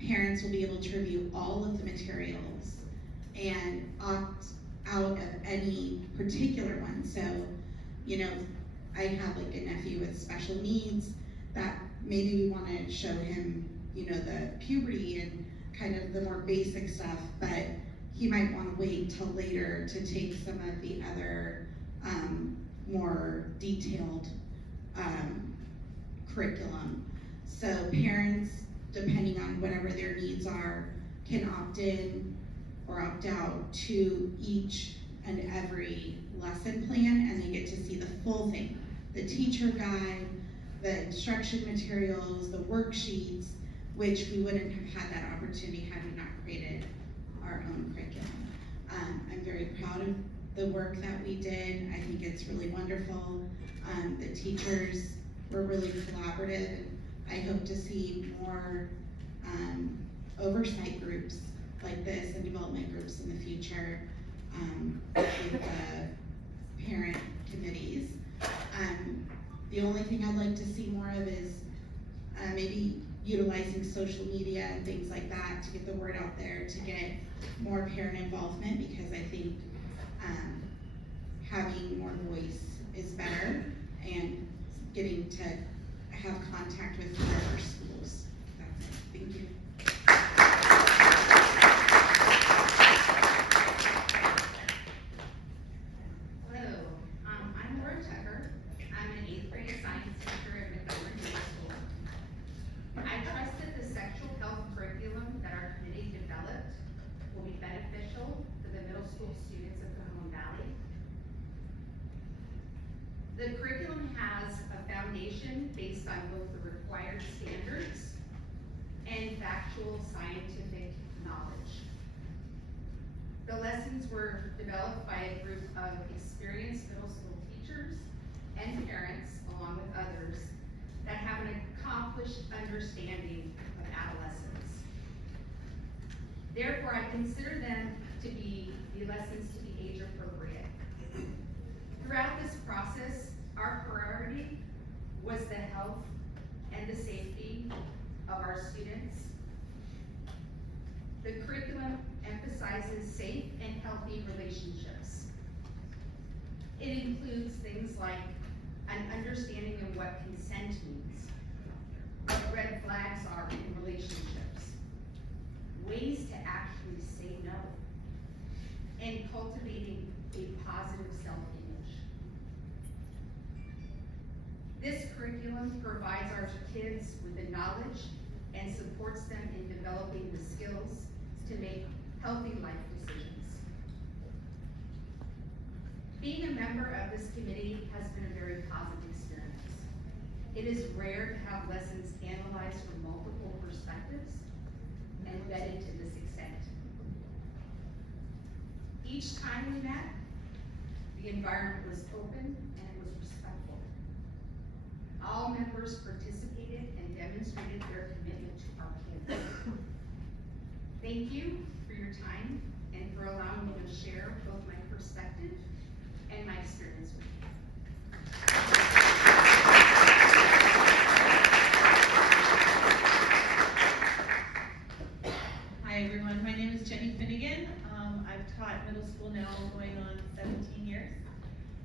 parents will be able to review all of the materials and opt out of any particular one. So, you know, I have like a nephew with special needs that maybe we want to show him, you know, the puberty and kind of the more basic stuff, but he might want to wait till later to take some of the other more detailed curriculum. So parents, depending on whatever their needs are, can opt in or opt out to each and every lesson plan, and they get to see the full thing. The teacher guide, the instruction materials, the worksheets, which we wouldn't have had that opportunity had we not created our own curriculum. I'm very proud of the work that we did. I think it's really wonderful. The teachers were really collaborative, and I hope to see more oversight groups like this and development groups in the future with the parent committees. The only thing I'd like to see more of is maybe utilizing social media and things like that to get the word out there, to get more parent involvement, because I think having more voice is better, and getting to have contact with more of our schools. That's it. Thank you. Hello, I'm Laura Tucker. I'm an 8th grade science teacher at Montgomery Middle School. I trust that the sexual health curriculum that our committee developed will be beneficial for the middle school students of Cajon Valley. The curriculum has a foundation based on both the required standards and factual scientific knowledge. The lessons were developed by a group of experienced middle school teachers and parents, along with others, that have an accomplished understanding of adolescence. Therefore, I consider them to be the lessons to be age appropriate. Throughout this process, our priority was the health and the safety of our students. The curriculum emphasizes safe and healthy relationships. It includes things like an understanding of what consent means, what red flags are in relationships, ways to actually say no, and cultivating a positive self-image. This curriculum provides our kids with the knowledge and supports them in developing the skills to make healthy life decisions. Being a member of this committee has been a very positive experience. It is rare to have lessons analyzed from multiple perspectives and vetted to this extent. Each time we met, the environment was open and it was respectful. All members participated and demonstrated their commitment to our kids. Thank you for your time and for allowing me to share both my perspective and my experience with you. Hi everyone, my name is Jenny Finnegan. I've taught middle school now going on 17 years.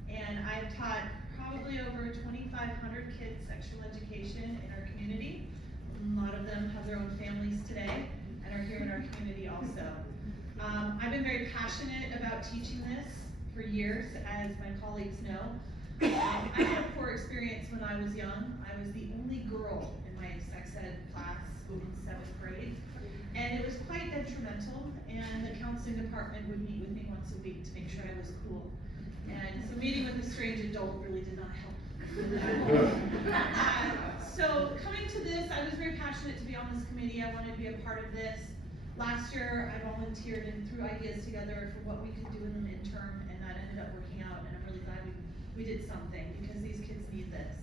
And I've taught probably over 2,500 kids sexual education in our community. A lot of them have their own families today and are here in our community also. I've been very passionate about teaching this for years, as my colleagues know. I had a poor experience when I was young. I was the only girl in my sex ed class in 7th grade. And it was quite detrimental, and the counseling department would meet with me once a week to make sure I was cool. And so meeting with a strange adult really did not help. So coming to this, I was very passionate to be on this committee. I wanted to be a part of this. Last year, I volunteered and threw ideas together for what we could do in the midterm, and that ended up working out, and I'm really glad we did something, because these kids need this.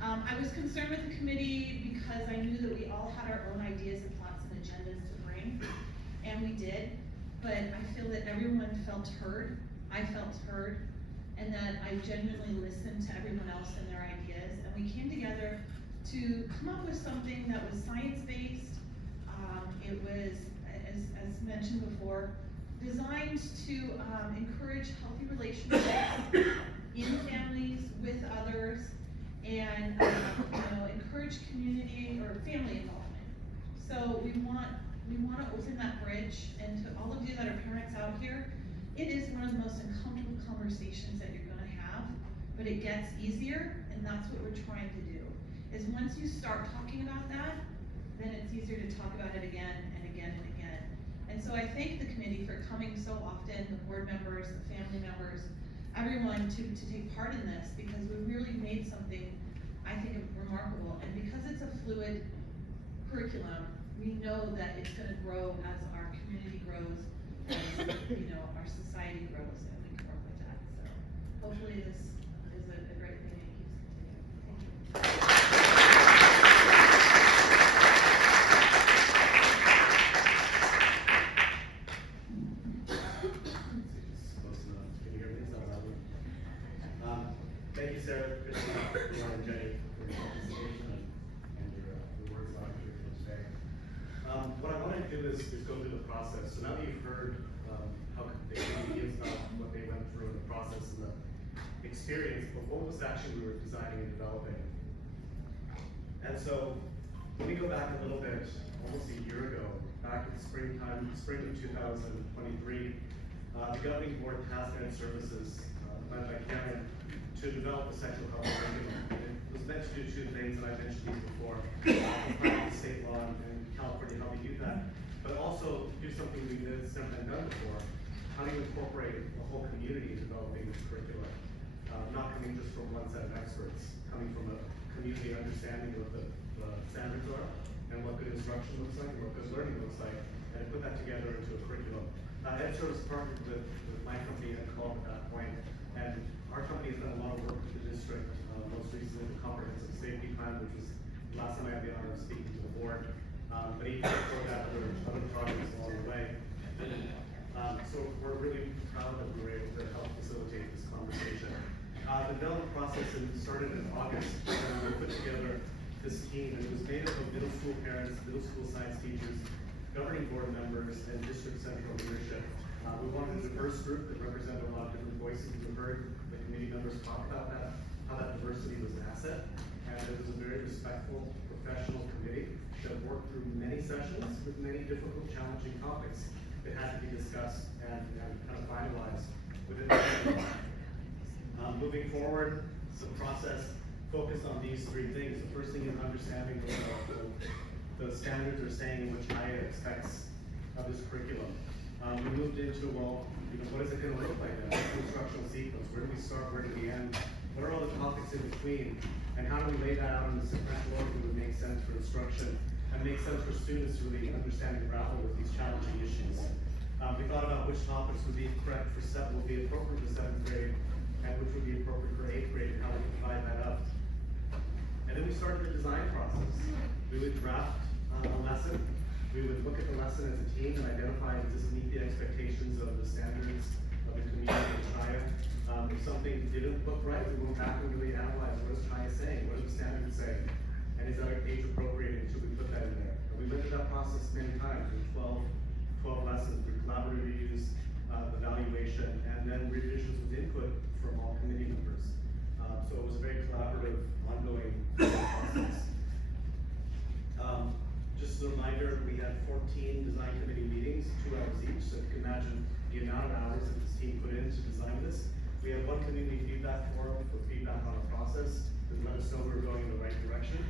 I was concerned with the committee because I knew that we all had our own ideas and thoughts and agendas to bring, and we did, but I feel that everyone felt heard. I felt heard, and that I genuinely listened to everyone else and their ideas, and we came together to come up with something that was science-based. It was, as mentioned before, designed to encourage healthy relationships in families, with others, and encourage community or family involvement. So we want to open that bridge, and to all of you that are parents out here, it is one of the most uncomfortable conversations that you're going to have, but it gets easier, and that's what we're trying to do. Is once you start talking about that, then it's easier to talk about it again and again and again. And so I thank the committee for coming so often, the board members, the family members, everyone to take part in this, because we really made something, I think, remarkable. And because it's a fluid curriculum, we know that it's going to grow as our community grows, as our society grows, and we can work with that. So hopefully this is a great thing and keeps continuing. Thank you. Thank you, Sarah, Christina, and Jenny, for your participation and your words on curriculum. now that you've heard how the community is about what they went through in the process and the experience, but what was actually we were designing and developing. And so when we go back a little bit, almost a year ago, back in spring of 2023, the governing board passed Ed Services, led by Karen, to develop a sexual health curriculum. It was meant to do two things, and I mentioned these before, comply with state law and California, how we do that, but also do something we've never done before. How do you incorporate the whole community in developing this curriculum? Not coming just from one set of experts, coming from a community understanding of what the standards are, and what good instruction looks like, and what good learning looks like, and put that together into a curriculum. Ed Services partnered with my company at Cajon at that point, and our company has done a lot of work with the district, most recently the comprehensive safety plan, which was the last time I had the honor of speaking to the board, but even before that, there were other projects along the way. So we're really proud that we were able to help facilitate this conversation. The development process started in August, and we put together this team, and it was made up of middle school parents, middle school science teachers, governing board members, and district central leadership. We wanted a diverse group that represented a lot of different voices. We heard the committee members talk about that, how that diversity was an asset, and it was a very respectful, professional committee that worked through many sessions with many difficult, challenging topics that had to be discussed and kind of finalized within the committee. Moving forward, the process focused on these three things. The first thing is understanding what the standards are saying and what Chaya expects of this curriculum. We moved into, well, what is it going to look like then? What's the instructional sequence? Where do we start? Where do we end? What are all the topics in between? And how do we lay that out in a sequential order that would make sense for instruction and make sense for students to really understand and grapple with these challenging issues? We thought about which topics would be correct for would be appropriate for 7th grade, and which would be appropriate for 8th grade, and how we could divide that up. And then we started the design process. We would draft a lesson. We would look at the lesson as a team and identify, does this meet the expectations of the standards of the community in Chaya? If something didn't look right, we went back and really analyzed, what is Chaya saying? What do the standards say? And is that age appropriate, and should we put that in there? And we went through that process many times, through 12 lessons, through collaborative reviews, evaluation, and then revisions with input from all committee members. So it was a very collaborative, ongoing process. Just as a reminder, we had 14 design committee meetings, 2 hours each, so you can imagine the amount of hours that this team put in to design this. We had one community feedback forum for feedback on the process to let us know we were going in the right direction.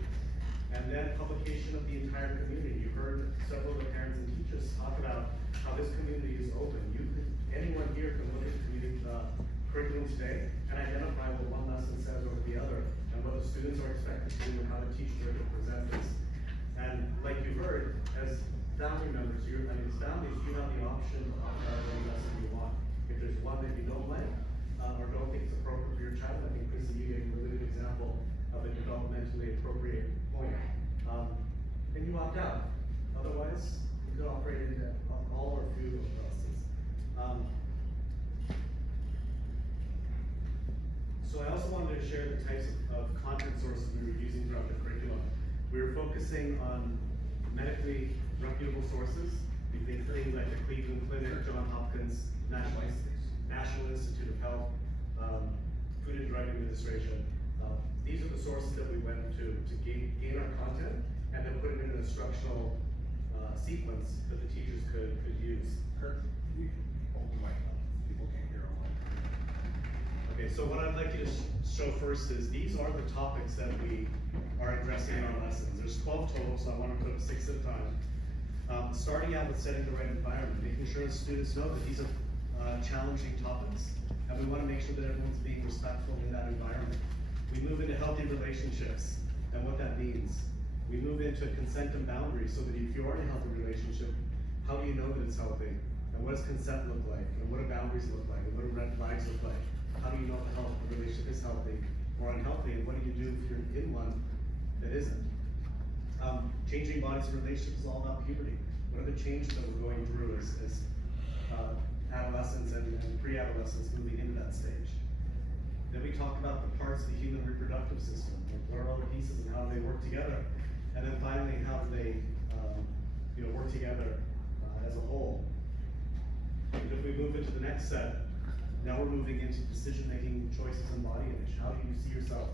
And then publication of the entire community. You heard several of the parents and teachers talk about how this community is open. Anyone here can look at the community curriculum today and identify what one lesson says over the other, and what the students are expected to do, and how the teachers are to present this. And like you heard, as family members, as families, you have the option to opt out of any lesson you want. If there's one that you don't like, or don't think is appropriate for your child, I think Chris, you gave a really good example of a developmentally appropriate point. And you opt out. Otherwise, you could operate into all or few of the lessons. So I also wanted to share the types of content sources we were using throughout the curriculum. We were focusing on medically reputable sources. We think things like the Cleveland Clinic, Johns Hopkins, National Institute of Health, Food and Drug Administration. These are the sources that we went to gain our content and then put it in an instructional sequence that the teachers could use. Kurt, can you hold the mic up? People can't hear online. Okay, so what I'd like you to show first is these are the topics that we are addressing in our lessons. There's 12 total, so I want to put 6 at a time. Starting out with setting the right environment, making sure the students know that these are challenging topics, and we want to make sure that everyone's being respectful in that environment. We move into healthy relationships and what that means. We move into consent and boundaries, so that if you are in a healthy relationship, how do you know that it's healthy? And what does consent look like? And what do boundaries look like? And what do red flags look like? How do you know if the relationship is healthy or unhealthy? And what do you do if you're in one that isn't? Changing bodies and relationships is all about puberty. What are the changes that we're going through as adolescents and pre-adolescents moving into that stage? Then we talk about the parts of the human reproductive system. Like what are all the pieces and how do they work together? And then finally, how do they work together as a whole? we move into the next set, now we're moving into decision-making choices and body image. How do you see yourself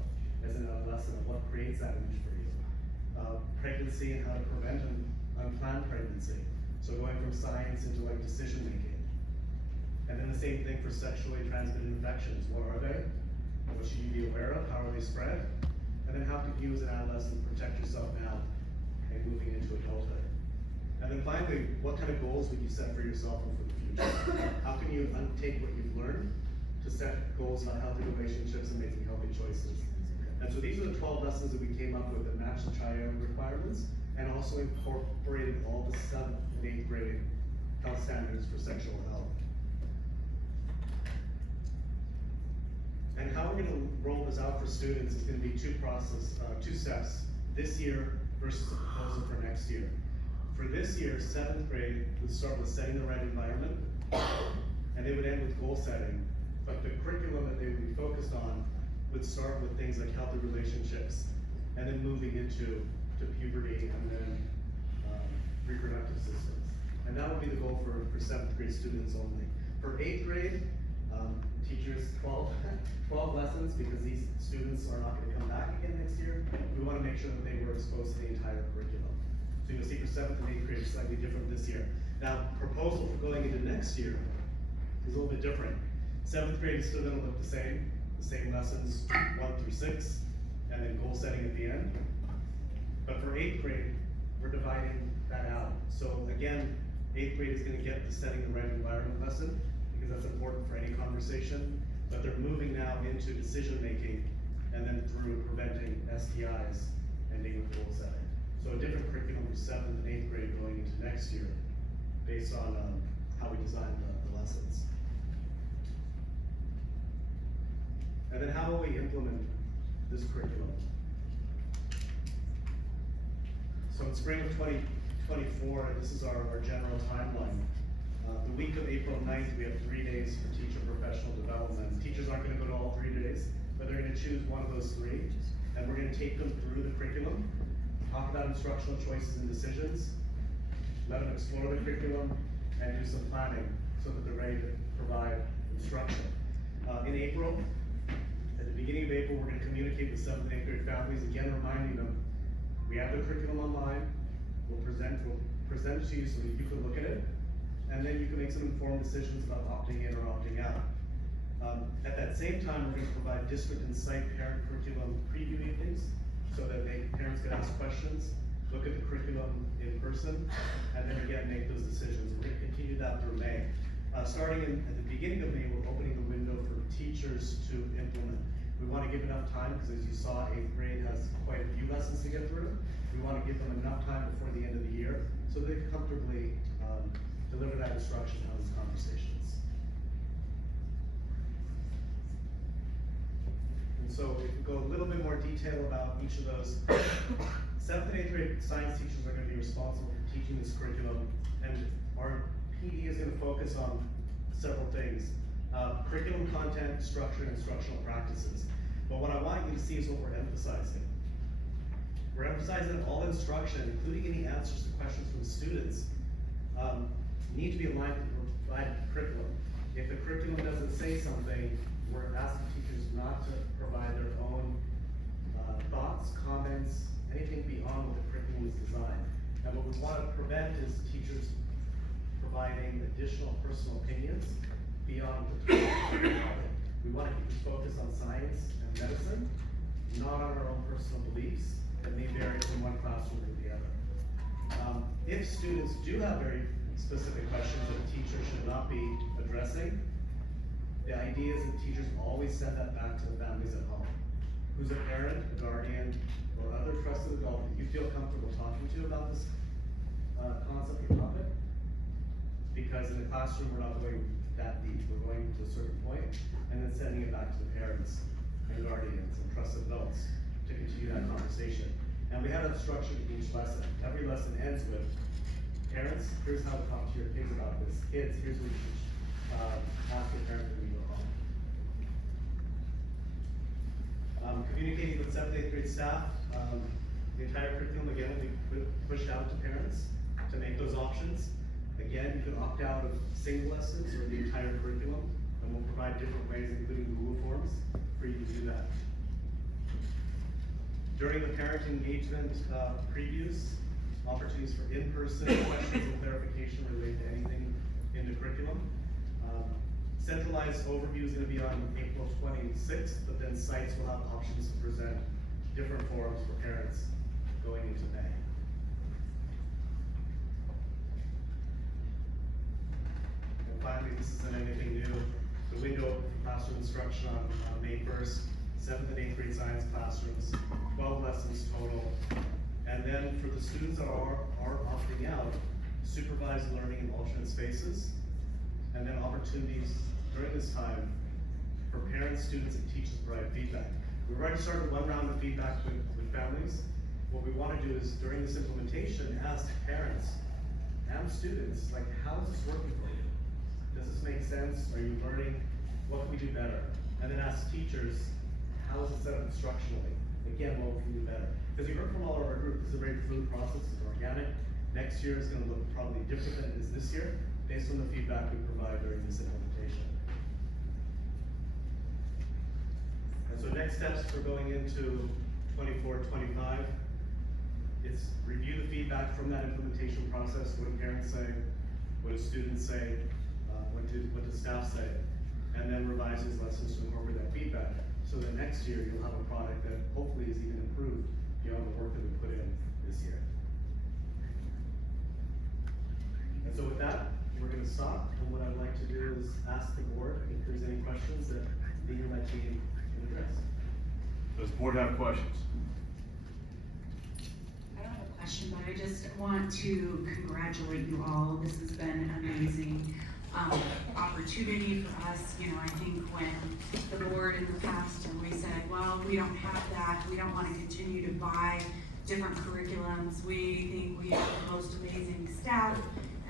as an adolescent, and what creates that image for you? Pregnancy and how to prevent an unplanned pregnancy. So going from science into like decision-making. And then the same thing for sexually transmitted infections. What are they? What should you be aware of? How are they spread? And then how can you as an adolescent protect yourself now and moving into adulthood? And then finally, what kind of goals would you set for yourself and for the future? How can you take what you've learned to set goals on healthy relationships and making healthy choices? And so these are the 12 lessons that we came up with that match the triad requirements and also incorporated all the 7th and 8th grade health standards for sexual health. And how we're gonna roll this out for students is gonna be two steps, this year versus a proposal for next year. For this year, 7th grade would start with setting the right environment, and they would end with goal setting. But the curriculum that they would be focused on would start with things like healthy relationships, and then moving into puberty, and then reproductive systems. And that would be the goal for 7th grade students only. For 8th grade, teachers, 12 lessons, because these students are not gonna come back again next year. We wanna make sure that they were exposed to the entire curriculum. So you'll see for 7th and 8th grade, it's slightly different this year. Now, proposal for going into next year is a little bit different. 7th grade is still gonna look the same lessons, 1 through 6, and then goal setting at the end. But for 8th grade, we're dividing that out. So again, 8th grade is gonna get the setting the right environment lesson, because that's important for any conversation, but they're moving now into decision making and then through preventing STIs, ending with goal setting. So a different curriculum for 7th and 8th grade going into next year based on how we design the lessons. And then how will we implement this curriculum? So in spring of 2024, this is our general timeline. The week of April 9th, we have 3 days for teacher professional development. Teachers aren't gonna go to all 3 days, but they're gonna choose one of those 3, and we're gonna take them through the curriculum, talk about instructional choices and decisions, let them explore the curriculum, and do some planning so that they're ready to provide instruction. In April, at the beginning of April, we're gonna communicate with 7th and 8th grade families, again reminding them, we have the curriculum online, we'll present it to you so that you can look at it, and then you can make some informed decisions about opting in or opting out. At that same time, we're going to provide district and site parent curriculum preview evenings so that parents can ask questions, look at the curriculum in person, and then again make those decisions. We're going to continue that through May. Starting at the beginning of May, we're opening the window for teachers to implement. We want to give enough time, because as you saw, 8th grade has quite a few lessons to get through. We want to give them enough time before the end of the year so they can comfortably deliver that instruction on these conversations. And so if we go a little bit more detail about each of those, 7th and 8th grade science teachers are going to be responsible for teaching this curriculum, and our PD is going to focus on several things. Curriculum content, structure, and instructional practices. But what I want you to see is what we're emphasizing. We're emphasizing that all instruction, including any answers to questions from students, need to be aligned with the provided curriculum. If the curriculum doesn't say something, we're asking teachers not to provide their own thoughts, comments, anything beyond what the curriculum is designed. And what we want to prevent is teachers providing additional personal opinions beyond the curriculum. We want to keep this focus on science and medicine, not on our own personal beliefs that may vary from one classroom to the other. If students do have very specific questions that a teacher should not be addressing, the idea is that teachers always send that back to the families at home. Who's a parent, a guardian, or other trusted adult that you feel comfortable talking to about this concept or topic? Because in the classroom, we're not going that deep. We're going to a certain point, and then sending it back to the parents and guardians and trusted adults to continue that conversation. And we have a structure to each lesson. Every lesson ends with, parents, here's how to talk to your kids about this. Kids, here's what you should ask your parents when you go home. Communicating with 7th, 8th grade staff. The entire curriculum, again, will be pushed out to parents to make those options. Again, you can opt out of single lessons or the entire curriculum, and we'll provide different ways, including Google Forms, for you to do that. During the parent engagement previews, opportunities for in-person questions and clarification related to anything in the curriculum. Centralized overview is going to be on April 26th, but then sites will have options to present different forums for parents going into May. And finally, this isn't anything new. The window for classroom instruction on May 1st, 7th and 8th grade science classrooms, 12 lessons total. And then for the students that are opting out, supervised learning in alternate spaces, and then opportunities during this time for parents, students, and teachers to provide feedback. We've already started one round of feedback with families. What we want to do is during this implementation, ask parents and students, like, how is this working for you? Does this make sense? Are you learning? What can we do better? And then ask teachers, how is it set up instructionally? Again, what can we do better? Because you heard from all of our group, this is a very fluid process, it's organic. Next year is going to look probably different than it is this year, based on the feedback we provide during this implementation. And so next steps for going into 24-25, it's review the feedback from that implementation process. What do parents say? What do students say? What does staff say? And then revise these lessons to incorporate that feedback, so that next year you'll have a product that hopefully is even improved beyond the work that we put in this year. And so with that, we're going to stop, and what I'd like to do is ask the board if there's any questions that me or my team can address. Does the board have questions? I don't have a question, but I just want to congratulate you all. This has been an amazing opportunity for us. You know, I think when the board in the past and we said, well, we don't have that, we don't want to continue to buy different curriculums. We think we have the most amazing staff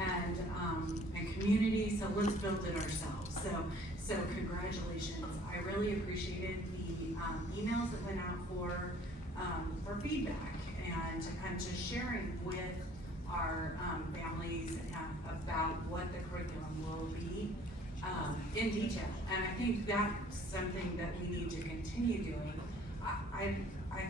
and community, so let's build it ourselves. So congratulations. I really appreciated the emails that went out for feedback and to sharing with our families about what the curriculum will be in detail. And I think that's something that we need to continue doing. I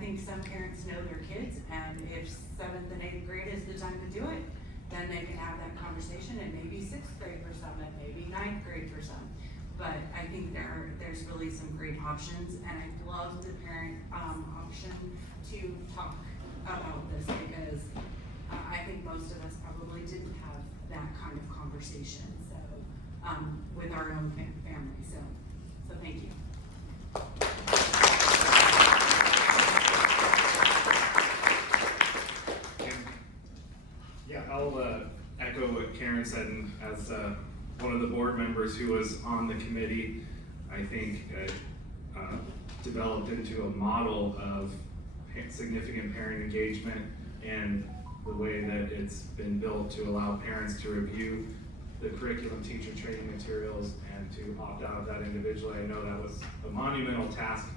think some parents know their kids, and if 7th and 8th grade is the time to do it, then they can have that conversation, and maybe 6th grade for some, and maybe 9th grade for some. But I think there's really some great options, and I love the parent option to talk about this, because I think most of us probably didn't have that kind of conversation, so with our own family. So thank you. Yeah, I'll echo what Karen said, and as one of the board members who was on the committee, I think developed into a model of significant parent engagement and the way that it's been built to allow parents to review the curriculum, teacher training materials, and to opt out of that individually. I know that was a monumental task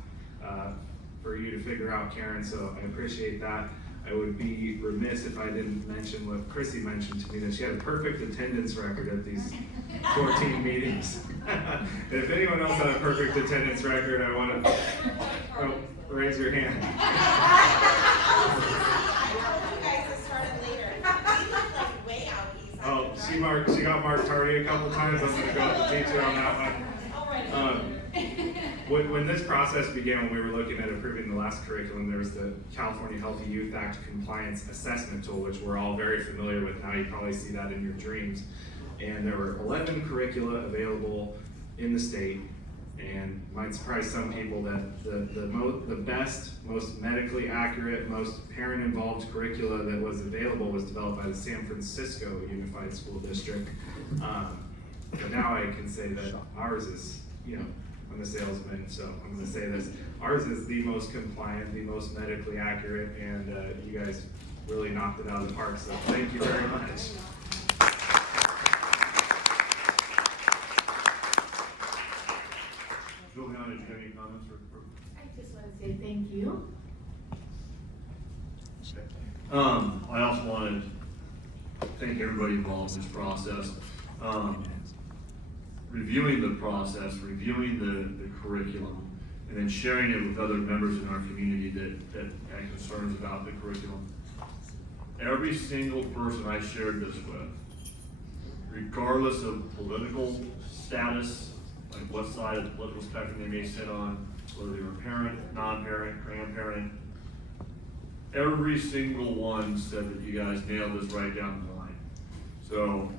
for you to figure out, Karen, so I appreciate that. I would be remiss if I didn't mention what Chrissy mentioned to me, that she had a perfect attendance record at these 14 meetings. If anyone else had a perfect attendance record, I want to raise your hand. Oh, she got marked tardy a couple times. I'm gonna go with the teacher on that one. When this process began, when we were looking at approving the last curriculum, there was the California Healthy Youth Act Compliance Assessment Tool, which we're all very familiar with now. You probably see that in your dreams. And there were 11 curricula available in the state, and might surprise some people that the best, most medically accurate, most parent-involved curricula that was available was developed by the San Francisco Unified School District. But now I can say that ours is, I'm a salesman, so I'm going to say this. Ours is the most compliant, the most medically accurate, and you guys really knocked it out of the park, so thank you very much. Juliana, do you have any comments or? I just want to say thank you. I also wanted thank everybody involved in this process. Reviewing the process, reviewing the curriculum, and then sharing it with other members in our community that have concerns about the curriculum. Every single person I shared this with, regardless of political status, like what side of the political spectrum they may sit on, whether they were parent, non-parent, grandparent, every single one said that you guys nailed this right down the line. So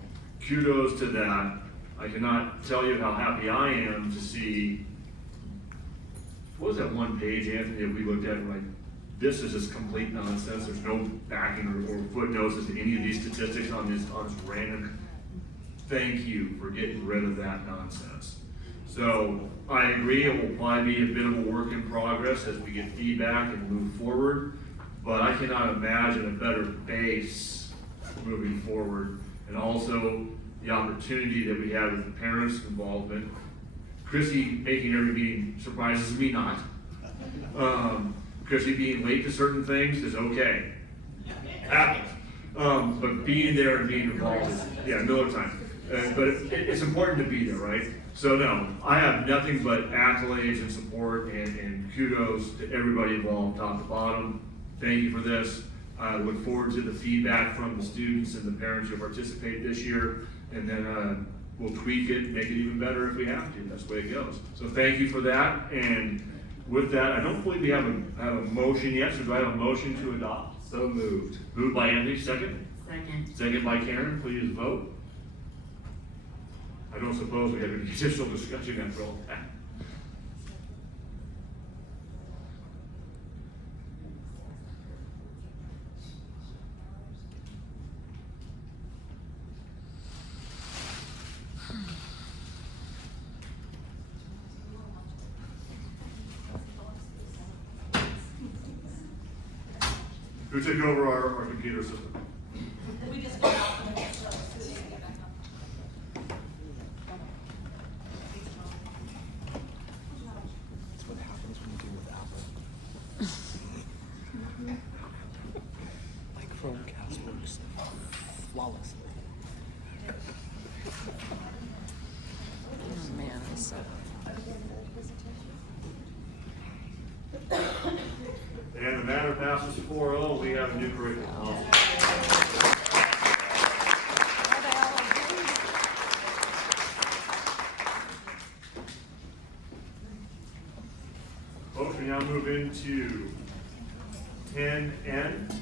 kudos to that. I cannot tell you how happy I am to see, what was that one page, Anthony, that we looked at and like, this is just complete nonsense. There's no backing or footnotes to any of these statistics on this random. Thank you for getting rid of that nonsense. So I agree, it will probably be a bit of a work in progress as we get feedback and move forward, but I cannot imagine a better base moving forward. And also the opportunity that we have with the parents' involvement. Chrissy making every meeting surprises me not. Chrissy being late to certain things is okay. Happens. But being there and being involved is, Miller time. But it's important to be there, right? So no, I have nothing but accolades and support and kudos to everybody involved, top to bottom. Thank you for this. I look forward to the feedback from the students and the parents who participate this year, and then we'll tweak it and make it even better if we have to. That's the way it goes. So thank you for that, and with that, I don't believe we have a motion yet, so do I have a motion to adopt? So moved. Moved by Anthony, second? Second. Second by Karen, please vote. I don't suppose we have any additional discussion after all that. Who took over our computer system? We just got out. That's what happens when you do with Apple. Like Chromecast works flawlessly. Oh man, I suck. And the matter passes 4-0. We have a new curriculum policy. Folks, we now move into 10N.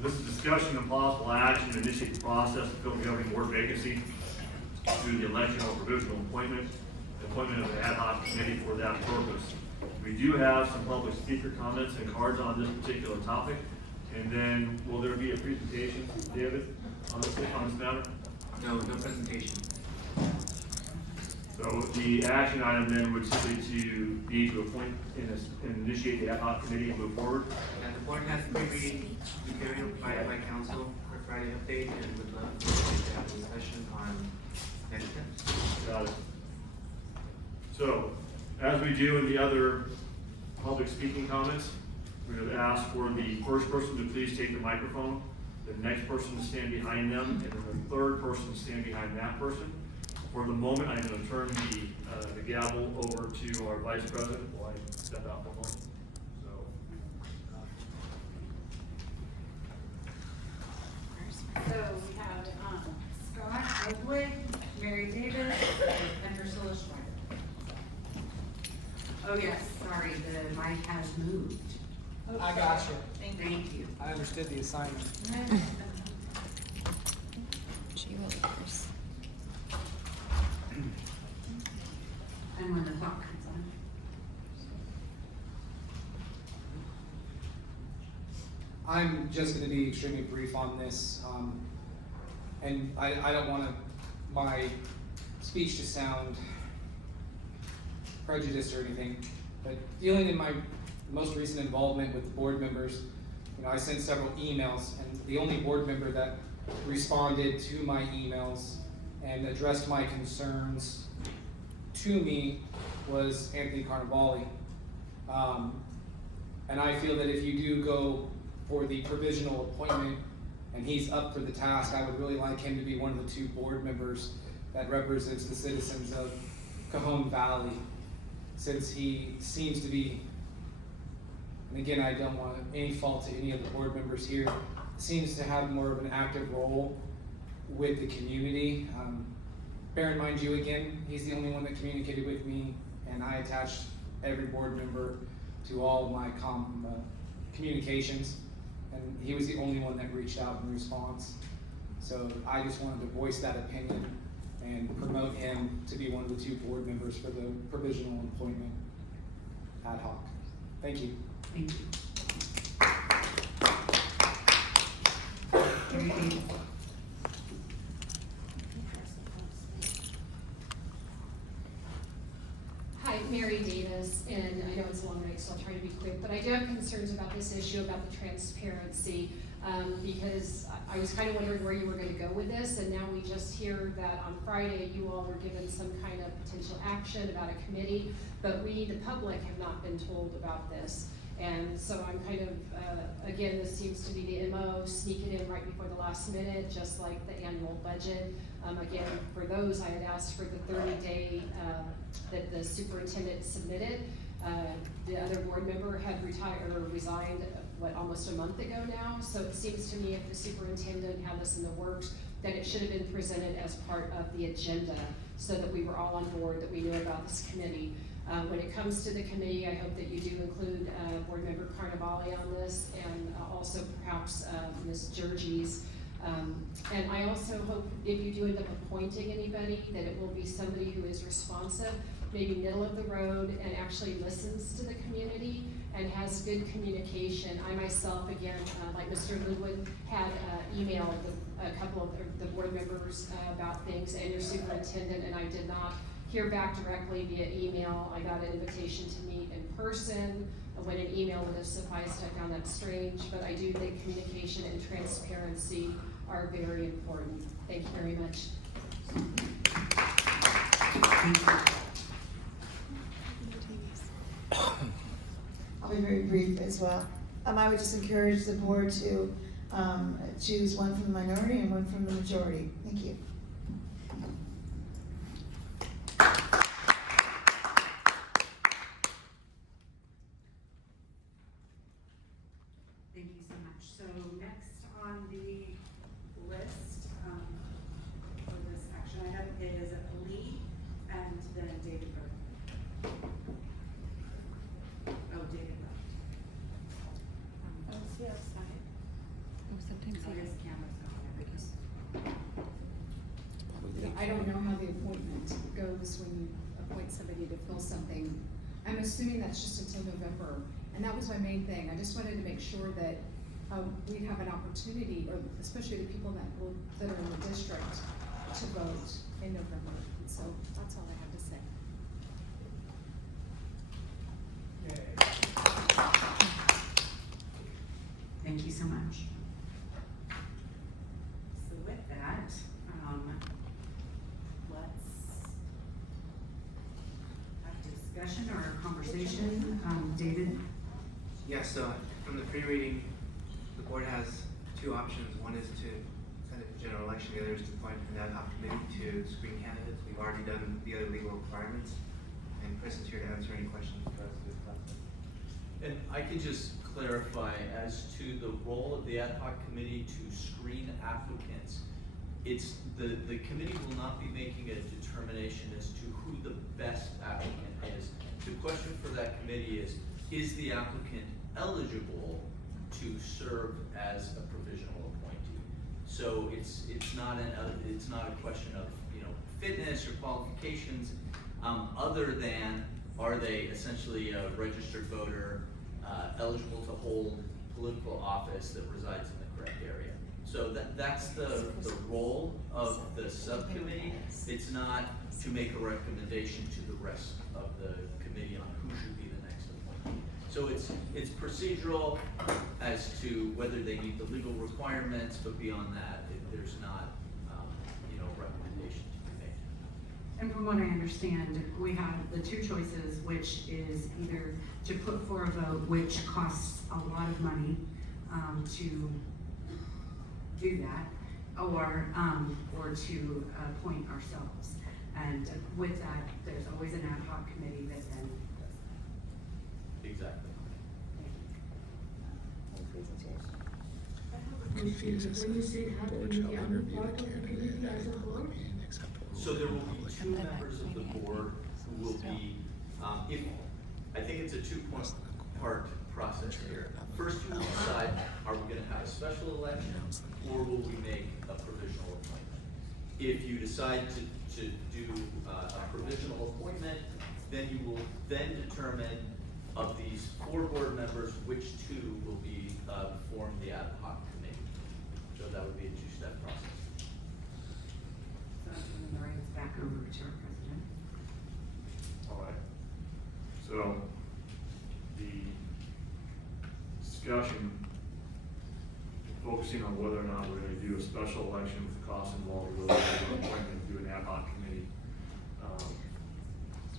This is discussion of possible action to initiate the process of filling governing board vacancy through the election or provisional appointment of the ad hoc committee for that purpose. We do have some public speaker comments and cards on this particular topic. And then, will there be a presentation, David, on this matter? No, no presentation. So the action item then would simply to be to appoint and initiate the ad hoc committee and move forward. And the board has pre-read material provided by council for Friday update, and would love to have a discussion on next steps. Got it. So, as we do in the other public speaking comments, we're going to ask for the first person to please take the microphone, the next person to stand behind them, and then the third person to stand behind that person. For the moment, I'm going to turn the gavel over to our vice president while I step out for a moment. So we have Scott Woodward, Mary Davis, and Priscilla Schreiber. Oh yes, sorry, the mic has moved. I got you. Thank you. I understood the assignment. She was first. And when the clock comes on. I'm just going to be extremely brief on this, and I don't want my speech to sound prejudiced or anything, but dealing in my most recent involvement with the board members, I sent several emails, and the only board member that responded to my emails and addressed my concerns to me was Anthony Carnevale. And I feel that if you do go for the provisional appointment and he's up for the task, I would really like him to be one of the 2 board members that represents the citizens of Cajon Valley, since he seems to be, and again, I don't want any fault to any of the board members here, seems to have more of an active role with the community. Bear in mind, again, he's the only one that communicated with me, and I attached every board member to all of my communications, and he was the only one that reached out in response. So I just wanted to voice that opinion and promote him to be one of the 2 board members for the provisional appointment ad hoc. Thank you. Thank you. Mary Davis. Hi, Mary Davis, and I know it's a long night, so I'll try to be quick, but I do have concerns about this issue about the transparency, because I was kind of wondering where you were going to go with this, and now we just hear that on Friday you all were given some kind of potential action about a committee, but we, the public, have not been told about this. And so I'm kind of, again, this seems to be the MO, sneak it in right before the last minute, just like the annual budget. Again, for those, I had asked for the 30-day that the superintendent submitted. The other board member had retired or resigned, almost a month ago now. So it seems to me if the superintendent had this in the works, that it should have been presented as part of the agenda so that we were all on board, that we knew about this committee. When it comes to the committee, I hope that you do include Board Member Carnevale on this, and also perhaps Ms. Georgies. And I also hope if you do end up appointing anybody, that it will be somebody who is responsive, maybe middle of the road, and actually listens to the community and has good communication. I myself, again, like Mr. Ludwig, had emailed a couple of the board members about things and your superintendent, and I did not hear back directly via email. I got an invitation to meet in person. When an email would have sufficed, I found that strange, but I do think communication and transparency are very important. Thank you very much. I'll be very brief as well. I would just encourage the board to choose one from the minority and one from the majority. Thank you. Thank you so much. So next on the list for this action item is Lee and then David Burke. Oh, David left. Oh, yes, His camera's gone, I guess. I don't know how the appointment goes when you appoint somebody to fill something. I'm assuming that's just until November, and that was my main thing. I just wanted to make sure that we'd have an opportunity, or especially the people that are in the district, to vote in November. So that's all I have to say. Thank you so much. So with that, let's have a discussion or a conversation. David? Yeah, so from the pre-reading, the board has 2 options. One is to send it to general election, the other is to appoint an ad hoc committee to screen candidates. We've already done the other legal requirements, and Chris is here to answer any questions for us through the process. And I can just clarify as to the role of the ad hoc committee to screen applicants. It's, the committee will not be making a determination as to who the best applicant is. The question for that committee is the applicant eligible to serve as a provisional appointee? So it's not a question of, you know, fitness or qualifications, other than are they essentially a registered voter, eligible to hold political office that resides in the correct area. So that's the role of the subcommittee. It's not to make a recommendation to the rest of the committee on who should be the next appointee. So it's procedural as to whether they meet the legal requirements, but beyond that, there's not, you know, recommendation to be made. And from what I understand, we have the two choices, which is either to put for a vote, which costs a lot of money, to do that, or to appoint ourselves. And with that, there's always an ad hoc committee that then Exactly. Confused as the board shall interview the candidate at a public meeting except for. So there will be two members of the board who will be, I think it's a two-part process here. First, you will decide, are we gonna have a special election, or will we make a provisional appointment? If you decide to do a provisional appointment, then you will then determine of these 4 board members, which 2 will be, form the ad hoc committee. So that would be a 2-step process. So I'm turning the reins back over to our president. All right. So, the discussion, focusing on whether or not we're gonna do a special election with the costs involved, or whether we're going to do an ad hoc committee.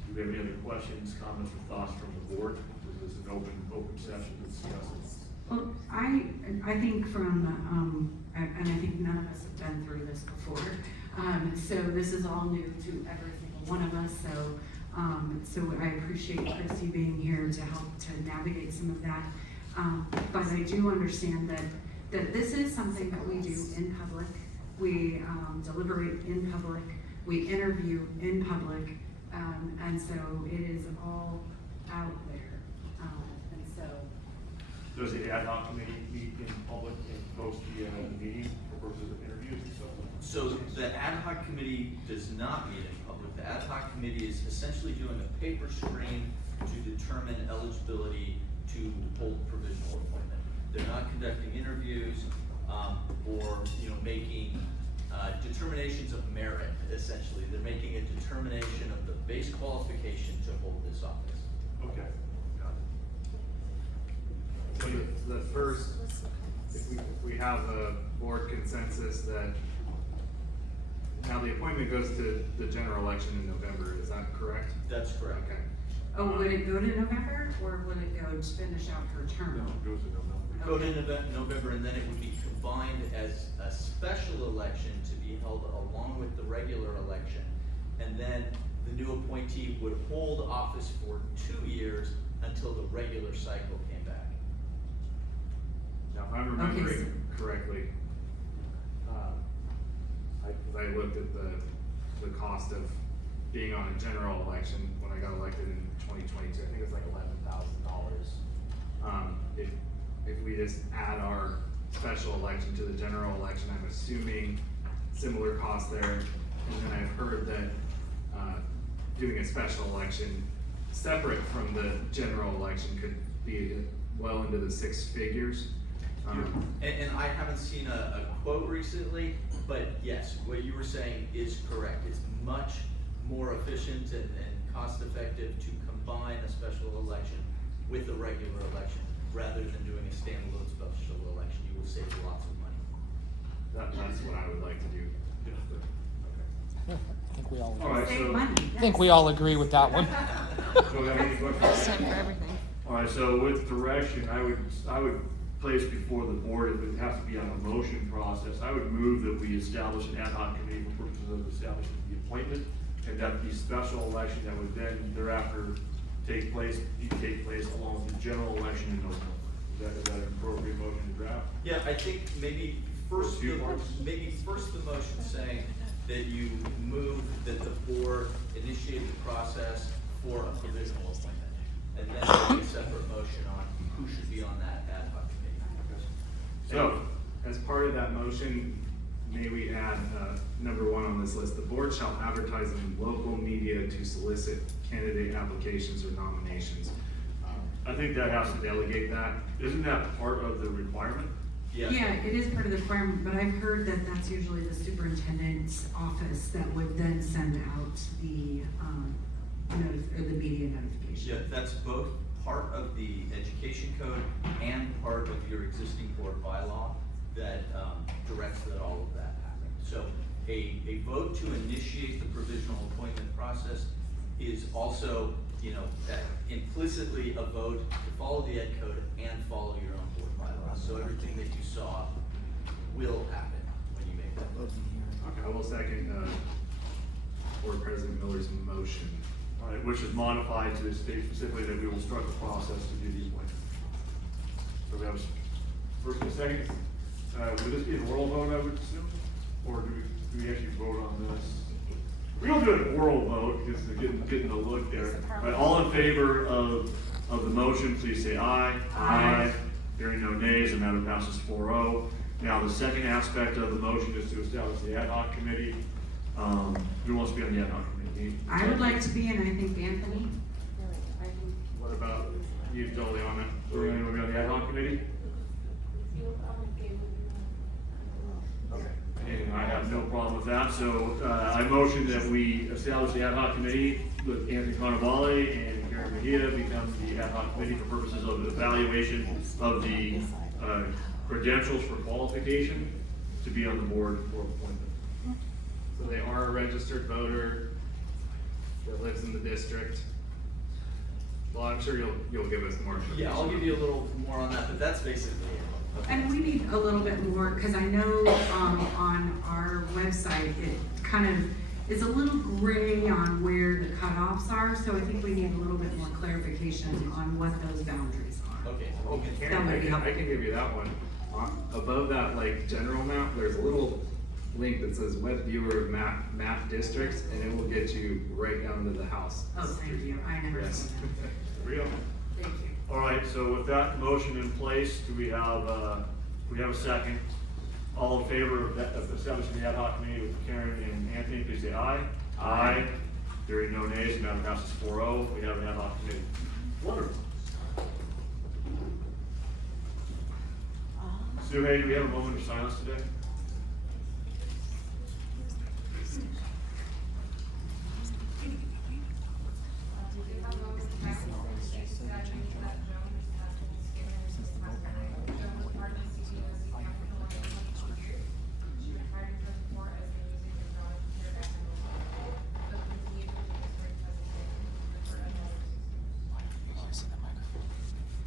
Do we have any other questions, comments, or thoughts from the board? This is an open session to discuss it. Well, I think from, and I think none of us have been through this before, so this is all new to every single one of us, so I appreciate Chrissy being here to help to navigate some of that. But I do understand that this is something that we do in public. We deliberate in public, we interview in public, and so it is all out there, and so. Does the ad hoc committee meet in public and post the meeting for purposes of interviews and so forth? So the ad hoc committee does not meet in public. The ad hoc committee is essentially doing a paper screen to determine eligibility to hold provisional appointment. They're not conducting interviews, or, making, determinations of merit, essentially. They're making a determination of the base qualification to hold this office. Okay, got it. So the first, if we have a board consensus that, now the appointment goes to the general election in November, is that correct? That's correct. Okay. Oh, would it go to November, or would it go to finish out her term? No, it goes to November. Go to November, and then it would be combined as a special election to be held along with the regular election. And then the new appointee would hold office for 2 years until the regular cycle came back. Now, if I'm remembering correctly, I looked at the cost of being on a general election when I got elected in 2022, I think it was like $11,000. If we just add our special election to the general election, I'm assuming similar cost there. And then I've heard that doing a special election separate from the general election could be well into the 6 figures. And I haven't seen a quote recently, but yes, what you were saying is correct. It's much more efficient and cost effective to combine a special election with a regular election rather than doing a standalone special election. You will save lots of money. That's what I would like to do. I think we all All right, Save so. money. I think we all agree with that one. So we have any questions? Same for everything. All right, so with direction, I would place before the board, if it has to be on a motion process, I would move that we establish an ad hoc committee for purposes of establishing the appointment, and that the special election that would then thereafter take place along with the general election in November. Is that an appropriate motion to draft? Yeah, I think maybe first the motion saying that you move that the board initiate the process for a provisional appointment. And then make a separate motion on who should be on that ad hoc committee. So, as part of that motion, may we add, number 1 on this list, the board shall advertise in local media to solicit candidate applications or nominations. I think that has to delegate that. Isn't that part of the requirement? Yeah. Yeah, it is part of the requirement, but I've heard that that's usually the superintendent's office that would then send out the, the media notification. Yeah, that's both part of the education code and part of your existing board bylaw that directs that all of that happen. So a vote to initiate the provisional appointment process is also, implicitly a vote to follow the ed code and follow your own board bylaws. So everything that you saw will happen when you make that vote. Okay, I will second, Board President Miller's motion. All right, which is modified to state specifically that we will start the process to do these appointments. So we have a first and a second. Would this be a roll vote, I would assume? Or do we actually vote on this? We don't do a oral vote because they're getting the look there. But all in favor of the motion, please say aye. Aye. Hearing no nays, the matter passes 4-0. Now, the second aspect of the motion is to establish the ad hoc committee. Who wants to be on the ad hoc committee? I would like to be, and I think Anthony. What about you, Dolly, on it? Are you going to be on the ad hoc committee? And I have no problem with that, so I motion that we establish the ad hoc committee with Anthony Carnavale and Karen Mejia becomes the ad hoc committee for purposes of evaluation of the credentials for qualification to be on the board for appointment. So they are a registered voter that lives in the district. Well, I'm sure you'll give us more information. Yeah, I'll give you a little more on that, but that's basically it. And we need a little bit more, because I know on our website, it kind of is a little gray on where the cutoffs are, so I think we need a little bit more clarification on what those boundaries are. Okay. That might be I helpful. can give you that one. Above that, like, general map, there's a little link that says web viewer map districts, and it will get you right down to the house. Oh, thank you, I never Yes. saw that. There we go. Thank you. All right, so with that motion in place, do we have a second? All in favor of establishing the ad hoc committee with Karen and Anthony, please say aye. Aye. Hearing no nays, the matter passes 4-0. We have an ad hoc committee. Wonderful. Sue, hey, do we have a moment of silence today?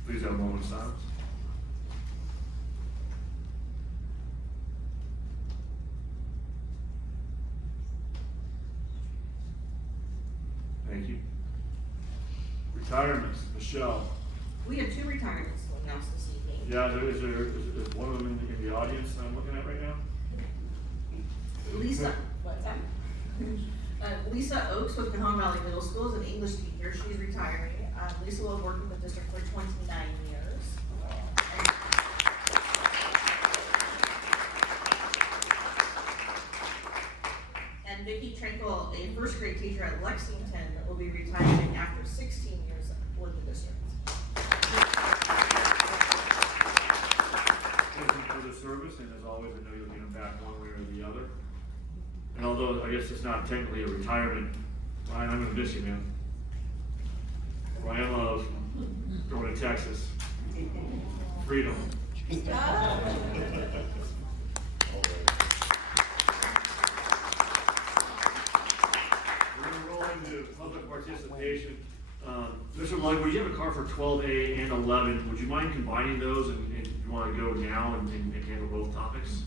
Please have a moment of silence. Thank you. Retirements, Michelle. We have two retirements to announce this evening. Yeah, is there one of them in the audience that I'm looking at right now? Lisa, what's that? Lisa Oaks with Cajon Valley Middle School is an English teacher. She's retiring. Lisa will work in the district for 29 years. And Vicki Tranquil, a first grade teacher at Lexington, will be retiring after 16 years with the district. Thank you for the service, and as always, I know you'll get them back one way or the other. And although I guess it's not technically a retirement, Ryan, I'm gonna miss you, man. Ryan loves going to Texas. Freedom. We're gonna roll into public participation. Mr. Lug, would you have a card for 12A and 11? Would you mind combining those and you wanna go now and handle both topics?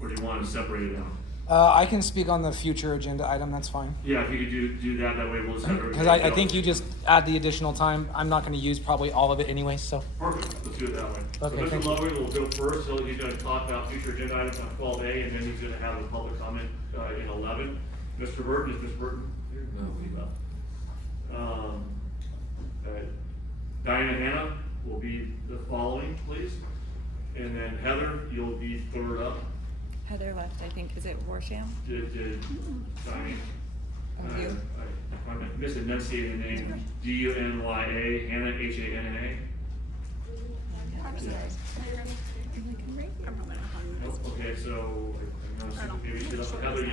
Or do you wanna separate it out? I can speak on the future agenda item, that's fine. Yeah, if you could do that way we'll just have everybody. Because I think you just add the additional time. I'm not gonna use probably all of it anyway, so. Perfect, let's do it that way. Okay, So thank Mr. you. Ludwig will go first, so he's gonna talk about future agenda items on 12A, and then he's gonna have a public comment in 11. Mr. Burton, is Mr. Burton here? No, he's not. Diana Hanna will be the following, please. And then Heather, you'll be third up. Heather left, I think. Is it Warsham? Did Diane? Thank you. I'm misenunciating the name. Dunya, Hannah, Hanna. Nope, okay, so I'm gonna maybe sit up for Heather,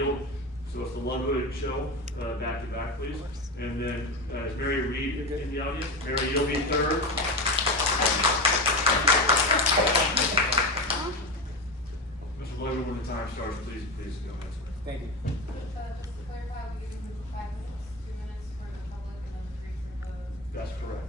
so it's the Ludwig show, back to back, please. And then, is Mary Reed in the audience? Mary, you'll be third. Mr. Ludwig will retire time starts, please go ahead, sir. Thank you. Just to clarify, we give you 5 minutes, 2 minutes for the public, and then 3 for the. That's correct.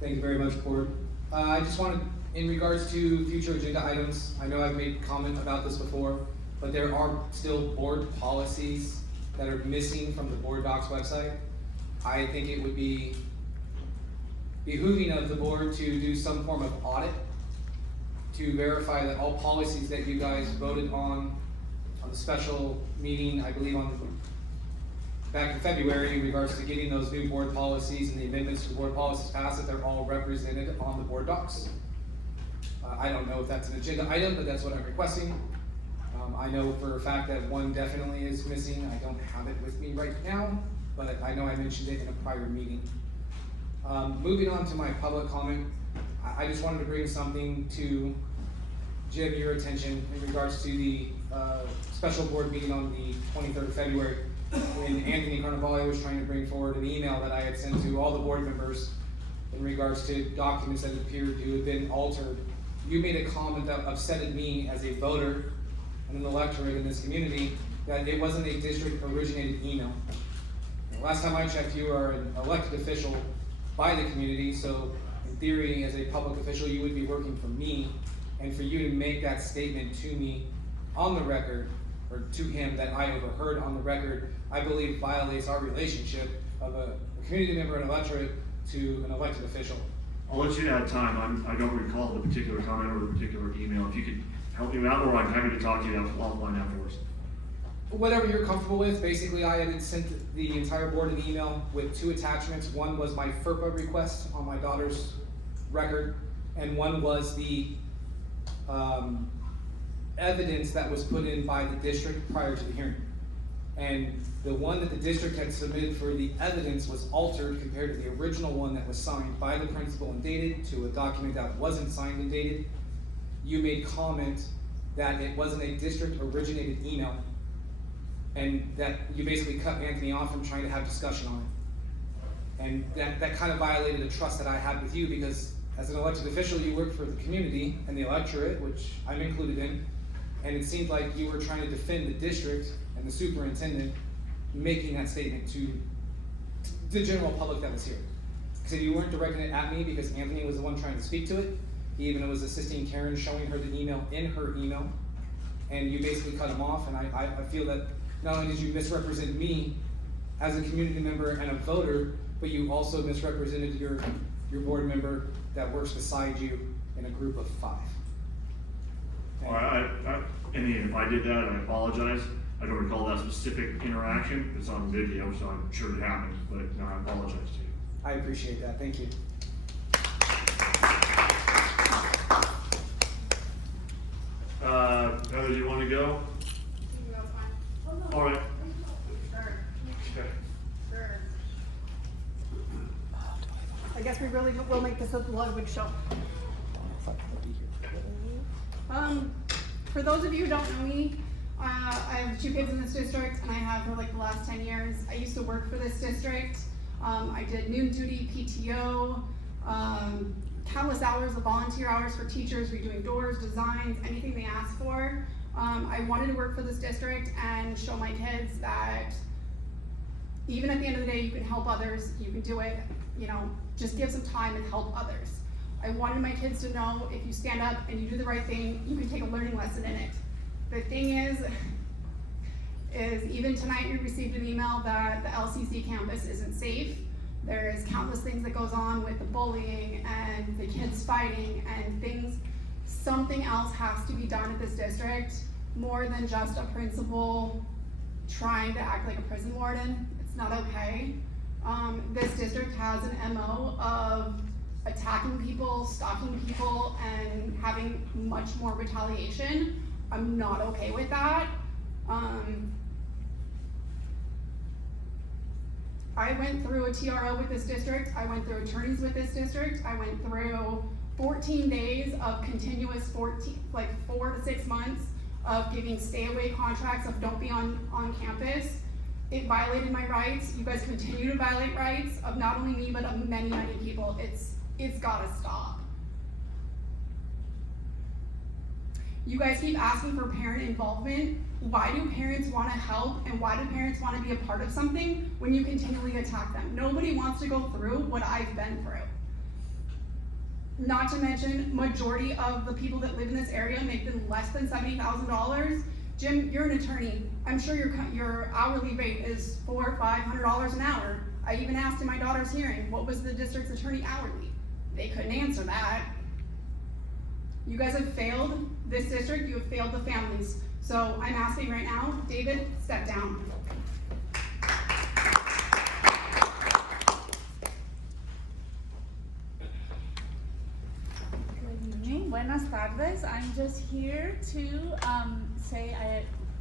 Thank you very much, Board. I just wanted, in regards to future agenda items, I know I've made comment about this before, but there are still board policies that are missing from the board docs website. I think it would be behooving of the board to do some form of audit to verify that all policies that you guys voted on the special meeting, I believe back in February, in regards to getting those new board policies and the amendments to the board policies passed, that they're all represented on the board docs. I don't know if that's an agenda item, but that's what I'm requesting. I know for a fact that one definitely is missing. I don't have it with me right now, but I know I mentioned it in a prior meeting. Moving on to my public comment, I just wanted to bring something to Jim, your attention in regards to the special board meeting on the 23rd of February, when Anthony Carnevale was trying to bring forward an email that I had sent to all the board members in regards to documents that appeared to have been altered. You made a comment that upsetted me as a voter and an electorate in this community, that it wasn't a district originated email. Last time I checked, you are an elected official by the community, so in theory, as a public official, you would be working for me, and for you to make that statement to me on the record, or to him that I overheard on the record, I believe violates our relationship of a community member and electorate to an elected official. I'll let you add time. I don't recall the particular comment or the particular email. If you could help me out, or I'm happy to talk to you offline afterwards. Whatever you're comfortable with. Basically, I had sent the entire board an email with 2 attachments. One was my FERPA request on my daughter's record, and one was the evidence that was put in by the district prior to the hearing. And the one that the district had submitted for the evidence was altered compared to the original one that was signed by the principal and dated to a document that wasn't signed and dated. You made comment that it wasn't a district originated email, and that you basically cut Anthony off from trying to have discussion on it. And that kind of violated the trust that I had with you, because as an elected official, you work for the community and the electorate, which I'm included in, and it seemed like you were trying to defend the district and the superintendent making that statement to the general public that was here. Because you weren't directing it at me, because Anthony was the one trying to speak to it. He even was assisting Karen, showing her the email in her email, and you basically cut him off. And I feel that not only did you misrepresent me as a community member and a voter, but you also misrepresented your board member that works beside you in a group of 5. All right, and if I did that, I apologize. I don't recall that specific interaction. It's on video, so I'm sure it happened, but no, I apologize to you. I appreciate that. Thank you. Heather, do you want to go? All right. Okay. I guess we really will make this a Ludwig show. For those of you who don't know me, I have 2 kids in this district, and I have for like the last 10 years. I used to work for this district. I did noon duty, PTO, countless hours of volunteer hours for teachers, redoing doors, designs, anything they asked for. I wanted to work for this district and show my kids that even at the end of the day, you can help others, you can do it, just give some time and help others. I wanted my kids to know if you stand up and you do the right thing, you can take a learning lesson in it. The thing is even tonight you received an email that the LCC campus isn't safe. There is countless things that goes on with the bullying and the kids fighting and things. Something else has to be done at this district, more than just a principal trying to act like a prison warden. It's not okay. This district has an MO of attacking people, stalking people, and having much more retaliation. I'm not okay with that. I went through a TRO with this district. I went through attorneys with this district. I went through 14 days of continuous 4 to 6 months of giving stay away contracts of don't be on campus. It violated my rights. You guys continue to violate rights of not only me, but of many, many people. It's It's gotta stop. You guys keep asking for parent involvement. Why do parents wanna help and why do parents wanna be a part of something when you continually attack them? Nobody wants to go through what I've been through. Not to mention, majority of the people that live in this area make them less than $70,000. Jim, you're an attorney. I'm sure your hourly rate is $400 or $500 an hour. I even asked in my daughter's hearing, what was the district's attorney hourly? They couldn't answer that. You guys have failed this district, you have failed the families. So I'm asking right now, David, step down. Good evening, buenas tardes. I'm just here to say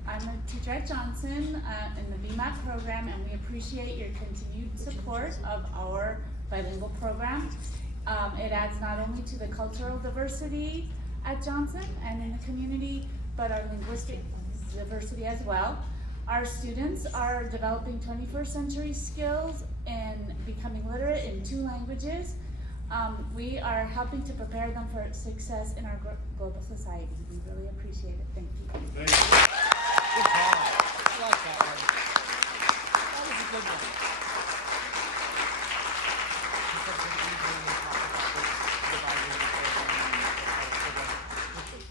I'm a teacher at Johnson in the BMAT program, and we appreciate your continued support of our bilingual program. It adds not only to the cultural diversity at Johnson and in the community, but our linguistic diversity as well. Our students are developing 21st century skills and becoming literate in 2 languages. We are helping to prepare them for success in our global society. We really appreciate it. Thank you. Thank you. Good job. I like that one. That was a good one.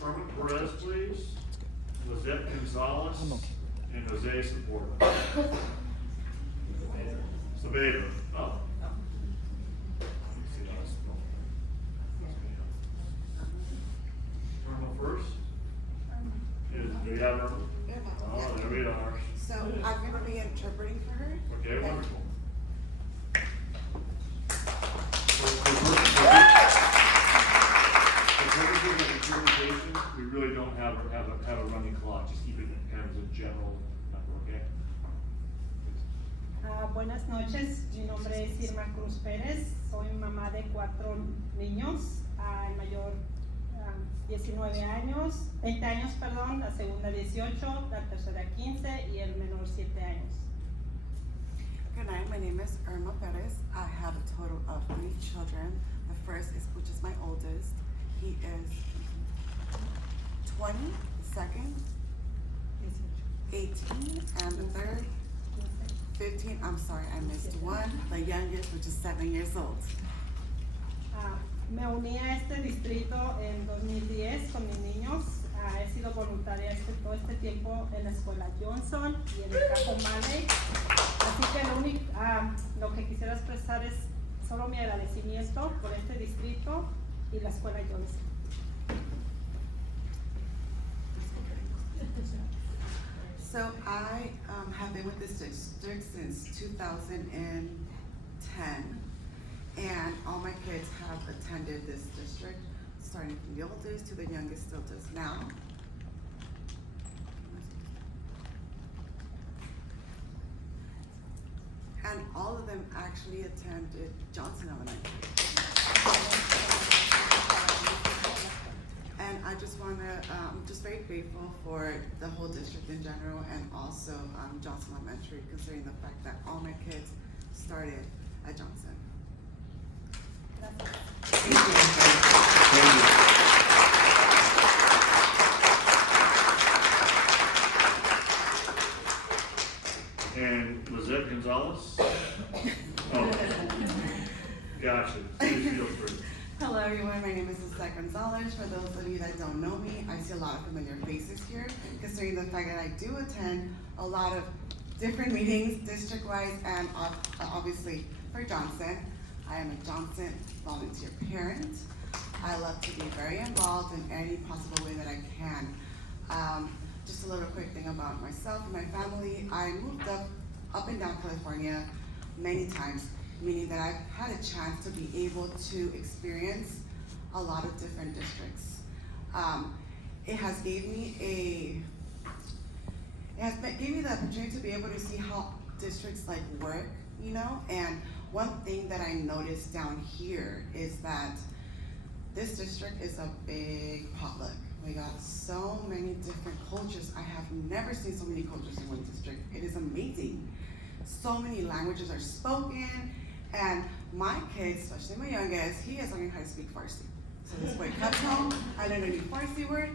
Irma Perez, please. Lizette Gonzalez and Jose Saporta. Sabeda. Oh. Irma first. Do you have Irma? Oh, there we are. So I'm going to be interpreting for her. Okay, wonderful. We really don't have a running clock, just keep it kind of as a general number, okay? Buenas noches, mi nombre es Irma Cruz Pérez, soy mamá de 4 niños, el mayor 19 años, 20 años, perdón, la segunda 18, la tercera 15 y el menor 7 años. Good night, my name is Irma Perez. I have a total of 3 children. The first is, which is my oldest, he is 20, the second 18, and the third 15. I'm sorry, I missed one. The youngest, which is 7 years old. Me uní a este distrito en 2010 con mis niños. He sido voluntaria todo este tiempo en la escuela Johnson y en el Cajon. Así que lo que quisiera expresar es solo mi agradecimiento por este distrito y la escuela Johnson. So I have been with this district since 2010, and all my kids have attended this district, starting from the oldest to the youngest still does now. And all of them actually attended Johnson Elementary. And I just want to, I'm just very grateful for the whole district in general, and also Johnson Elementary, considering the fact that all my kids started at Johnson. Thank you. And Lizette Gonzalez? Oh, gotcha. Please feel free. Hello everyone, my name is Lizette Gonzalez. For those of you that don't know me, I see a lot of familiar faces here, considering the fact that I do attend a lot of different meetings, district-wise, and obviously for Johnson. I am a Johnson volunteer parent. I love to be very involved in any possible way that I can. Just a little quick thing about myself and my family. I moved up and down California many times, meaning that I've had a chance to be able to experience a lot of different districts. It has gave me the opportunity to be able to see how districts like work, you know. And one thing that I noticed down here is that this district is a big potluck. We got so many different cultures. I have never seen so many cultures in one district. It is amazing. So many languages are spoken, and my kids, especially my youngest, he is learning how to speak Farsi. So this boy comes home, I learn a new Farsi word,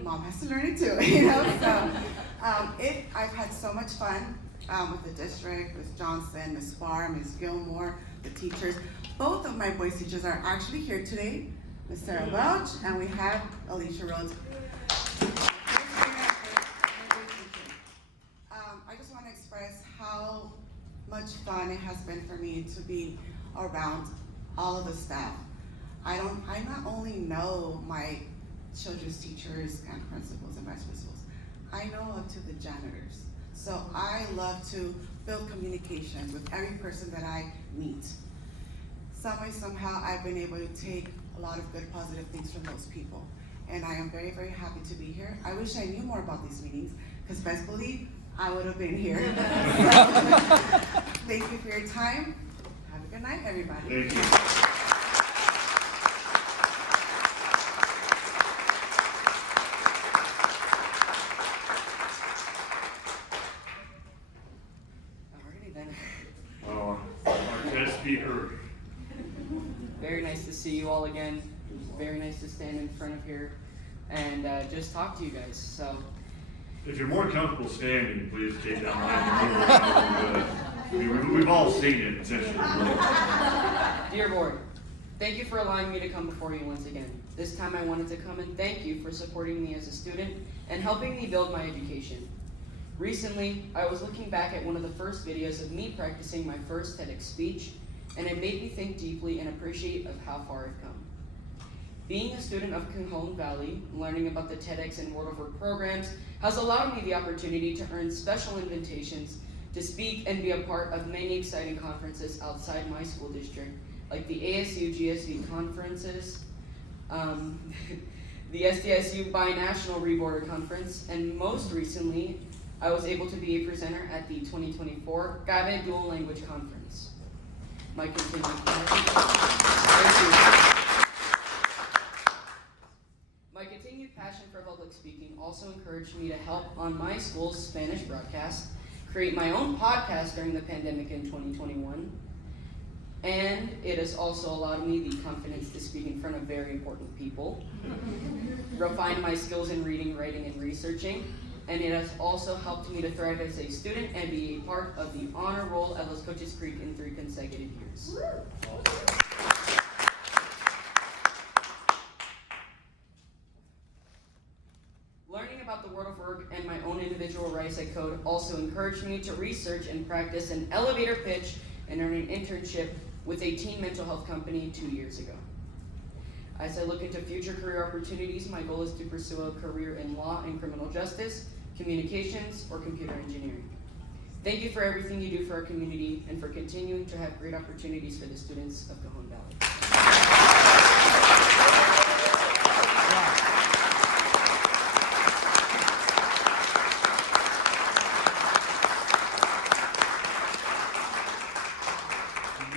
mom has to learn it too, you know? So I've had so much fun with the district, Ms. Johnson, Ms. Farr, Ms. Gilmore, the teachers. Both of my boys' teachers are actually here today, Ms. Sarah Welch, and we have Alicia Rhodes. I just want to express how much fun it has been for me to be around all of the staff. I not only know my children's teachers and principals and vice principals, I know up to the janitors. So I love to build communications with every person that I meet. Some way, somehow, I've been able to take a lot of good, positive things from those people. And I am very, very happy to be here. I wish I knew more about these meetings, because best believe I would have been here. So, thank you for your time. Have a good night, everybody. Thank you. Our guest speaker. Very nice to see you all again. Very nice to stand in front of here and just talk to you guys. So, If you're more comfortable standing, please take that line. We've all seen it, essentially. dear board, thank you for allowing me to come before you once again. This time I wanted to come and thank you for supporting me as a student and helping me build my education. Recently, I was looking back at one of the first videos of me practicing my first TEDx speech, and it made me think deeply and appreciate of how far I've come. Being a student of Cajon Valley, learning about the TEDx and World of Work programs has allowed me the opportunity to earn special invitations to speak and be a part of many exciting conferences outside my school district, like the ASU GSV conferences, the SDSU Binational Reboarder Conference, and most recently, I was able to be a presenter at the 2024 GABE Dual Language Conference. My continued passion for public speaking also encouraged me to help on my school's Spanish broadcast, create my own podcast during the pandemic in 2021, and it has also allowed me the confidence to speak in front of very important people, refine my skills in reading, writing, and researching, and it has also helped me to thrive as a student and be a part of the honor roll at Los Coches Creek in 3 consecutive years. Learning about the World of Work and my own individual RISA code also encouraged me to research and practice an elevator pitch and earn an internship with a teen mental health company 2 years ago. As I look into future career opportunities, my goal is to pursue a career in law and criminal justice, communications, or computer engineering. Thank you for everything you do for our community and for continuing to have great opportunities for the students of Cajon Valley.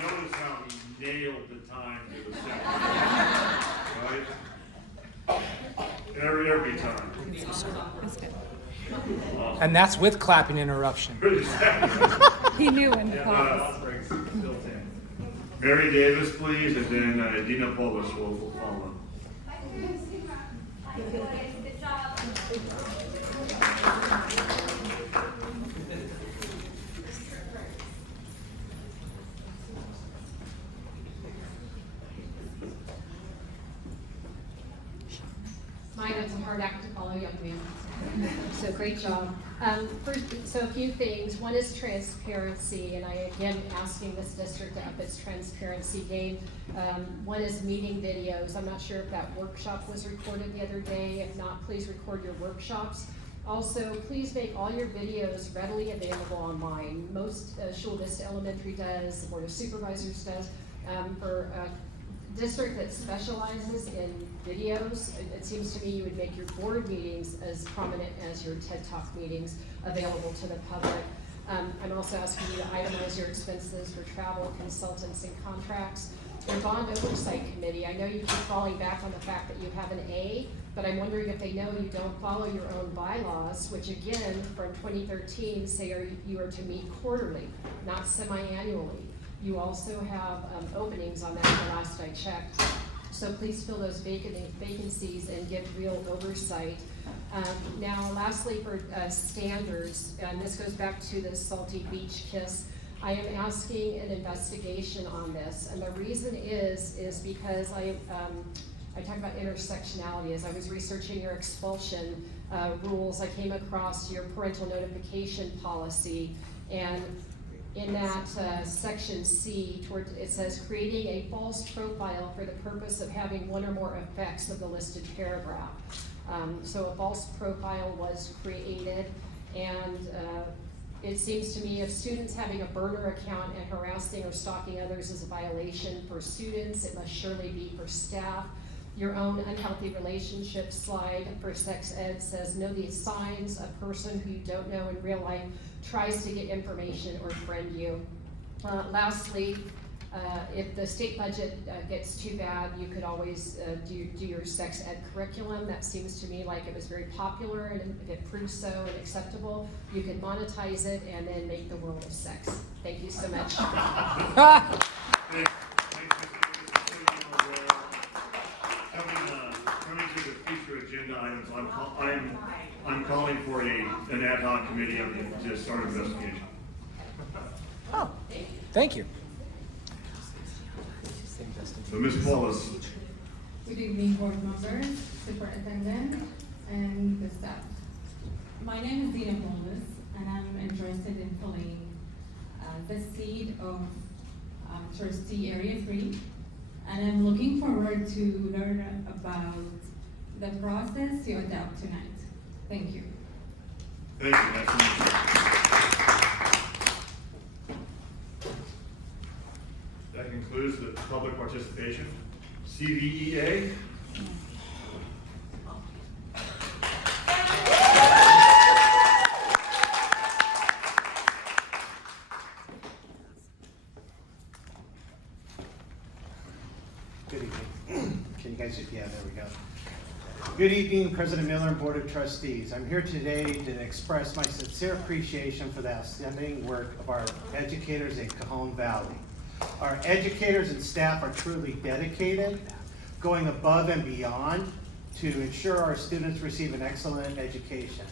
Notice how he nailed the time to the second. Right? Every time. And that's with clapping interruption. He knew when to pause. Mary Davis, please, and then Dina Polis will follow. Mine, it's a hard act to follow, young man. So great job. First, so a few things. One is transparency, and I again asking this district to up its transparency game. One is meeting videos. I'm not sure if that workshop was recorded the other day. If not, please record your workshops. Also, please make all your videos readily available online. Most Shul Vista Elementary does, the Board of Supervisors does. For a district that specializes in videos, it seems to me you would make your board meetings as prominent as your TED Talk meetings available to the public. I'm also asking you to itemize your expenses for travel, consultants, and contracts. Your bond oversight committee, I know you keep falling back on the fact that you have an A, but I'm wondering if they know you don't follow your own bylaws, which again, from 2013, say you are to meet quarterly, not semi-annually. You also have openings on that the last I checked. So please fill those vacancies and give real oversight. Now, lastly, for standards, and this goes back to the Salty Beach Kiss, I am asking an investigation on this, and the reason is because I talk about intersectionality. As I was researching your expulsion rules, I came across your parental notification policy, and in that section C, it says creating a false profile for the purpose of having one or more effects of the listed paragraph. So a false profile was created, and it seems to me if students having a burner account and harassing or stalking others is a violation for students, it must surely be for staff. Your own unhealthy relationship slide for sex ed says know the signs a person who you don't know in real life tries to get information or friend you. Lastly, if the state budget gets too bad, you could always do your sex ed curriculum. That seems to me like it was very popular, and if it proves so and acceptable, you could monetize it and then make the world of sex. Thank you so much. Coming to the future agenda items, I'm calling for an ad hoc committee to start an investigation. Oh, thank you. So Ms. Paulus. Good evening, board members, superintendent, and the staff. My name is Dina Paulus, and I'm interested in filling the seat of trustee area 3, and I'm looking forward to learn about the process you adopt tonight. Thank you. Thank you. That's that concludes the public participation. CVEA. Good evening. Can you guys, yeah, there we go. Good evening, President Miller and Board of Trustees. I'm here today to express my sincere appreciation for the outstanding work of our educators in Cajon Valley. Our educators and staff are truly dedicated, going above and beyond to ensure our students receive an excellent education.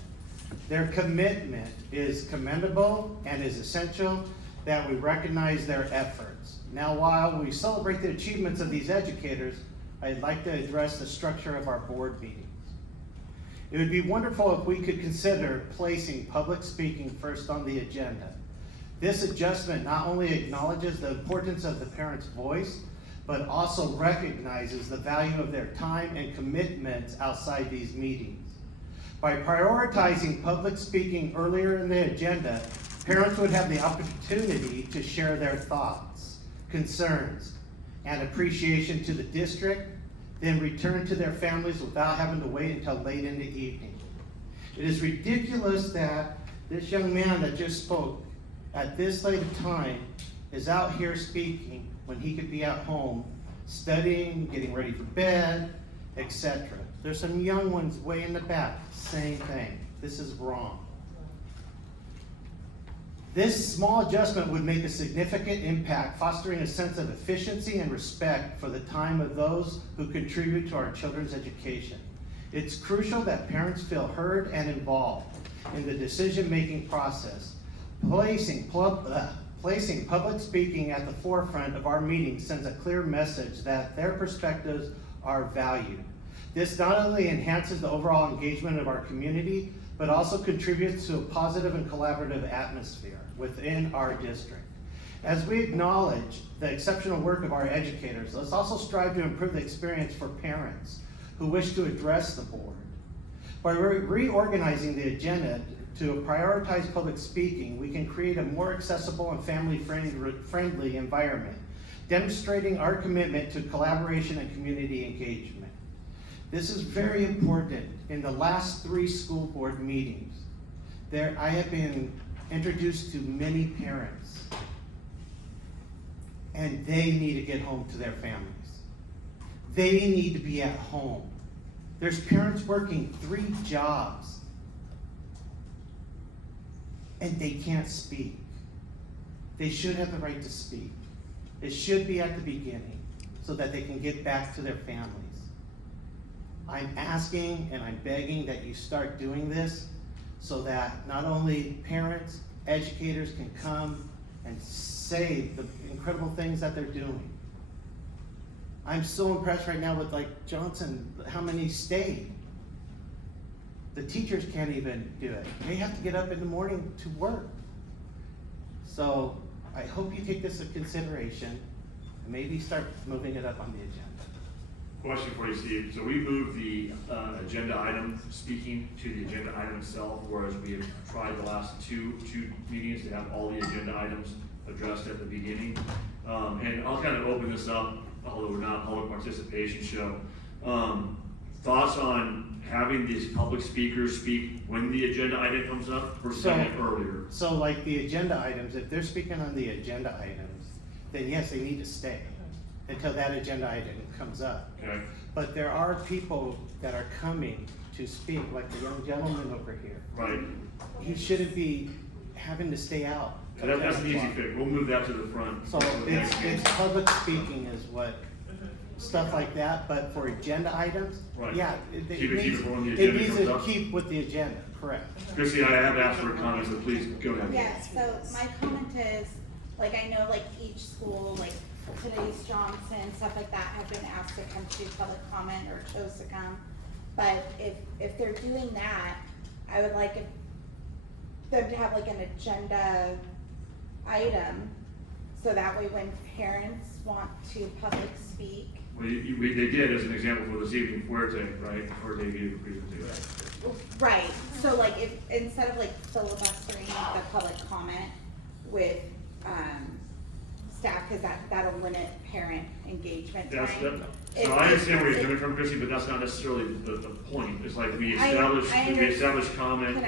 Their commitment is commendable and is essential that we recognize their efforts. Now, while we celebrate the achievements of these educators, I'd like to address the structure of our board meetings. It would be wonderful if we could consider placing public speaking first on the agenda. This adjustment not only acknowledges the importance of the parent's voice, but also recognizes the value of their time and commitments outside these meetings. By prioritizing public speaking earlier in the agenda, parents would have the opportunity to share their thoughts, concerns, and appreciation to the district, then return to their families without having to wait until late in the evening. It is ridiculous that this young man that just spoke at this late a time is out here speaking when he could be at home studying, getting ready for bed, etc. There's some young ones way in the back, same thing. This is wrong. This small adjustment would make a significant impact, fostering a sense of efficiency and respect for the time of those who contribute to our children's education. It's crucial that parents feel heard and involved in the decision-making process. Placing public speaking at the forefront of our meetings sends a clear message that their perspectives are valued. This not only enhances the overall engagement of our community, but also contributes to a positive and collaborative atmosphere within our district. As we acknowledge the exceptional work of our educators, let's also strive to improve the experience for parents who wish to address the board. By reorganizing the agenda to prioritize public speaking, we can create a more accessible and family-friendly environment, demonstrating our commitment to collaboration and community engagement. This is very important. In the last 3 school board meetings, I have been introduced to many parents, and they need to get home to their families. They need to be at home. There's parents working 3 jobs, and they can't speak. They should have the right to speak. It should be at the beginning so that they can get back to their families. I'm asking and I'm begging that you start doing this so that not only parents, educators can come and say the incredible things that they're doing. I'm so impressed right now with like Johnson, how many stayed. The teachers can't even do it. They have to get up in the morning to work. So I hope you take this into consideration and maybe start moving it up on the agenda. Question for you, Steve. So we moved the agenda item speaking to the agenda item itself, whereas we have tried the last two meetings to have all the agenda items addressed at the beginning. And I'll kind of open this up, although we're not a public participation show. Thoughts on having these public speakers speak when the agenda item comes up or second earlier? So like the agenda items, if they're speaking on the agenda items, then yes, they need to stay until that agenda item comes up. Okay. But there are people that are coming to speak, like the young gentleman over here. Right. He shouldn't be having to stay out. That's an easy fix. We'll move that to the front. So it's public speaking is what, stuff like that, but for agenda items, Right. yeah, Keep it it needs, on the it agenda needs comes to up. keep with the agenda, correct. Chrissy, I have asked for a comment, so please go ahead. Yes, so my comment is, like, I know like each school, like today's Johnson, stuff like that, have been asked to come to public comment or chose to come. But if they're doing that, I would like them to have like an agenda item, so that way when parents want to public speak. Well, they did as an example for this evening, Fuerte, right? Fuerte gave a presentation. Right, so like if, instead of like filibustering the public comment with, staff, cause that'll limit parent engagement time. So I understand where you're coming from, Chrissy, but that's not necessarily the point. It's like we established comment.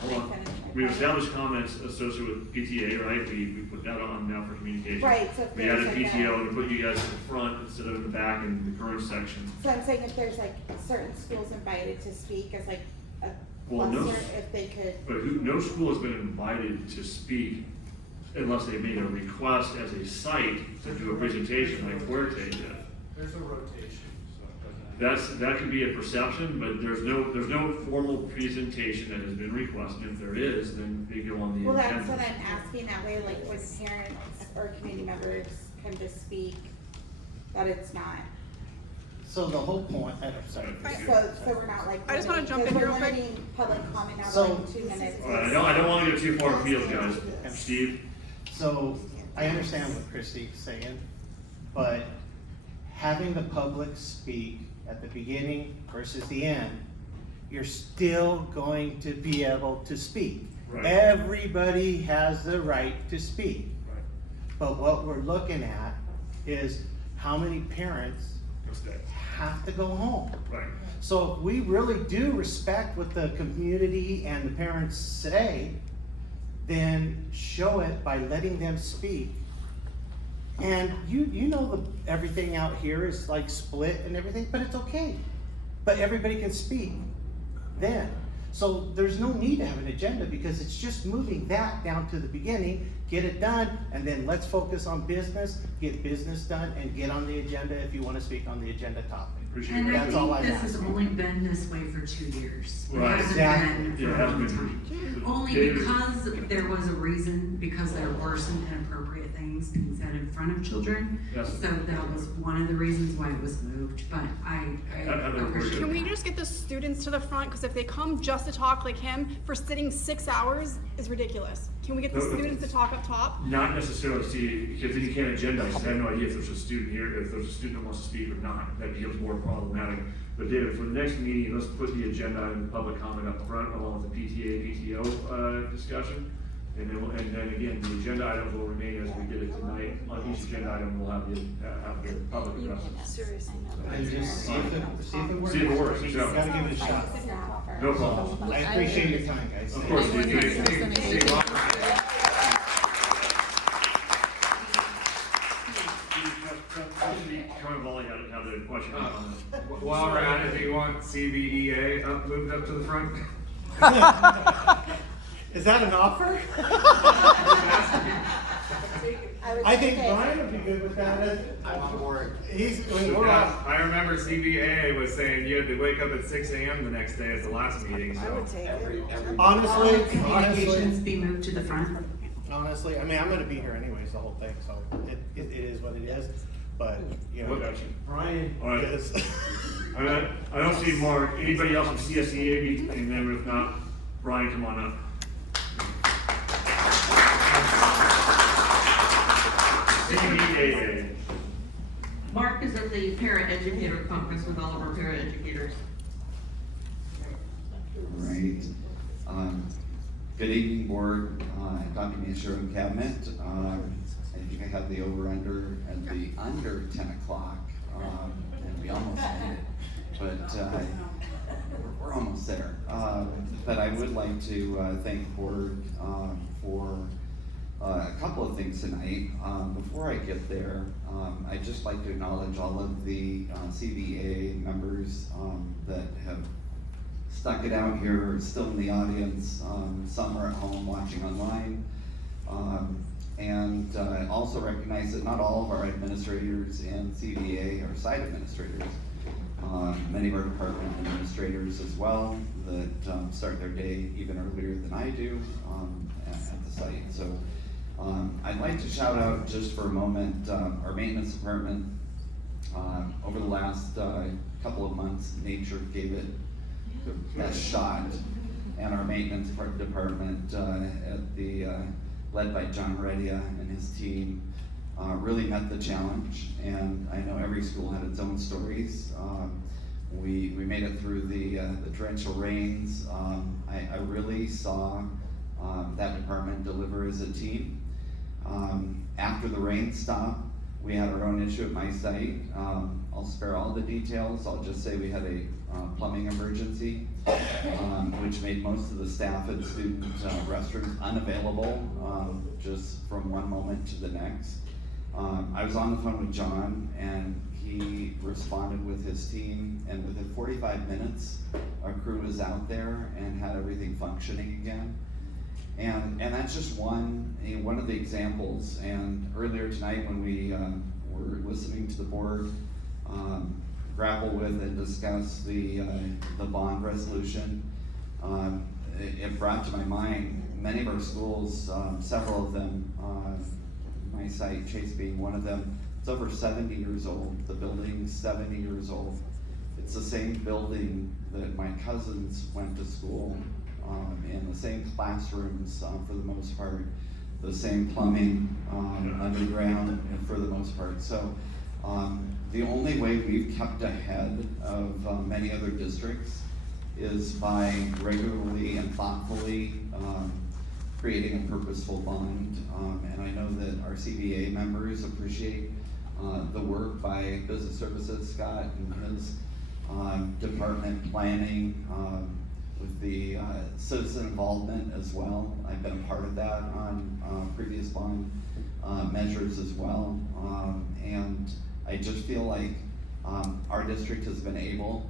Hold on. We've established comments associated with PTA, right? We put that on now for communication. Right, so if we added there's like PTO and put you guys in the front instead of in the back in the current section. So I'm saying if there's like certain schools invited to speak as like a Well, no. cluster, if they could. But no school has been invited to speak unless they made a request as a site to do a presentation like Fuerte did. There's a rotation, so it doesn't. That could be a perception, but there's no formal presentation that has been requested. If there is, then they go on the Well, agenda. that's what I'm asking, that way like when parents or community members come to speak, that it's not. So the whole point, I'm sorry. So we're not like. I just wanna jump in because here we're real quick. limiting public comment now to So- like 2 minutes. I don't want to go too far afield, guys. Steve? So I understand what Christy's saying, but having the public speak at the beginning versus the end, you're still going to be able to speak. Right. Everybody has the right to speak. Right. But what we're looking at is how many parents have to go home. Right. So if we really do respect what the community and the parents say, then show it by letting them speak. And you know everything out here is like split and everything, but it's okay. But everybody can speak then. So there's no need to have an agenda because it's just moving that down to the beginning, get it done, and then let's focus on business, get business done, and get on the agenda if you want to speak on the agenda topic. And I That's all think I'm this has asking. only been this way for 2 years. It Right. hasn't Exactly. been Yeah, it for a hasn't long been time. for- Only David- because there was a reason, because there were some inappropriate things being said in front of children. Yes. So that was one of the reasons why it was moved, but I appreciate Can we that. just get the students to the front? Because if they come just to talk like him for sitting 6 hours is ridiculous. Can we get the No, no. students to talk up top? Not necessarily, see, because then you can't agendize. I have no idea if there's a student here, if there's a student that wants to speak or not. That becomes more problematic. But David, for the next meeting, let's put the agenda and the public comment up front along with the PTA, PTO discussion. And then again, the agenda items will remain as we did it tonight. On each agenda item, we'll have the public address. Seriously. And just see if it works. See if it works, You exactly. gotta give it a shot. No problem. I appreciate your time, guys. Of course, Steve. Kevin Volley had a question. While we're at it, do you want CVEA moved up to the front? Is that an offer? I think Brian would be good with that. I'm on board. We're off. I remember CBA was saying you had to wake up at 6 a.m. the next day at the last meeting, so. Honestly, Communications be moved to the front. honestly, I mean, I'm gonna be here anyways, the whole thing, so it is what it is. But, you know, Brian All right. is. I don't see Mark. Anybody else from CSEA? And then if not, Brian, come on up. CVUSD. Mark is at the para-educator conference with all of our para-educators. Right. Good evening, board, Dr. Minister and cabinet. I think I have the over-under at the under 10 o'clock, and we almost made it, but we're almost there. But I would like to thank the board for a couple of things tonight. Before I get there, I'd just like to acknowledge all of the CVA members that have stuck it out here, still in the audience. Some are at home watching online. And also recognize that not all of our administrators in CVA are site administrators. Many of our department administrators as well that start their day even earlier than I do at the site. So I'd like to shout out just for a moment our maintenance department. Over the last couple of months, nature gave it the best shot, and our maintenance department at the led by John Redia and his team really met the challenge. And I know every school had its own stories. We made it through the torrential rains. I really saw that department deliver as a team. After the rain stopped, we had our own issue at my site. I'll spare all the details. I'll just say we had a plumbing emergency, which made most of the staff and student restrooms unavailable just from one moment to the next. I was on the phone with John, and he responded with his team, and within 45 minutes, our crew was out there and had everything functioning again. And that's just one of the examples. And earlier tonight, when we were listening to the board grapple with and discuss the bond resolution, it brought to my mind many of our schools, several of them, my site, Chase being one of them, it's over 70 years old. The building's 70 years old. It's the same building that my cousins went to school in the same classrooms for the most part, the same plumbing underground for the most part. So the only way we've kept ahead of many other districts is by regularly and thoughtfully creating a purposeful bond. And I know that our CVA members appreciate the work by Business Services, Scott, and his department planning, with the citizen involvement as well. I've been a part of that on previous bond measures as well. And I just feel like our district has been able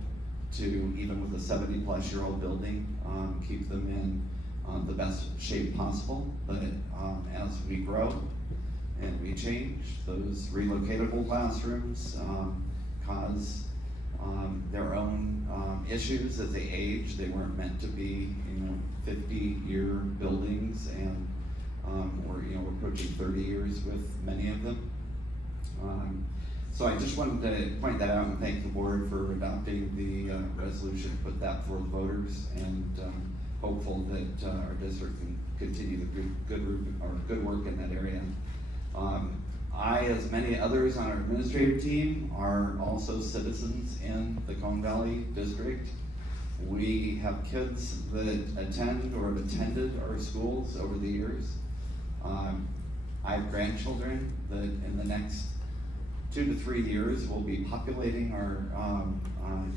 to, even with a 70-plus-year-old building, keep them in the best shape possible. But as we grow and we change, those relocatable classrooms cause their own issues as they age. They weren't meant to be, 50-year buildings, and we're approaching 30 years with many of them. So I just wanted to point that out and thank the board for adopting the resolution, put that for the voters, and hopeful that our district can continue the good work in that area. I, as many others on our administrative team, are also citizens in the Cajon Valley District. We have kids that attend or have attended our schools over the years. I have grandchildren that in the next 2 to 3 years will be populating our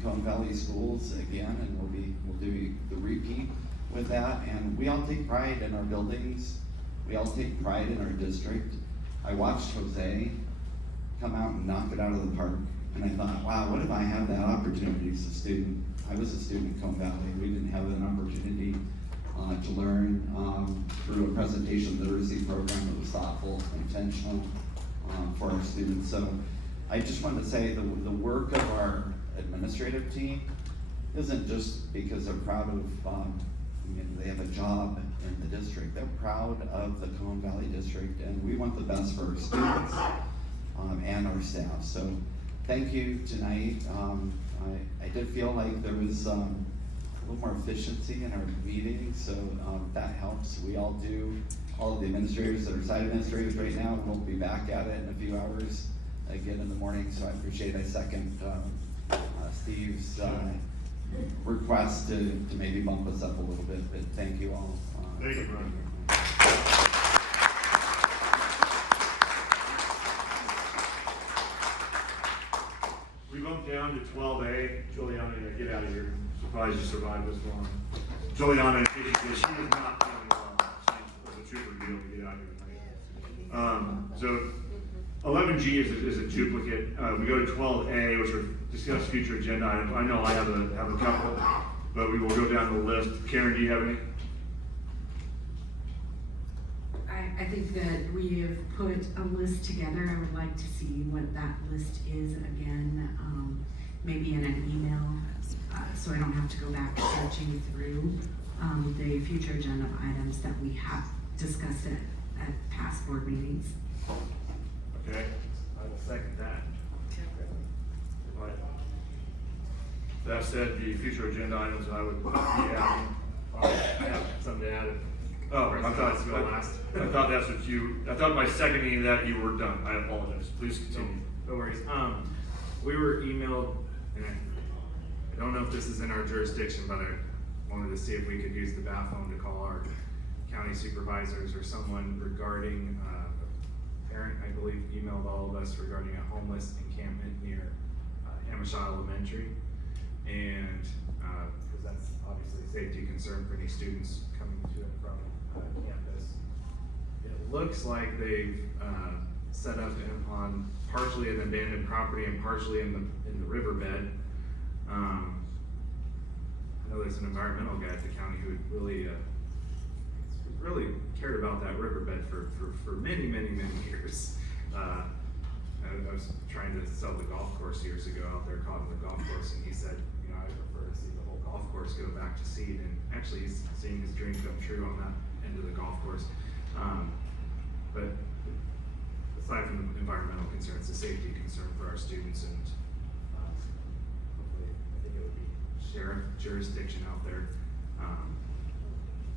Cajon Valley schools again, and we'll do the repeat with that. And we all take pride in our buildings. We all take pride in our district. I watched Jose come out and knock it out of the park, and I thought, wow, what if I had that opportunity as a student? I was a student at Cajon Valley. We didn't have an opportunity to learn through a presentation literacy program that was thoughtful, intentional for our students. So I just wanted to say the work of our administrative team isn't just because they're proud of, they have a job in the district. They're proud of the Cajon Valley District, and we want the best for our students and our staff. So thank you tonight. I did feel like there was a little more efficiency in our meeting, so that helps. We all do. All of the administrators that are site administrators right now, we'll be back at it in a few hours again in the morning, so I appreciate. I second Steve's request to maybe bump us up a little bit, but thank you all. Thank you, Brian. We bumped down to 12A. Juliana, get out of here. Surprised you survived this long. Juliana, she is not feeling well. She's a trooper deal to get out of here tonight. So 11G is a duplicate. We go to 12A, which are discuss future agenda items. I know I have a couple, but we will go down the list. Karen, do you have any? I think that we have put a list together. I would like to see what that list is again, maybe in an email, so I don't have to go back searching through the future agenda items that we have discussed at past board meetings. Okay, I will second that. Right. That said, the future agenda items I would be adding, I have something to add. Oh, I thought that's what I thought by seconding that you were done. I apologize. Please continue. No worries. We were emailed, and I don't know if this is in our jurisdiction, but I wanted to see if we could use the bat phone to call our county supervisors or someone regarding, a parent, I believe, emailed all of us regarding a homeless encampment near Hamishaw Elementary. And, because that's obviously a safety concern for any students coming to and from campus. It looks like they've set up on partially an abandoned property and partially in the riverbed. I know there's an environmental guy at the county who had really cared about that riverbed for many years. I was trying to sell the golf course years ago out there, caught in the golf course, and he said, you know, I prefer to see the whole golf course go back to seed, and actually he's seeing his dream come true on that end of the golf course. But aside from the environmental concerns, the safety concern for our students, and hopefully I think it would be sheriff jurisdiction out there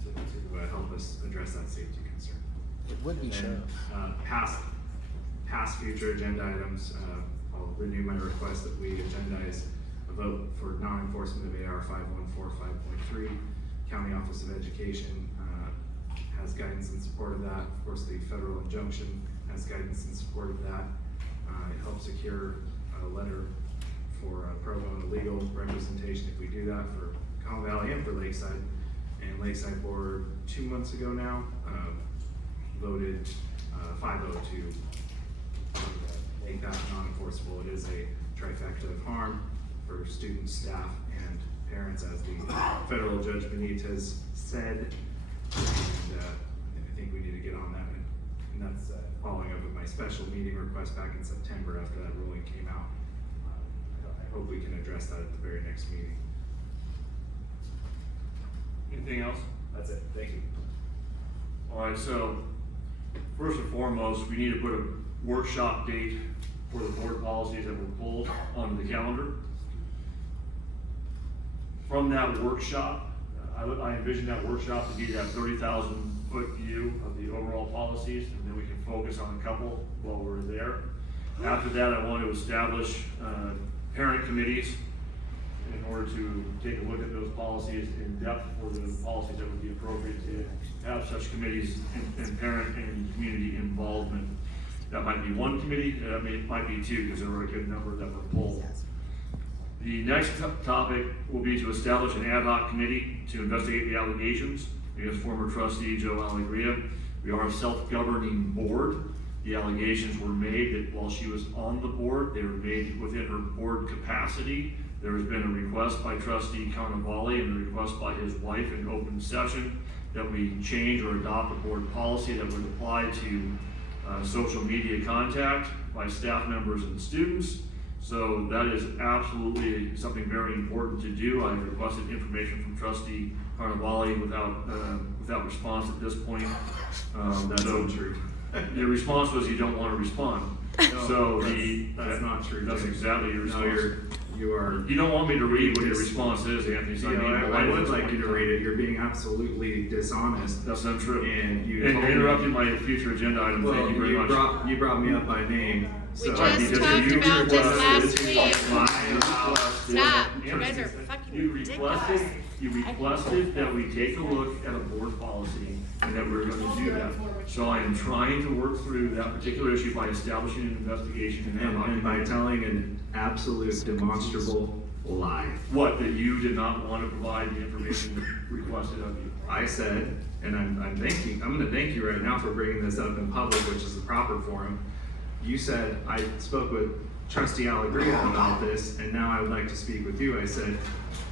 to help us address that safety concern. It would be sheriff. Past future agenda items, I'll renew my request that we agendize a vote for non-enforcement of AR 5145.3. County Office of Education has guidance in support of that. Of course, the federal injunction has guidance in support of that. It helps secure a letter for pro bono legal representation if we do that for Cajon Valley and for Lakeside. And Lakeside Board 2 months ago now voted 5-0 to make that non-enforceable. It is a trifecta of harm for students, staff, and parents, as the federal Judge Benitez said. And I think we need to get on that, and that's following up with my special meeting request back in September after that ruling came out. I hope we can address that at the very next meeting. Anything else? That's it. Thank you. All right, so first and foremost, we need to put a workshop date for the board policies that were pulled onto the calendar. From that workshop, I envision that workshop to be that 30,000-foot view of the overall policies, and then we can focus on a couple while we're there. After that, I want to establish parent committees in order to take a look at those policies in depth for the policies that would be appropriate to have such committees and parent and community involvement. That might be one committee, that might be two, because there were a good number that were pulled. The next topic will be to establish an ad hoc committee to investigate the allegations against former trustee Joe Alegria. We are a self-governing board, The allegations were made that while she was on the board, they were made within her board capacity. There has been a request by trustee Carnavale and a request by his wife in open session that we change or adopt a board policy that would apply to social media contact by staff members and students. So that is absolutely something very important to do. I requested information from trustee Carnavale without response at this point. That's untrue. Your response was you don't want to respond. No, So that's not true. That's exactly your response. No, you are. You don't want me to read what your response is, Anthony. So I would like you to read it. You're being absolutely dishonest. That's not true. And you're interrupting my future agenda item. Well, Thank you very much. You brought me up by name. We just talked about this last week. Stop, you guys are fucking ridiculous. You requested that we take a look at a board policy and that we're gonna do that. So I am trying to work through that particular issue by establishing an investigation and by telling an absolute demonstrable lie. What, that you did not want to provide the information requested of you? I said, and I'm gonna thank you right now for bringing this up in public, which is the proper forum. You said, I spoke with trustee Alegria about this, and now I would like to speak with you. I said,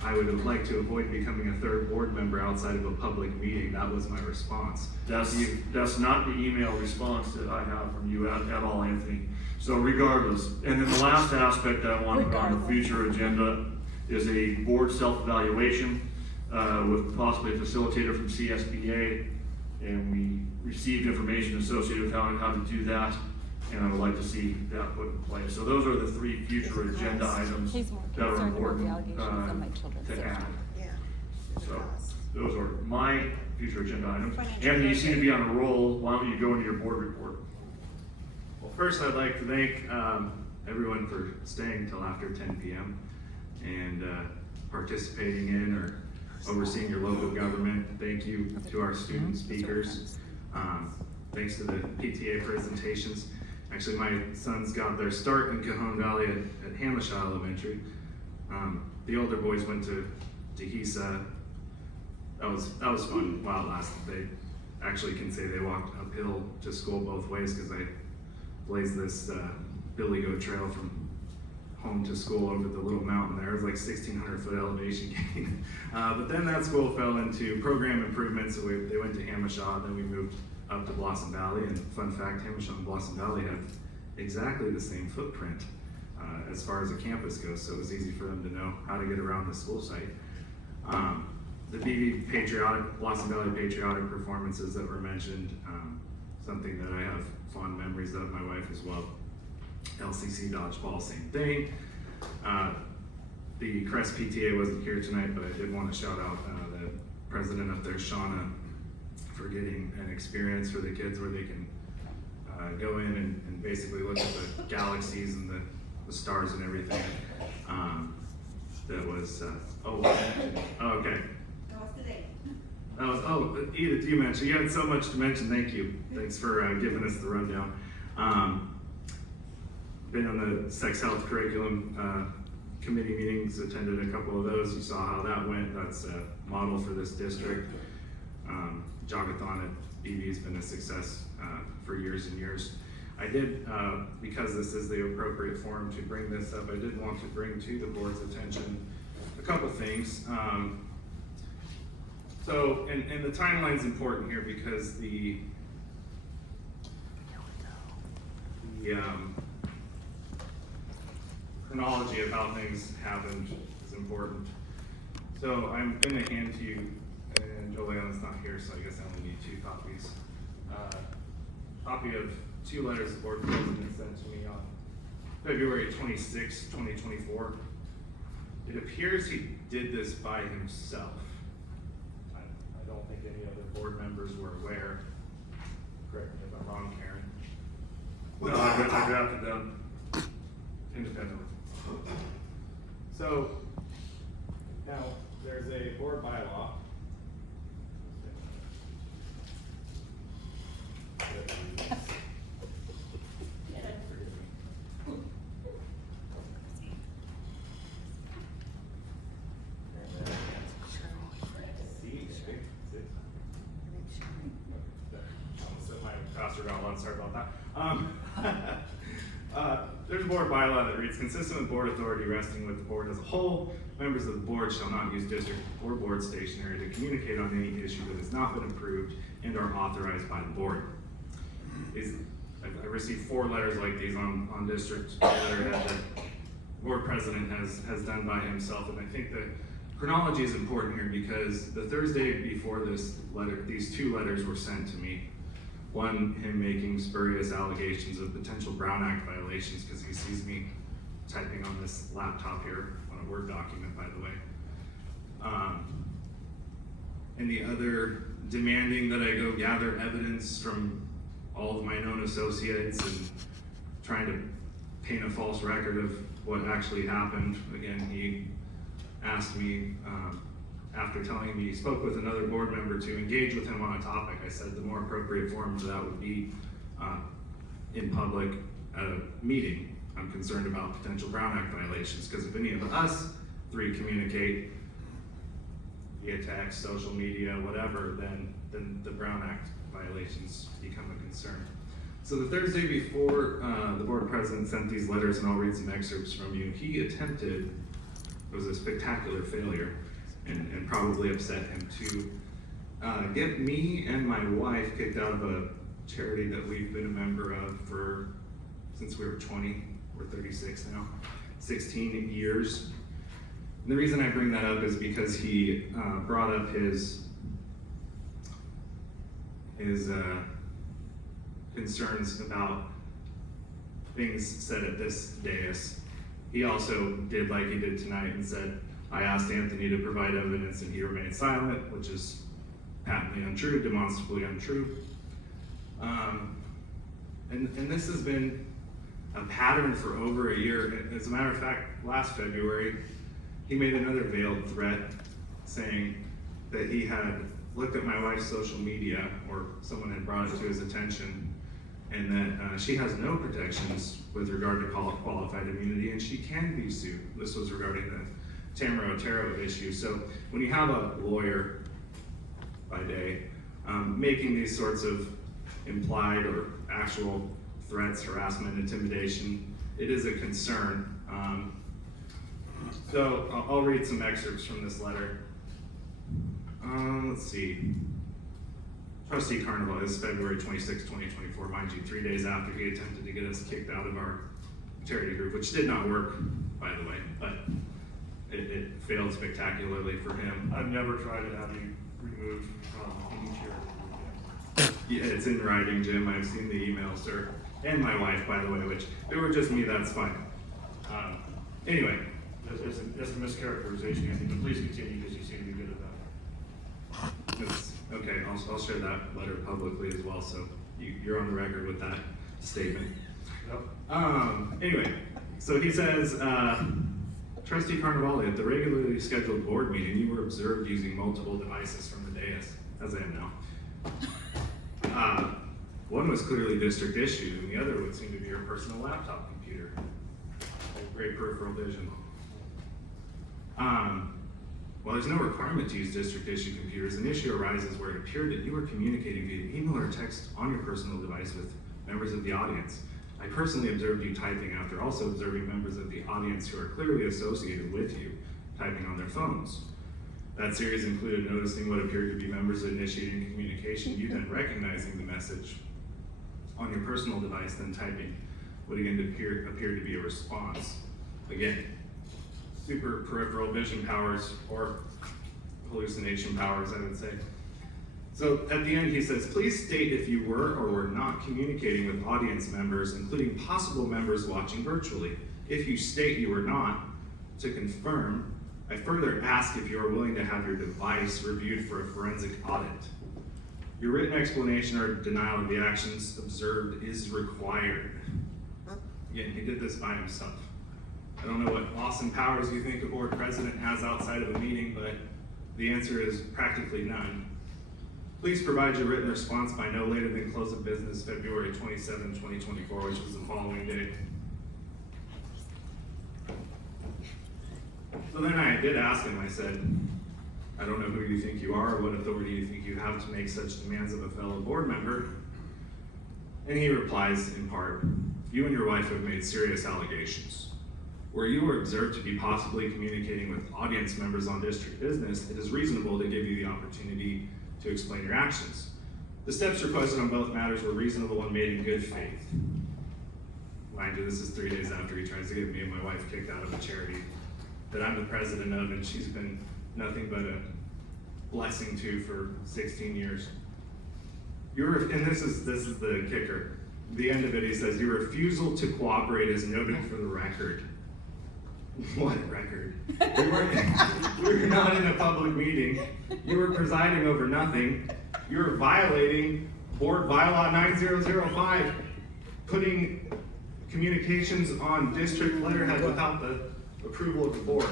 I would have liked to avoid becoming a third board member outside of a public meeting. That was my response. That's not the email response that I have from you at all, Anthony. So regardless, and then the last aspect that I want to put on the future agenda is a board self-evaluation with possibly a facilitator from CSBA, and we received information associated with how to do that, and I would like to see that put in place. So those are the three future agenda items that are important to add. So those are my future agenda items. Anthony, you seem to be on a roll. Why don't you go into your board report? Well, first I'd like to thank everyone for staying till after 10 p.m. and participating in or overseeing your local government. Thank you to our student speakers. Thanks to the PTA presentations. Actually, my sons got their start in Cajon Valley at Hamishaw Elementary. The older boys went to HESA. That was fun while it lasted. They actually can say they walked uphill to school both ways because I blazed this Billy Goat trail from home to school over the little mountain there. It was like 1,600 foot elevation gain. But then that school fell into program improvement, so they went to Hamishaw, then we moved up to Blossom Valley, and fun fact, Hamishaw and Blossom Valley have exactly the same footprint as far as a campus goes, so it was easy for them to know how to get around the school site. The BV Blossom Valley patriotic performances that were mentioned, something that I have fond memories of, my wife as well. LCC dodgeball, same thing. The Crest PTA wasn't here tonight, but I did want to shout out the president up there, Shauna, for getting an experience for the kids where they can go in and basically look at the galaxies and the stars and everything. That was, okay. That was, Edith, you mentioned, you had so much to mention, thank you. Thanks for giving us the rundown. Been on the sex health curriculum committee meetings, attended a couple of those. You saw how that went. That's a model for this district. Jogathon at BV has been a success for years and years. I did, because this is the appropriate forum to bring this up, I did want to bring to the board's attention a couple things. So, and the timeline's important here because the chronology of how things happened is important. So I'm going to hand to you, and Juliana's not here, so I guess I only need 2 copies. Copy of 2 letters the board president sent to me on February 26, 2024. It appears he did this by himself. I don't think any other board members were aware. Correct me if I'm wrong, Karen. No, I drafted them independently. So, now, there's a board bylaw. My pastor got one, sorry about that. board bylaw that reads, consistent with board authority resting with the board as a whole, members of the board shall not use district or board stationery to communicate on any issue that has not been approved and are authorized by the board. I received 4 letters like these on district letterhead that the board president has done by himself, and I think that chronology is important here because the Thursday before this letter, these 2 letters were sent to me. One, him making spurious allegations of potential Brown Act violations because he sees me typing on this laptop here on a Word document, by the way. And the other demanding that I go gather evidence from all of my known associates and trying to paint a false record of what actually happened. Again, he asked me, after telling me he spoke with another board member to engage with him on a topic, I said the more appropriate forum for that would be in public at a meeting. I'm concerned about potential Brown Act violations because if any of us 3 communicate via text, social media, whatever, then the Brown Act violations become a concern. So the Thursday before the board president sent these letters, and I'll read some excerpts from you, he attempted, it was a spectacular failure, and probably upset him to get me and my wife kicked out of a charity that we've been a member of since we were 20, we're 36 now, 16 years. And the reason I bring that up is because he brought up his concerns about things said at this dais. He also did like he did tonight and said, I asked Anthony to provide evidence and he remained silent, which is patently untrue, demonstrably untrue. And this has been a pattern for over a year. As a matter of fact, last February, he made another veiled threat saying that he had looked at my wife's social media, or someone had brought it to his attention, and that she has no protections with regard to qualified immunity, and she can be sued. This was regarding the Tamara Otero issue. So when you have a lawyer by day making these sorts of implied or actual threats, harassment, intimidation, it is a concern. So I'll read some excerpts from this letter. Let's see. Trustee Carnival, this is February 26, 2024, mind you, 3 days after he attempted to get us kicked out of our charity group, which did not work, by the way, but it failed spectacularly for him. I've never tried to have you removed from any charity. Yeah, it's in writing, Jim. I've seen the email, sir. And my wife, by the way, which if it were just me, that's fine. Anyway. It's a mischaracterization, Anthony, but please continue because you seem to be good at that. Okay, I'll share that letter publicly as well, so you're on the record with that statement. Yep. Anyway, so he says, Trustee Carnivale, at the regularly scheduled board meeting, you were observed using multiple devices from the dais, as I am now. One was clearly district issued, and the other would seem to be your personal laptop computer. Great peripheral vision. While there's no requirement to use district issued computers, an issue arises where it appeared that you were communicating via email or text on your personal device with members of the audience. I personally observed you typing after also observing members of the audience who are clearly associated with you typing on their phones. That series included noticing what appeared to be members initiating communication, you then recognizing the message on your personal device, then typing what again appeared to be a response. Again, super peripheral vision powers, or hallucination powers, I would say. So at the end he says, please state if you were or were not communicating with audience members, including possible members watching virtually. If you state you were not, to confirm, I further ask if you are willing to have your device reviewed for a forensic audit. Your written explanation or denial of the actions observed is required. Again, he did this by himself. I don't know what awesome powers you think a board president has outside of a meeting, but the answer is practically none. Please provide your written response by no later than close of business February 27, 2024, which was the following day. So then I did ask him, I said, I don't know who you think you are or what authority you think you have to make such demands of a fellow board member. And he replies in part, you and your wife have made serious allegations. Where you were observed to be possibly communicating with audience members on district business, it is reasonable to give you the opportunity to explain your actions. The steps requested on both matters were reasonable and made in good faith. Mind you, this is 3 days after he tries to get me and my wife kicked out of a charity that I'm the president of, and she's been nothing but a blessing to for 16 years. And this is the kicker. The end of it, he says, your refusal to cooperate is noted for the record. What record? We were not in a public meeting. You were presiding over nothing. You were violating Board Bylaw 9005, putting communications on district letterhead without the approval of the board,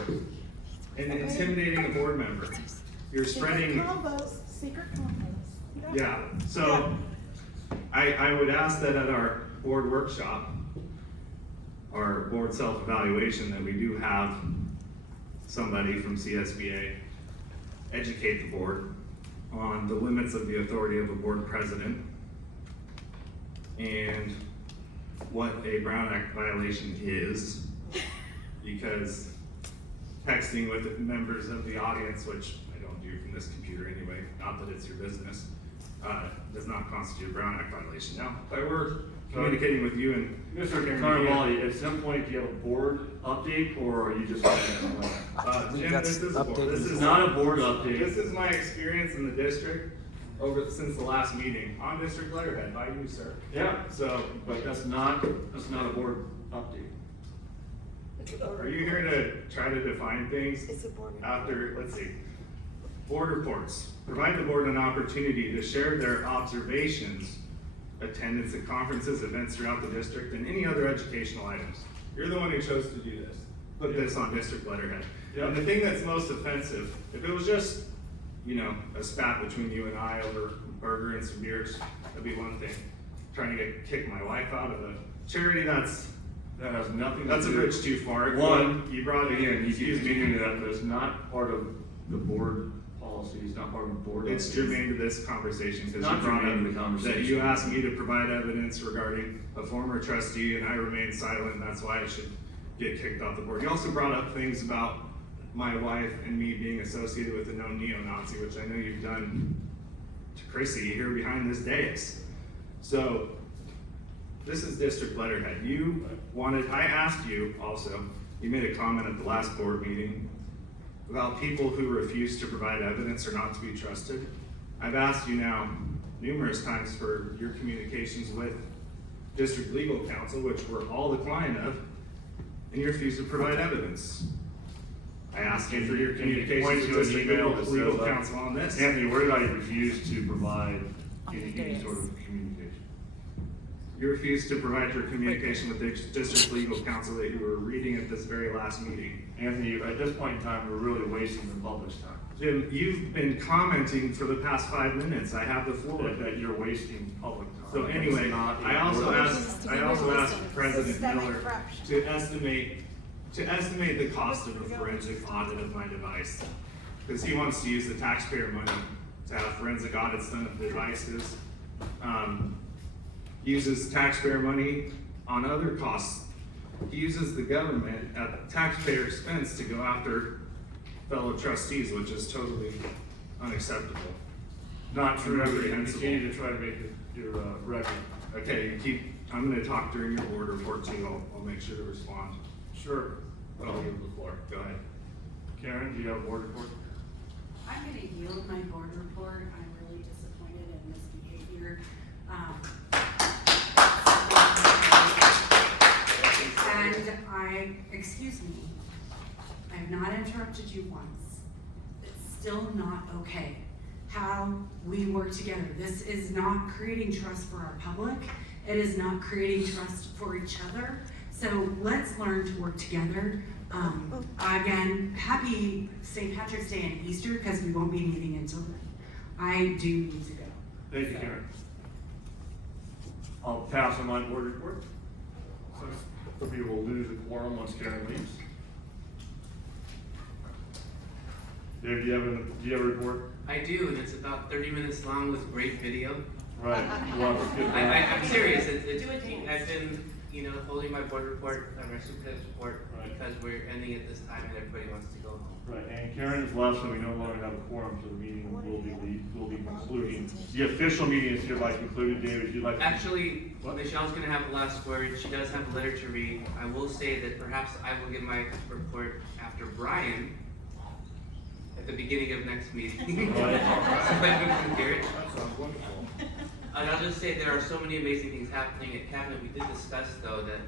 and intimidating a board member. You're spreading. Secret combos. Yeah, so I would ask that at our board workshop, our board self-evaluation, that we do have somebody from CSBA educate the board on the limits of the authority of a board president and what a Brown Act violation is, because texting with members of the audience, which I don't do from this computer anyway, not that it's your business, does not constitute a Brown Act violation. Now, if I were communicating with you and Mr. Carnevale, at some point, do you have a board update, or are you just? Jim, this is not a board update. This is my experience in the district since the last meeting on district letterhead by you, sir. Yeah. So, but that's not a board update. Are you here to try to define things? It's a board. After, let's see, board reports. Provide the board an opportunity to share their observations, attendance at conferences, events throughout the district, and any other educational items. You're the one who chose to do this. Put this on district letterhead. And the thing that's most offensive, if it was just, a spat between you and I over a burger and some beers, that'd be one thing. Trying to kick my wife out of a charity, that has nothing to do. That's a bridge too far. One, you brought it in. you keep meaning that it's not part of the board policy, it's not part of the board. It's germane to this conversation, because Not you brought germane to up the conversation. that you asked me to provide evidence regarding a former trustee, and I remained silent, and that's why I should get kicked off the board. You also brought up things about my wife and me being associated with a known neo-Nazi, which I know you've done to Chrissy here behind this dais. So, this is district letterhead. I asked you also, you made a comment at the last board meeting about people who refuse to provide evidence or not to be trusted. I've asked you now numerous times for your communications with district legal counsel, which we're all the client of, and you refuse to provide evidence. I asked you for your communications with district legal counsel on this. Anthony, where did I refuse to provide any sort of communication? You refused to provide your communication with the district legal counsel that you were reading at this very last meeting. Anthony, at this point in time, we're really wasting the public's time. Jim, you've been commenting for the past 5 minutes. I have the floor. That you're wasting public time. So anyway, I also asked President Miller to estimate the cost of a forensic audit of my device, because he wants to use the taxpayer money to have forensic audits done of the devices. Uses taxpayer money on other costs. He uses the government at taxpayer expense to go after fellow trustees, which is totally unacceptable. Not true. Continue to try to make your record. Okay, I'm gonna talk during your board report too. I'll make sure to respond. Sure. But I'll give the floor. Go ahead. Karen, do you have a board report? I'm gonna yield my board report. I'm really disappointed in this behavior. And excuse me, I have not interrupted you once. It's still not okay how we work together. This is not creating trust for our public. It is not creating trust for each other. So let's learn to work together. Again, happy St. Patrick's Day and Easter, because we won't be meeting until then. I do need to go. Thank you, Karen. I'll pass on my board report. So we will lose the quorum once Karen leaves. Dave, do you have a report? I do, and it's about 30 minutes long with great video. Right. I'm serious. I've been holding my board report and my superintendent's report because we're ending at this time and everybody wants to go home. Right, and Karen is left, so we no longer have a quorum, so the meeting will be concluding. The official meeting is hereby concluded. David, you'd like to? Actually, Michelle's gonna have the last word. She does have a letter to read. I will say that perhaps I will give my report after Brian at the beginning of next meeting. So everyone can hear it. That sounds wonderful. And I'll just say there are so many amazing things happening at Cabinet. We did discuss though that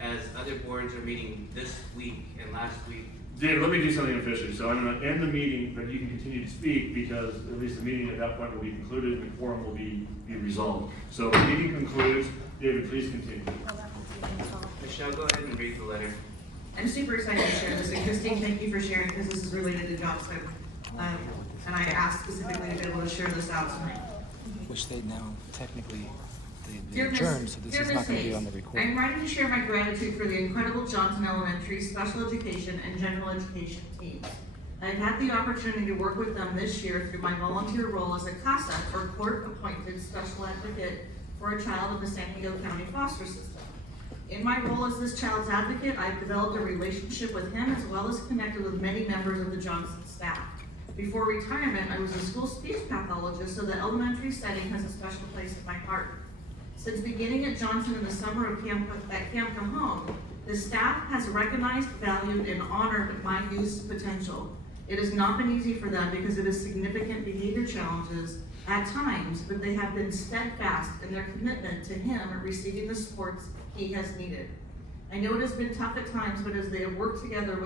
as other boards are meeting this week and last week. David, let me do something officially. So I'm gonna end the meeting, but you can continue to speak because at least the meeting at that point will be concluded and the quorum will be resolved. So the meeting concludes. David, please continue. Michelle, go ahead and read the letter. I'm super excited to share this, and Christine, thank you for sharing, because this is related to Johnson. And I asked specifically to be able to share this out tonight. Which they now technically, they Dear Miss- adjourned, so this Dear is Miss not gonna be Hayes, on the recording. I'm writing to share my gratitude for the incredible Johnson Elementary special education and general education teams. I've had the opportunity to work with them this year through my volunteer role as a CASA, or court-appointed special advocate for a child in the San Diego County foster system. In my role as this child's advocate, I've developed a relationship with him as well as connected with many members of the Johnson staff. Before retirement, I was a school speech pathologist, so the elementary setting has a special place in my heart. Since beginning at Johnson in the summer at Camp Cajon, the staff has recognized, valued, and honored my youth's potential. It has not been easy for them because of his significant behavior challenges at times, but they have been steadfast in their commitment to him receiving the supports he has needed. I know it has been tough at times, but as they have worked together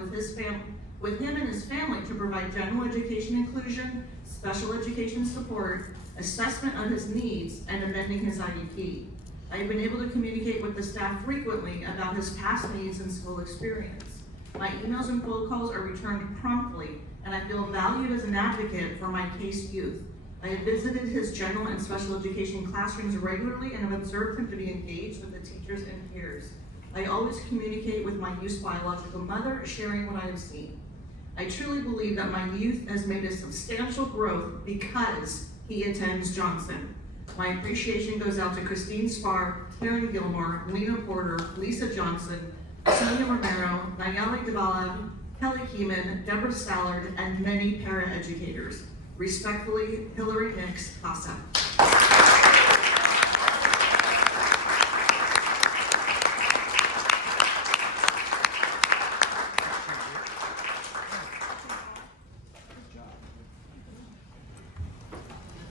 with him and his family to provide general education inclusion, special education support, assessment of his needs, and amending his IEP. I have been able to communicate with the staff frequently about his past needs and school experience. My emails and phone calls are returned promptly, and I feel valued as an advocate for my case youth. I have visited his general and special education classrooms regularly and have observed him to be engaged with the teachers and peers. I always communicate with my youth's biological mother, sharing what I have seen. I truly believe that my youth has made a substantial growth because he attends Johnson. My appreciation goes out to Christine Spar, Karen Gilmore, Lena Porter, Lisa Johnson, Sonia Romero, Nayeli Dvala, Kelly Keeman, Deborah Stallard, and many para-educators. Respectfully, Hillary Nix, CASA.